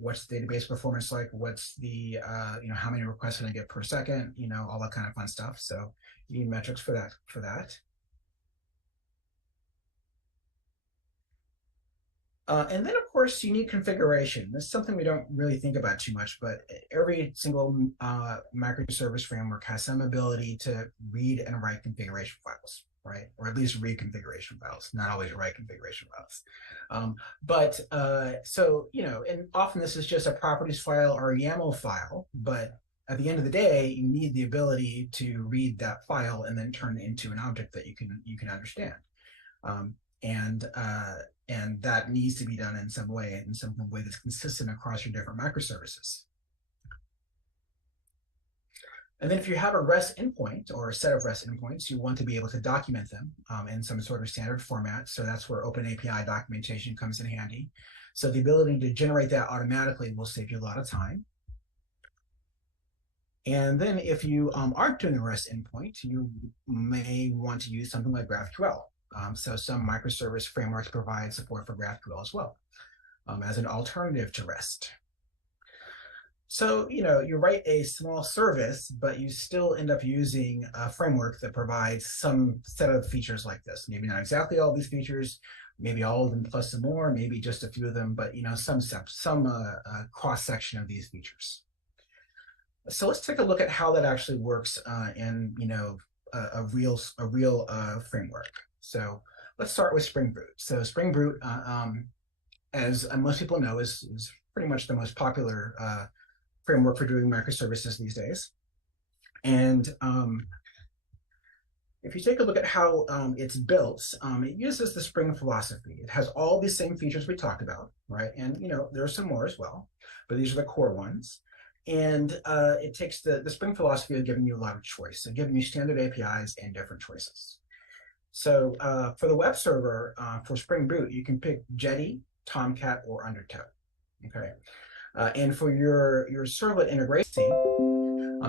What's the database performance like? What's the, how many requests can I get per second? All that kind of fun stuff. So you need metrics for that. And then, of course, you need configuration. That's something we don't really think about too much, but every single microservice framework has some ability to read and write configuration files, right? Or at least read configuration files, not always write configuration files. So, and often this is just a properties file or a YAML file, but at the end of the day, you need the ability to read that file and then turn it into an object that you can understand. And that needs to be done in some way that's consistent across your different microservices. And then if you have a REST endpoint or a set of REST endpoints, you want to be able to document them in some sort of standard format. So that's where OpenAPI documentation comes in handy. So the ability to generate that automatically will save you a lot of time. And then if you aren't doing a REST endpoint, you may want to use something like GraphQL. So some microservice frameworks provide support for GraphQL as well as an alternative to REST. So, you write a small service, but you still end up using a framework that provides some set of features like this. Maybe not exactly all these features, maybe all of them plus some more, maybe just a few of them, but some cross-section of these features. So let's take a look at how that actually works in a real framework. So let's start with Spring Boot. So Spring Boot, as most people know, is pretty much the most popular framework for doing microservices these days. And if you take a look at how it's built, it uses the Spring philosophy. It has all these same features we talked about, right? And there are some more as well, but these are the core ones. And it takes the Spring philosophy of giving you a lot of choice and giving you standard APIs and different choices. So for the web server, for Spring Boot, you can pick Jetty, Tomcat, or Undertow. Okay, and for your servlet integration,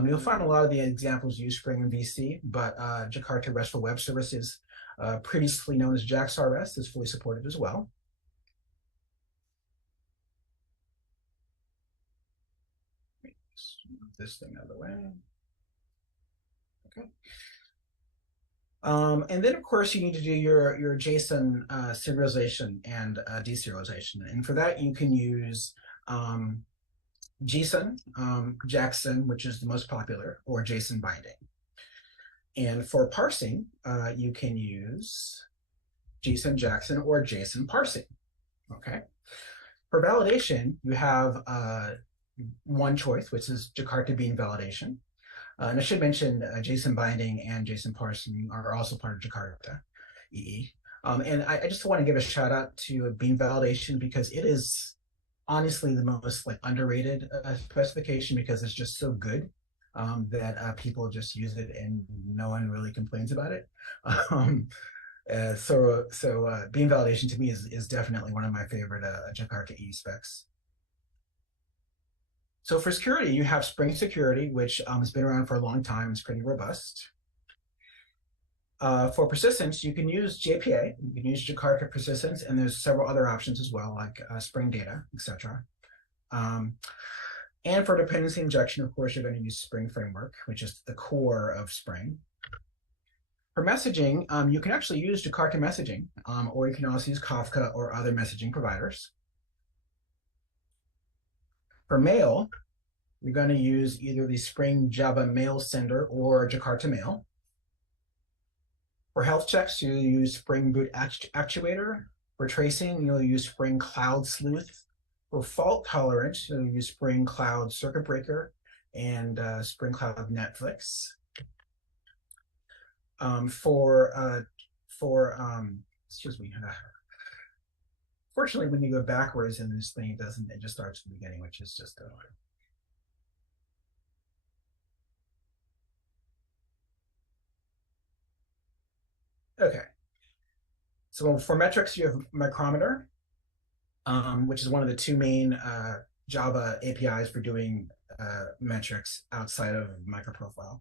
you'll find a lot of the examples use Spring and VC, but Jakarta RESTful Web Services, previously known as JaksRS, is fully supported as well. Let's move this thing out of the way. Okay. And then, of course, you need to do your JSON serialization and deserialization. And for that, you can use JSON, Jackson, which is the most popular, or JSON binding. And for parsing, you can use JSON Jackson or JSON parsing. Okay. For validation, you have one choice, which is Jakarta Bean validation. And I should mention JSON binding and JSON parsing are also part of Jakarta EE. And I just want to give a shout out to Bean validation because it is honestly the most underrated specification because it's just so good that people just use it and no one really complains about it. So Bean validation to me is definitely one of my favorite Jakarta EE specs. So for security, you have Spring Security, which has been around for a long time. It's pretty robust. For persistence, you can use JPA, you can use Jakarta Persistence, and there's several other options as well, like Spring Data, etc. And for dependency injection, of course, you're going to use Spring Framework, which is the core of Spring. For messaging, you can actually use Jakarta Messaging, or you can also use Kafka or other messaging providers. For mail, you're going to use either the Spring Java Mail Sender or Jakarta Mail. For health checks, you use Spring Boot Actuator. For tracing, you'll use Spring Cloud Sleuth. For fault tolerance, you'll use Spring Cloud Circuit Breaker and Spring Cloud Netflix. Excuse me. Fortunately, when you go backwards in this thing, it just starts from the beginning, which is just annoying. Okay. So for metrics, you have Micrometer, which is one of the two main Java APIs for doing metrics outside of MicroProfile.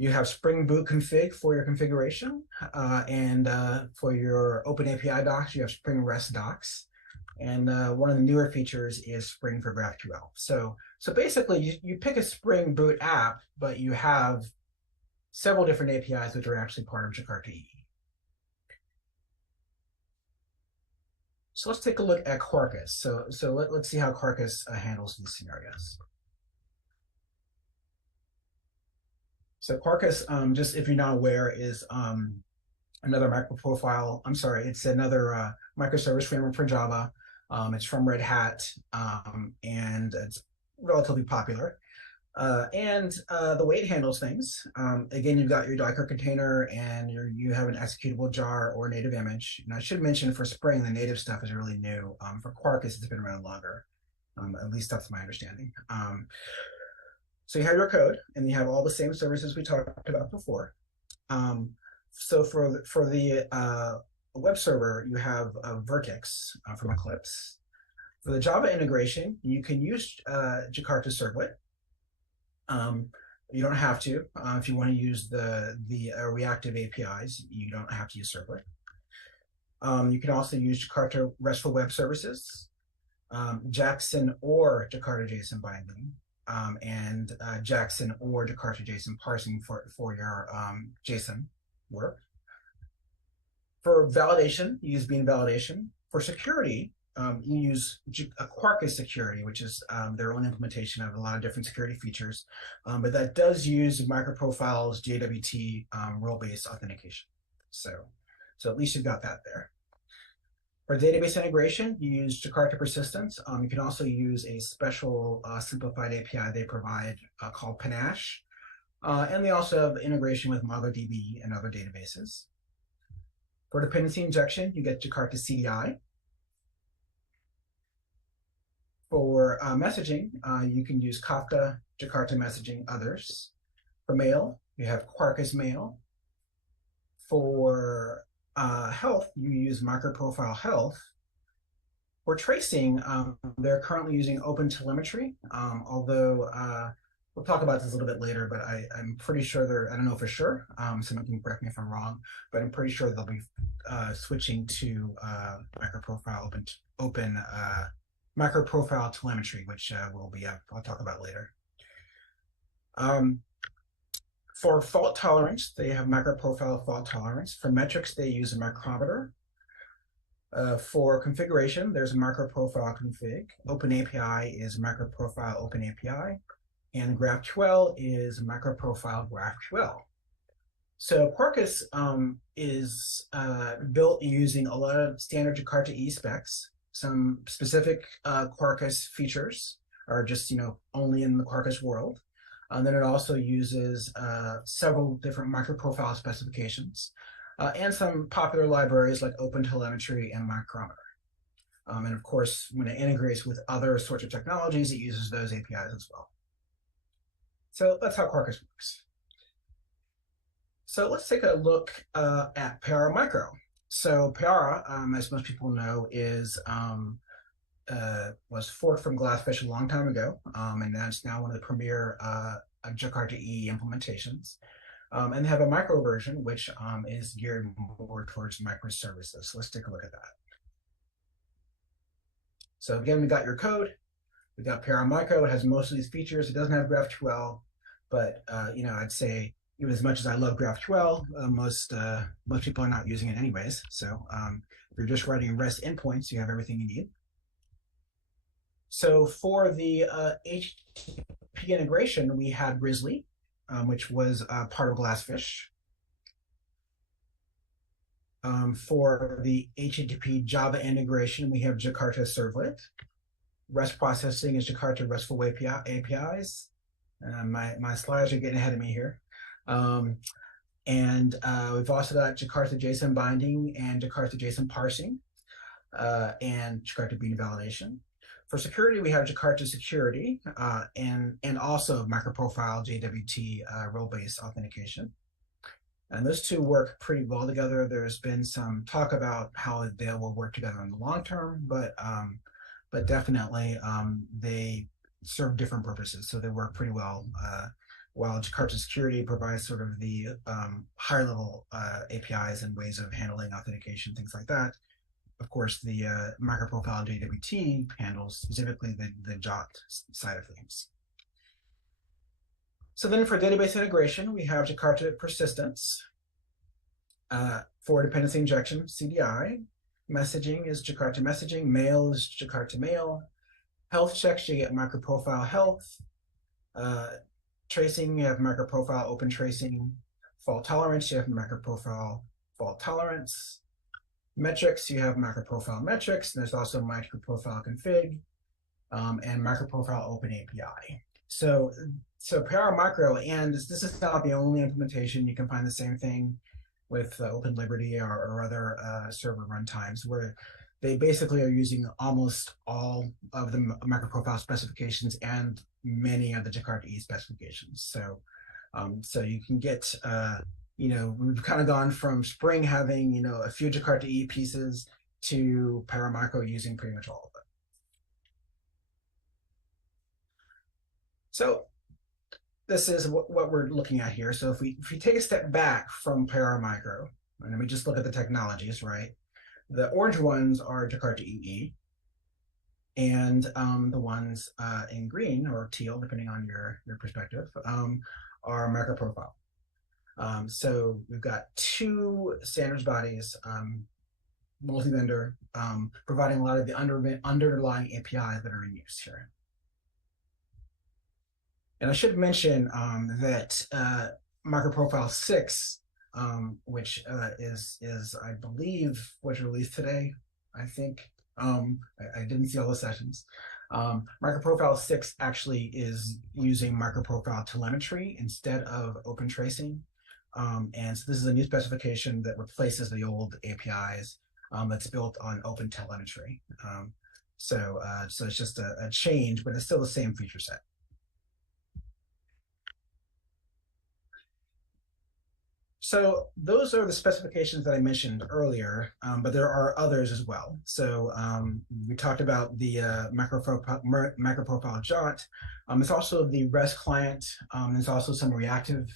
You have Spring Boot config for your configuration, and for your OpenAPI docs, you have Spring REST docs. And one of the newer features is Spring for GraphQL. So basically, you pick a Spring Boot app, but you have several different APIs which are actually part of Jakarta EE. So let's take a look at Quarkus. Let's see how Quarkus handles these scenarios. So Quarkus, just if you're not aware, is another microprofile. I'm sorry, it's another microservice framework for Java. It's from Red Hat, and it's relatively popular. The way it handles things, again, you've got your Docker container and you have an executable jar or native image. And I should mention for Spring, the native stuff is really new. For Quarkus, it's been around longer. At least that's my understanding. So you have your code and you have all the same services we talked about before. So for the web server, you have Vertex from Eclipse. For the Java integration, you can use Jakarta Servlet. You don't have to. If you want to use the reactive APIs, you don't have to use Servlet. You can also use Jakarta RESTful Web Services, Jackson or Jakarta JSON binding, and Jackson or Jakarta JSON parsing for your JSON work. For validation, you use Bean validation. For security, you use Quarkus security, which is their own implementation of a lot of different security features, but that does use microprofiles, JWT, role-based authentication. So at least you've got that there. For database integration, you use Jakarta Persistence. You can also use a special simplified API they provide called Panache. And they also have integration with MongoDB and other databases. For dependency injection, you get Jakarta CDI. For messaging, you can use Kafka, Jakarta Messaging, others. For mail, you have Quarkus Mail. For health, you use Microprofile Health. For tracing, they're currently using OpenTelemetry, although we'll talk about this a little bit later, but I'm pretty sure I don't know for sure, someone can correct me if I'm wrong, but I'm pretty sure they'll be switching to Microprofile Telemetry, which I'll talk about later. For fault tolerance, they have Microprofile fault tolerance. For metrics, they use a micrometer. For configuration, there's a Microprofile config. OpenAPI is Microprofile OpenAPI. And GraphQL is Microprofile GraphQL. So Quarkus is built using a lot of standard Jakarta E specs. Some specific Quarkus features are just only in the Quarkus world. And then it also uses several different microprofile specifications and some popular libraries like OpenTelemetry and Micrometer. And of course, when it integrates with other sorts of technologies, it uses those APIs as well. So that's how Quarkus works. So let's take a look at Peara Micro. So Peara, as most people know, was forked from Glassfish a long time ago, and that's now one of the premier Jakarta EE implementations. And they have a micro version, which is geared more towards microservices. So let's take a look at that. So again, we got your code. We got Peara Micro. It has most of these features. It doesn't have GraphQL, but I'd say even as much as I love GraphQL, most people are not using it anyways. So if you're just writing REST endpoints, you have everything you need. So for the HTTP integration, we had Grizzly, which was part of Glassfish. For the HTTP Java integration, we have Jakarta Servlet. REST processing is Jakarta RESTful APIs. My slides are getting ahead of me here. We've also got Jakarta JSON binding and Jakarta JSON parsing and Jakarta Bean validation. For security, we have Jakarta Security and also Microprofile JWT role-based authentication. And those two work pretty well together. There's been some talk about how they will work together in the long term, but definitely they serve different purposes. So they work pretty well. While Jakarta Security provides sort of the higher level APIs and ways of handling authentication, things like that. Of course, the Microprofile JWT handles specifically the JOT side of things. So then for database integration, we have Jakarta Persistence. For dependency injection, CDI. messaging is Jakarta messaging. Mail is Jakarta mail. Health checks, you get microprofile health. Tracing, you have microprofile open tracing. Fault tolerance, you have microprofile fault tolerance. Metrics, you have microprofile metrics. And there's also microprofile config and microprofile open API. So Para Micro, and this is not the only implementation. You can find the same thing with Open Liberty or other server runtimes, where they basically are using almost all of the microprofile specifications and many of the Jakarta E specifications. So you can get, we've kind of gone from Spring having, a few Jakarta E pieces to Para Micro using pretty much all of them. So this is what we're looking at here. So if we take a step back from Para Micro, and we just look at the technologies, right? The orange ones are Jakarta EE, and the ones in green or teal, depending on your perspective, are microprofile. So we've got two standards bodies, multi-vendor, providing a lot of the underlying APIs that are in use here. And I should mention that microprofile 6, which is I believe was released today, I think. I didn't see all the sessions. Microprofile 6 actually is using microprofile telemetry instead of open tracing. And so this is a new specification that replaces the old APIs that's built on open telemetry. So it's just a change, but it's still the same feature set. So those are the specifications that I mentioned earlier, but there are others as well. So we talked about the microprofile jaunt. It's also the REST client. There's also some reactive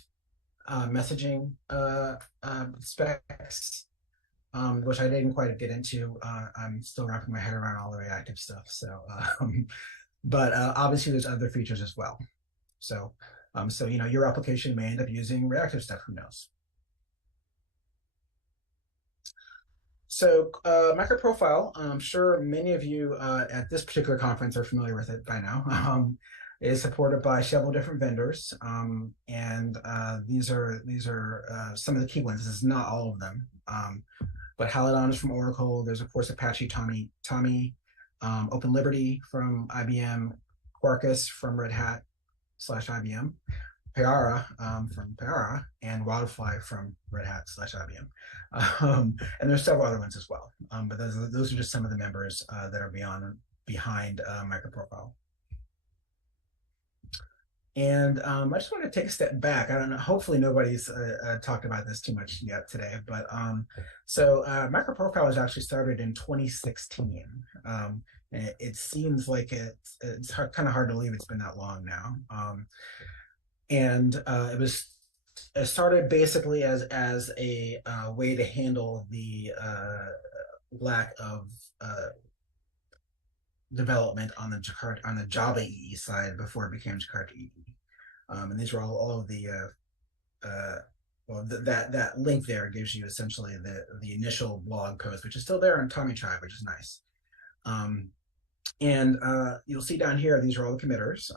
messaging specs, which I didn't quite get into. I'm still wrapping my head around all the reactive stuff. So, but obviously there's other features as well. So, your application may end up using reactive stuff. Who knows? So microprofile, I'm sure many of you at this particular conference are familiar with it by now. It is supported by several different vendors, and these are some of the key ones. This is not all of them, but Halidon is from Oracle. There's of course Apache Tommy, Open Liberty from IBM, Quarkus from Red Hat / IBM. Peara from Peara, and Wildfly from Red Hat / IBM. And there's several other ones as well. But those are just some of the members that are behind microprofile. And I just want to take a step back. I don't know, hopefully nobody's talked about this too much yet today, but so microprofile was actually started in 2016. It seems like it's kind of hard to believe it's been that long now. And it started basically as a way to handle the lack of development on the Java EE side before it became Jakarta EE. And these were all of the that link there gives you essentially the initial blog post, which is still there on Tommy Tribe, which is nice. And you'll see down here, these are all the committers.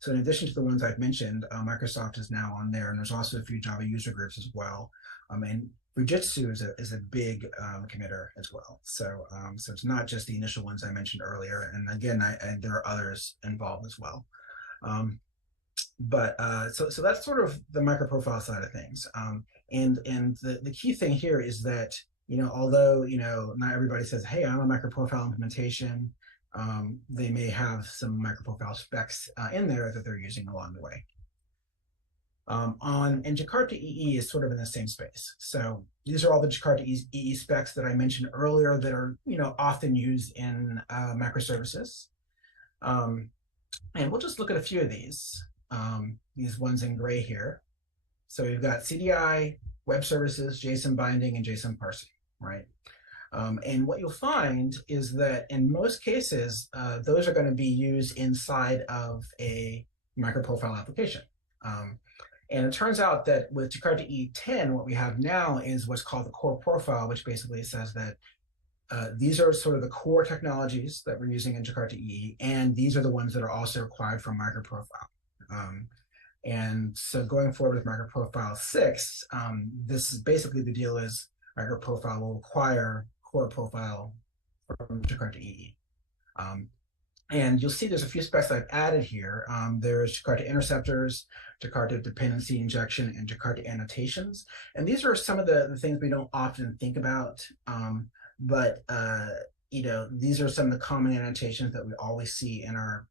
So in addition to the ones I've mentioned, Microsoft is now on there, and there's also a few Java user groups as well. And Fujitsu is a big committer as well. So it's not just the initial ones I mentioned earlier. And again, there are others involved as well. So that's sort of the microprofile side of things. And the key thing here is that, although, not everybody says, hey, I'm a microprofile implementation, they may have some microprofile specs in there that they're using along the way. And Jakarta EE is sort of in the same space. So these are all the Jakarta EE specs that I mentioned earlier that are, often used in microservices. And we'll just look at a few of these ones in gray here. So we've got CDI, web services, JSON binding, and JSON parsing, right? And what you'll find is that in most cases, those are going to be used inside of a microprofile application. And it turns out that with Jakarta E10, what we have now is what's called the core profile, which basically says that these are sort of the core technologies that we're using in Jakarta EE, and these are the ones that are also required for MicroProfile. And so going forward with MicroProfile 6, this is basically the deal is MicroProfile will require core profile from Jakarta EE. And you'll see there's a few specs I've added here. There's Jakarta interceptors, Jakarta dependency injection, and Jakarta annotations. And these are some of the things we don't often think about. But you know, these are some of the common annotations that we always see in our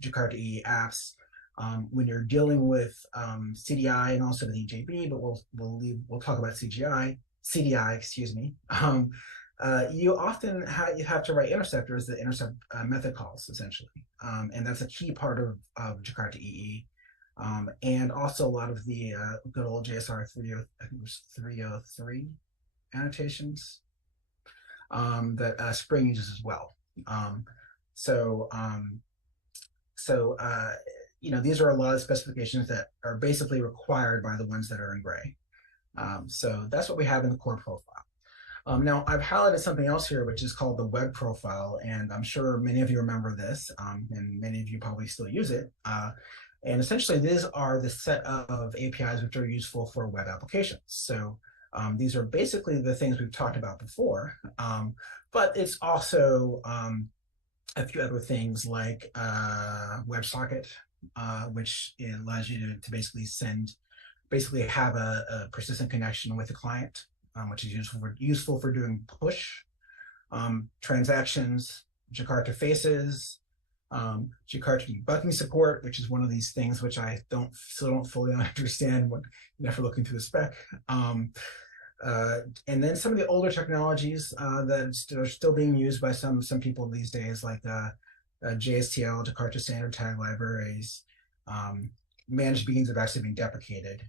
Jakarta EE apps. When you're dealing with CDI and also with EJB, but we'll talk about CDI, excuse me. You often have to write interceptors that intercept method calls, essentially. And that's a key part of Jakarta EE. And also a lot of the good old JSR 303 annotations that Spring uses as well. You know, these are a lot of specifications that are basically required by the ones that are in gray. So that's what we have in the core profile. Now, I've highlighted something else here, which is called the web profile, and I'm sure many of you remember this, and many of you probably still use it. And essentially, these are the set of APIs which are useful for web applications. So these are basically the things we've talked about before, but it's also a few other things like WebSocket, which allows you to basically have a persistent connection with the client, which is useful for doing push, transactions, Jakarta faces, Jakarta debugging support, which is one of these things which I still don't fully understand after looking through the spec. And then some of the older technologies that are still being used by some people these days, like JSTL, Jakarta Standard Tag Libraries. Managed beans have actually been deprecated.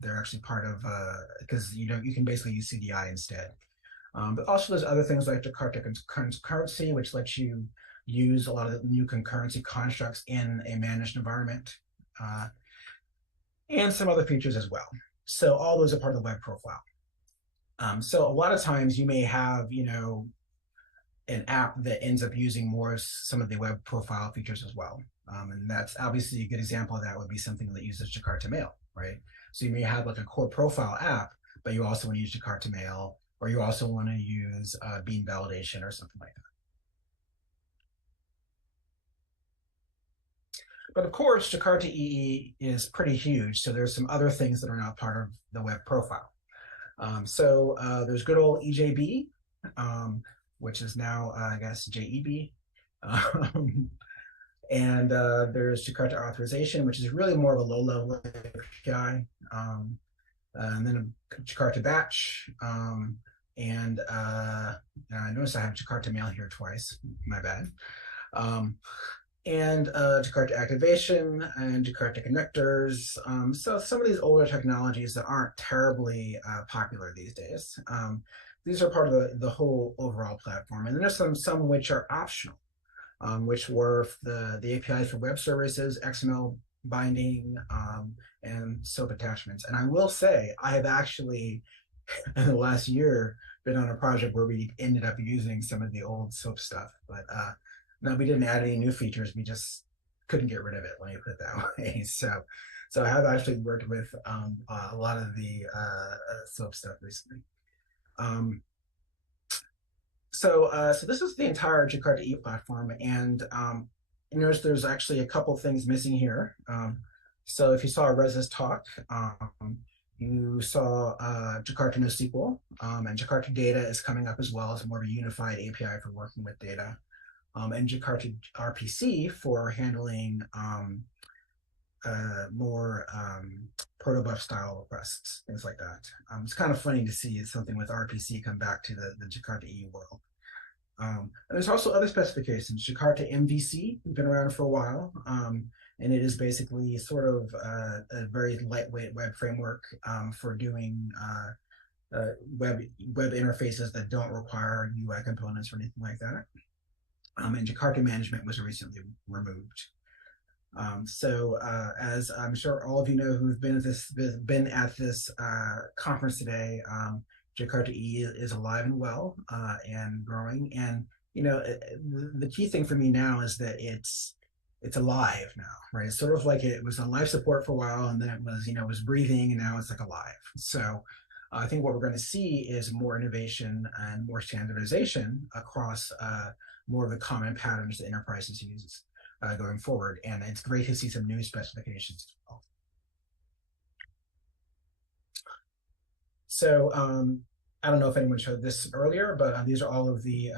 They're actually part of, because you can basically use CDI instead. But also there's other things like Jakarta concurrency, which lets you use a lot of the new concurrency constructs in a managed environment, and some other features as well. So all those are part of the web profile. So a lot of times you may have, you know, an app that ends up using more some of the web profile features as well. And that's obviously a good example of that would be something that uses Jakarta Mail, right? So you may have like a core profile app, but you also want to use Jakarta Mail, or you also want to use bean validation or something like that. But of course, Jakarta EE is pretty huge, so there's some other things that are not part of the web profile. There's good old EJB, which is now, I guess, JEB. And there's Jakarta authorization, which is really more of a low-level API. And then Jakarta batch. And I notice I have Jakarta Mail here twice, my bad. And Jakarta activation and Jakarta connectors. So some of these older technologies that aren't terribly popular these days. These are part of the whole overall platform. And then there's some which are optional, which were the APIs for web services, XML binding, and SOAP attachments. And I will say, I have actually, in the last year, been on a project where we ended up using some of the old SOAP stuff. But no, we didn't add any new features. We just couldn't get rid of it, let me put it that way. So I have actually worked with a lot of the SOAP stuff recently. So this is the entire Jakarta EE platform, and you notice there's actually a couple things missing here. So if you saw Reza's talk, you saw Jakarta NoSQL, and Jakarta Data is coming up as well as more of a unified API for working with data, and Jakarta RPC for handling more protobuf style requests, things like that. It's kind of funny to see something with RPC come back to the Jakarta EE world. And there's also other specifications. Jakarta MVC has been around for a while, and it is basically sort of a very lightweight web framework for doing web interfaces that don't require UI components or anything like that. And Jakarta management was recently removed. As I'm sure all of you know who've been at this conference today, Jakarta EE is alive and well and growing. And the key thing for me now is that it's alive now, right? It's sort of like it was on life support for a while, and then it was breathing, and now it's like alive. So I think what we're going to see is more innovation and more standardization across more of the common patterns that enterprises use going forward. And it's great to see some new specifications as well. So I don't know if anyone showed this earlier, but these are all of the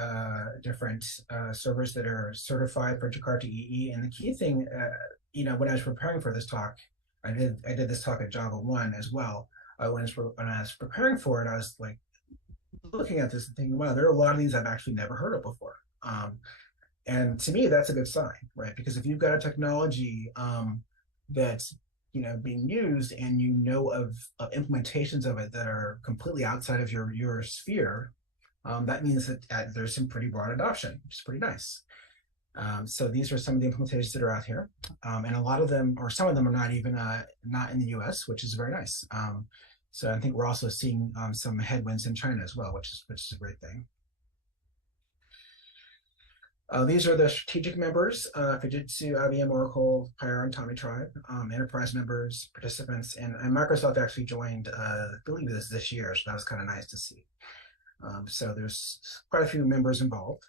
different servers that are certified for Jakarta EE. And the key thing, when I was preparing for this talk, I did this talk at JakartaOne as well. When I was preparing for it, I was like looking at this and thinking, wow, there are a lot of these I've actually never heard of before. And to me, that's a good sign, right? Because if you've got a technology that's being used, and of implementations of it that are completely outside of your sphere, that means that there's some pretty broad adoption, which is pretty nice. So these are some of the implementations that are out here, and a lot of them, or some of them, are not even not in the U.S., which is very nice. So I think we're also seeing some headwinds in China as well, which is a great thing. These are the strategic members: Fujitsu, IBM, Oracle, Pyre, and Tommy Tribe, enterprise members, participants, and Microsoft actually joined, I believe this year, so that was kind of nice to see. So there's quite a few members involved.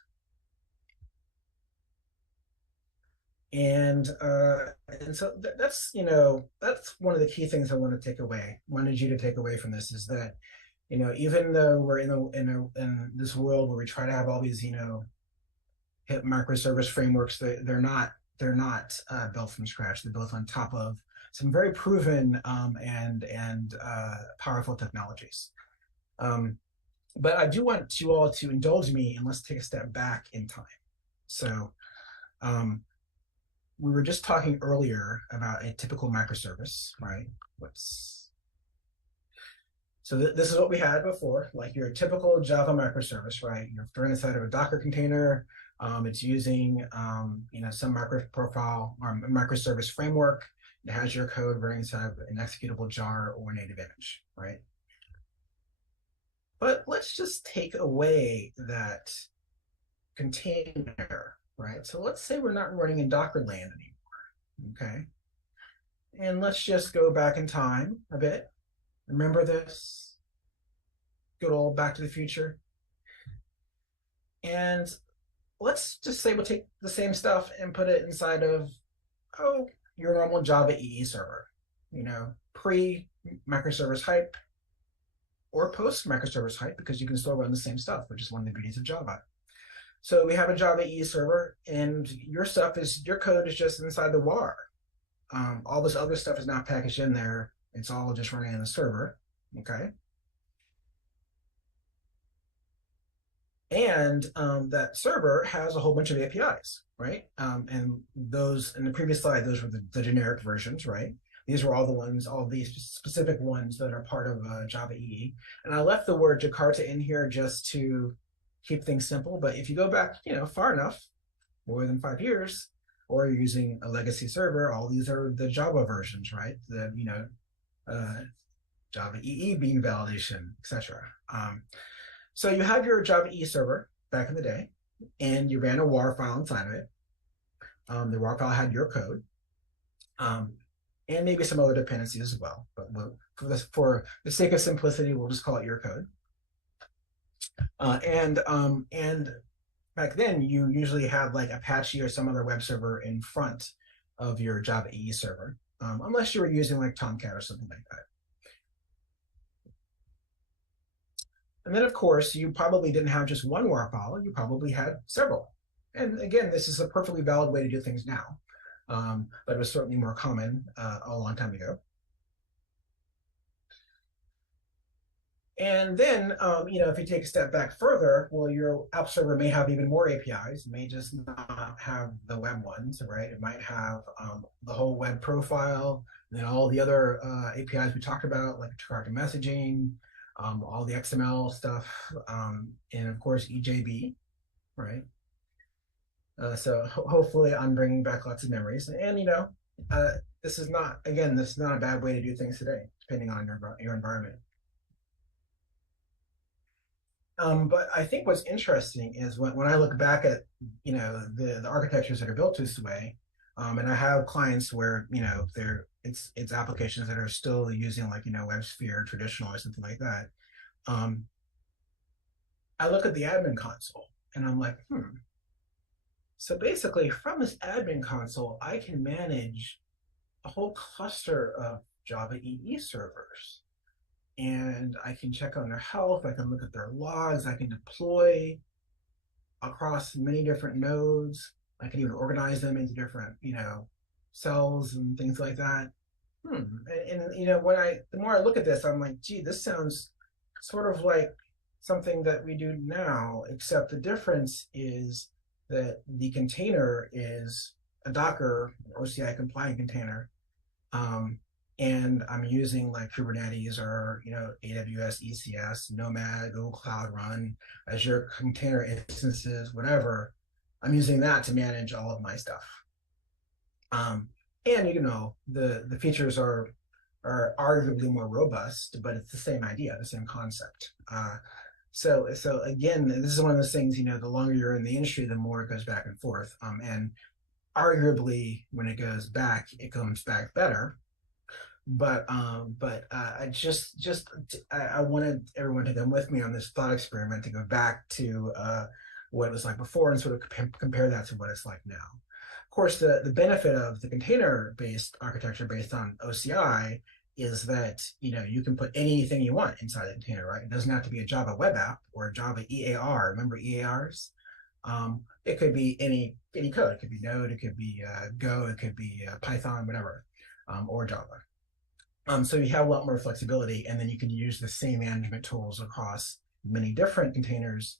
And so that's one of the key things I wanted you to take away from this, is that even though we're in this world where we try to have all these hip microservice frameworks, they're not built from scratch. They're built on top of some very proven and powerful technologies. But I do want you all to indulge me, and let's take a step back in time. So we were just talking earlier about a typical microservice, right? So this is what we had before, like your typical Java microservice, right? You're throwing inside of a Docker container. It's using some microprofile or microservice framework. It has your code running inside of an executable jar or native image, right? But let's just take away that container, right? So let's say we're not running in Docker land anymore, okay? And let's just go back in time a bit. Remember this? Good old Back to the Future. And let's just say we'll take the same stuff and put it inside of, your normal Java EE server, pre-microservice hype or post-microservice hype, because you can still run the same stuff, which is one of the beauties of Java. So we have a Java EE server, and your code is just inside the WAR. All this other stuff is not packaged in there. It's all just running in the server, okay? And that server has a whole bunch of APIs, right? And those, in the previous slide, those were the generic versions, right? These were all these specific ones that are part of Java EE. And I left the word Jakarta in here just to keep things simple. But if you go back, far enough, more than 5 years, or you're using a legacy server, all these are the Java versions, right? The Java EE bean validation, etc. So you have your Java EE server back in the day, and you ran a WAR file inside of it. The WAR file had your code, and maybe some other dependencies as well. But for the sake of simplicity, we'll just call it your code. And back then, you usually had like Apache or some other web server in front of your Java EE server, unless you were using like Tomcat or something like that. And then, of course, you probably didn't have just one WAR file. You probably had several. And again, this is a perfectly valid way to do things now, but it was certainly more common a long time ago. And then, if you take a step back further, well, your app server may have even more APIs. It may just not have the web ones, right? It might have the whole web profile, and then all the other APIs we talked about, like Jakarta messaging, all the XML stuff, and of course, EJB, right? So hopefully I'm bringing back lots of memories. And, this is not a bad way to do things today, depending on your environment. But I think what's interesting is when I look back at the architectures that are built this way, and I have clients where it's applications that are still using like WebSphere traditional or something like that. I look at the admin console and I'm like, So basically, from this admin console, I can manage a whole cluster of Java EE servers. And I can check on their health, I can look at their logs, I can deploy across many different nodes. I can even organize them into different, cells and things like that. And the more I look at this, I'm like, gee, this sounds sort of like something that we do now, except the difference is that the container is a Docker OCI compliant container. And I'm using like Kubernetes or AWS ECS, Nomad, Google Cloud Run, Azure container instances, whatever. I'm using that to manage all of my stuff. And the features are arguably more robust, but it's the same idea, the same concept. So again, this is one of those things. The longer you're in the industry, the more it goes back and forth. And arguably, when it goes back, it comes back better. But I wanted everyone to come with me on this thought experiment to go back to what it was like before and sort of compare that to what it's like now. Of course, the benefit of the container-based architecture based on OCI is that you can put anything you want inside the container, right? It doesn't have to be a Java web app or a Java EAR. Remember EARs? It could be any code. It could be Node. It could be Go. It could be Python, whatever, or Java. So you have a lot more flexibility, and then you can use the same management tools across many different containers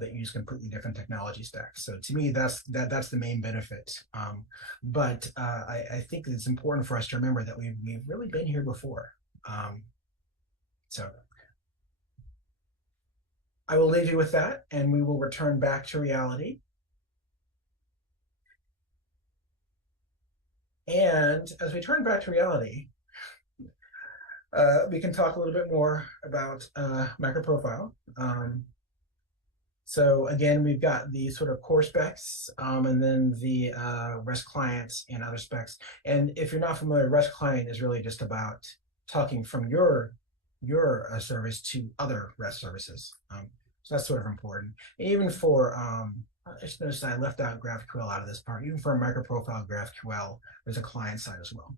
that use completely different technology stacks. So to me, that's the main benefit. But I think it's important for us to remember that we've really been here before. So I will leave you with that, and we will return back to reality. And as we turn back to reality, we can talk a little bit more about MicroProfile. So again, we've got the sort of core specs, and then the REST clients and other specs. And if you're not familiar, REST client is really just about talking from your service to other REST services. So that's sort of important. And even for, I just noticed I left out GraphQL out of this part. Even for a MicroProfile GraphQL, there's a client side as well.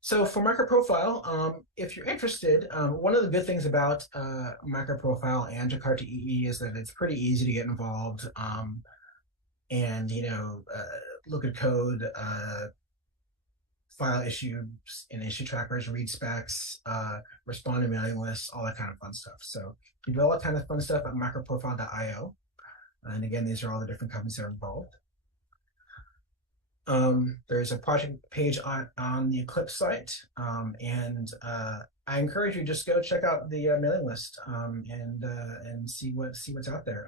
So for MicroProfile, if you're interested, one of the good things about MicroProfile and Jakarta EE is that it's pretty easy to get involved and look at code, file issues and issue trackers, read specs, respond to mailing lists, all that kind of fun stuff. So you do all that kind of fun stuff at microprofile.io. And again, these are all the different companies that are involved. There's a project page on the Eclipse site, and I encourage you just go check out the mailing list and see what's out there.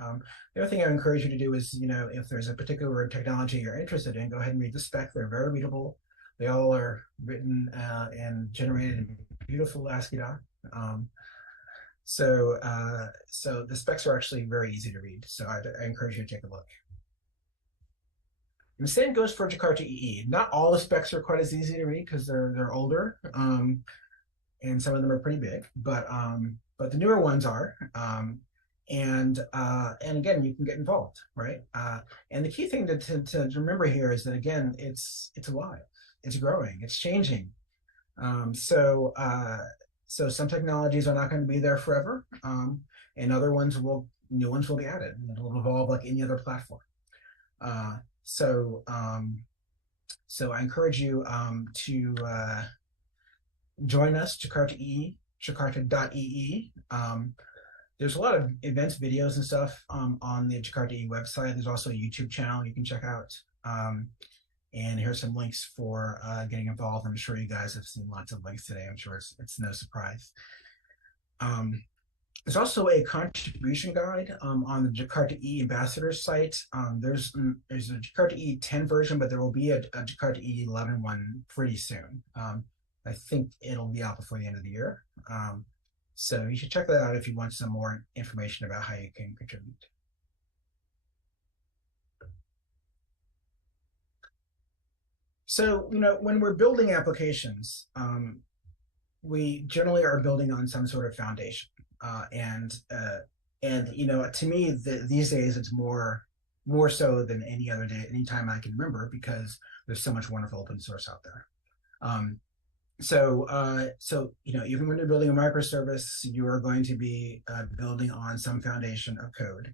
The other thing I encourage you to do is, if there's a particular technology you're interested in, go ahead and read the spec. They're very readable. They all are written and generated in beautiful ASCII doc. So the specs are actually very easy to read. So I encourage you to take a look. And the same goes for Jakarta EE. Not all the specs are quite as easy to read because they're older, and some of them are pretty big. But the newer ones are, and again, you can get involved, right? And the key thing to remember here is that again, it's alive, it's growing, it's changing. So some technologies are not going to be there forever, and new ones will be added. And it'll evolve like any other platform. So I encourage you to join us, Jakarta EE, jakarta.ee. There's a lot of events, videos, and stuff on the Jakarta EE website. There's also a YouTube channel you can check out. And here's some links for getting involved. I'm sure you guys have seen lots of links today. I'm sure it's no surprise. There's also a contribution guide on the Jakarta EE ambassadors site. There's a Jakarta EE 10 version, but there will be a Jakarta EE 11 one pretty soon. I think it'll be out before the end of the year. So you should check that out if you want some more information about how you can contribute. So, when we're building applications, we generally are building on some sort of foundation. And to me, these days, it's more so than any other day, any time I can remember, because there's so much wonderful open source out there. So even when you're building a microservice, you are going to be building on some foundation of code.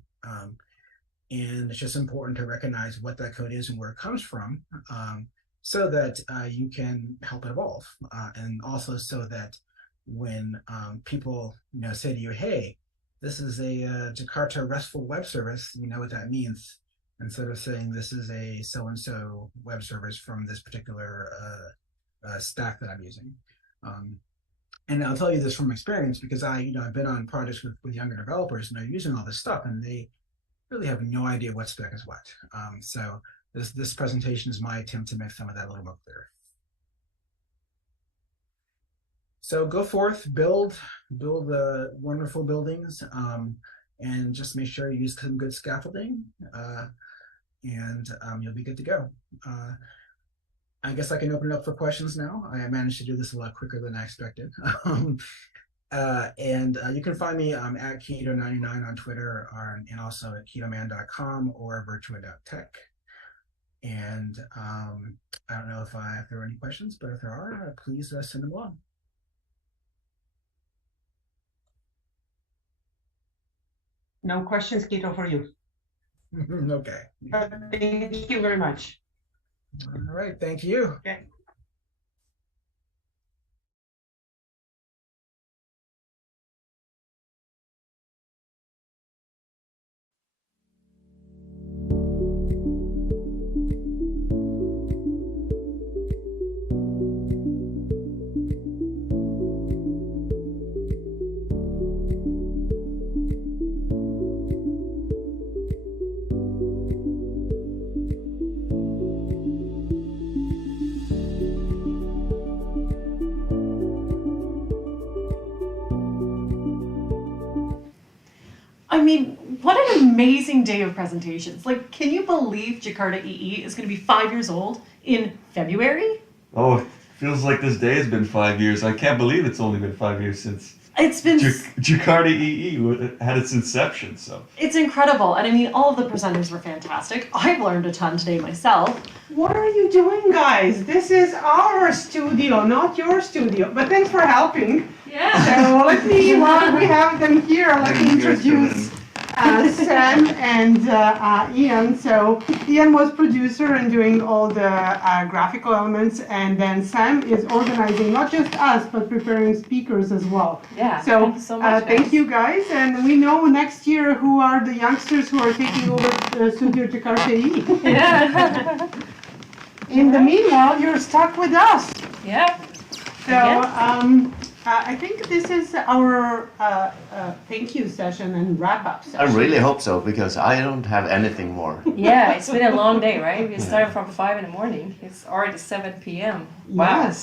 And it's just important to recognize what that code is and where it comes from, so that you can help it evolve. And also so that when people say to you, hey, this is a Jakarta RESTful web service, you know what that means, instead of saying this is a so-and-so web service from this particular stack that I'm using. And I'll tell you this from experience, because I've been on projects with younger developers, and they're using all this stuff, and they really have no idea what spec is what. So this presentation is my attempt to make some of that a little more clear. So go forth, build wonderful buildings, and just make sure you use some good scaffolding, and you'll be good to go. I guess I can open it up for questions now. I managed to do this a lot quicker than I expected. And you can find me at Keto99 on Twitter, and also at ketoman.com or virtua.tech. And I don't know if there are any questions, but if there are, please send them along. No questions, Keto, for you. Okay. Thank you very much. All right, thank you. Okay. I mean, what an amazing day of presentations. Like, can you believe Jakarta EE is going to be 5 years old in February? Oh, it feels like this day has been 5 years. I can't believe it's only been 5 years since It's been... Jakarta EE had its inception, so. It's incredible. And I mean, all of the presenters were fantastic. I've learned a ton today myself. What are you doing, guys? This is our studio, not your studio. But thanks for helping. Yeah. So let me, while we have them here, let me introduce Sam and Ian. So Ian was producer and doing all the graphical elements, and then Sam is organizing not just us, but preparing speakers as well. Yeah, so, thank you so much, thank guys. you guys, and we know next year who are the youngsters who are taking over Studio Jakarta EE. Yeah. In the meanwhile, you're stuck with us. Yeah. So, I think this is our thank you session and wrap up session. I really hope so, because I don't have anything more. Yeah, it's been a long day, right? We started from 5 in the morning. It's already 7 p.m. Wow. Yes,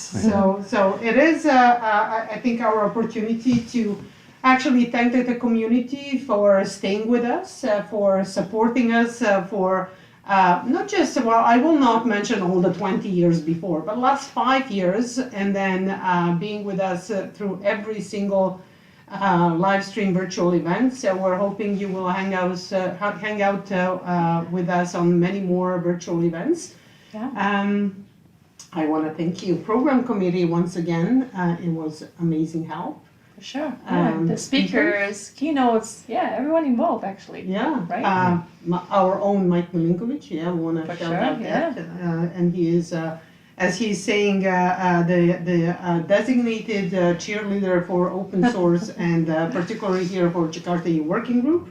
so it is, I think, our opportunity to actually thank the community for staying with us, for supporting us, for not just, well, I will not mention all the 20 years before, but last 5 years, and then being with us through every single live stream virtual event. So we're hoping you will hang out with us on many more virtual events. Yeah. I want to thank you, program committee, once again. It was amazing help. For sure. Yeah. The speakers, keynotes, yeah, everyone involved actually. Yeah. Right? Our own Mike Milinkovic, yeah, we want to For shout sure, out that. yeah. And he is, as he's saying, the designated cheerleader for open source, and particularly here for Jakarta EE Working Group.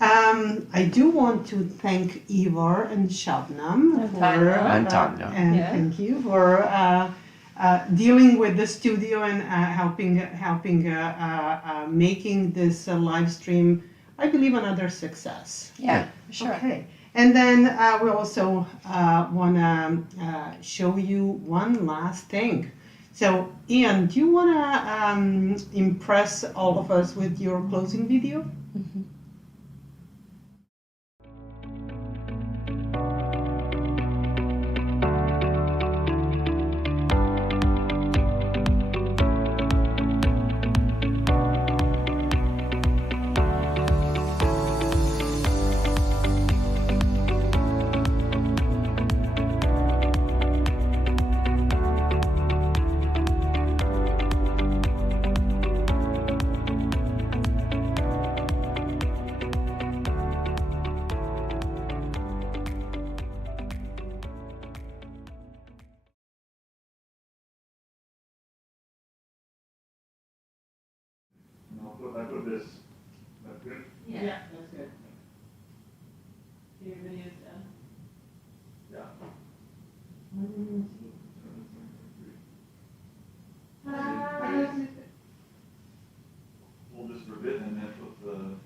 I do want to thank Ivar and Shabnam And Tanya. and thank you for dealing with the studio and helping making this live stream, I believe, another success. Yeah, for sure. Okay. And then we also want to show you one last thing. So, Ian, do you want to impress all of us with your closing video? I put this. That's good. Yeah. That's good. Your video's done. Yeah. Hold this for a bit and then put the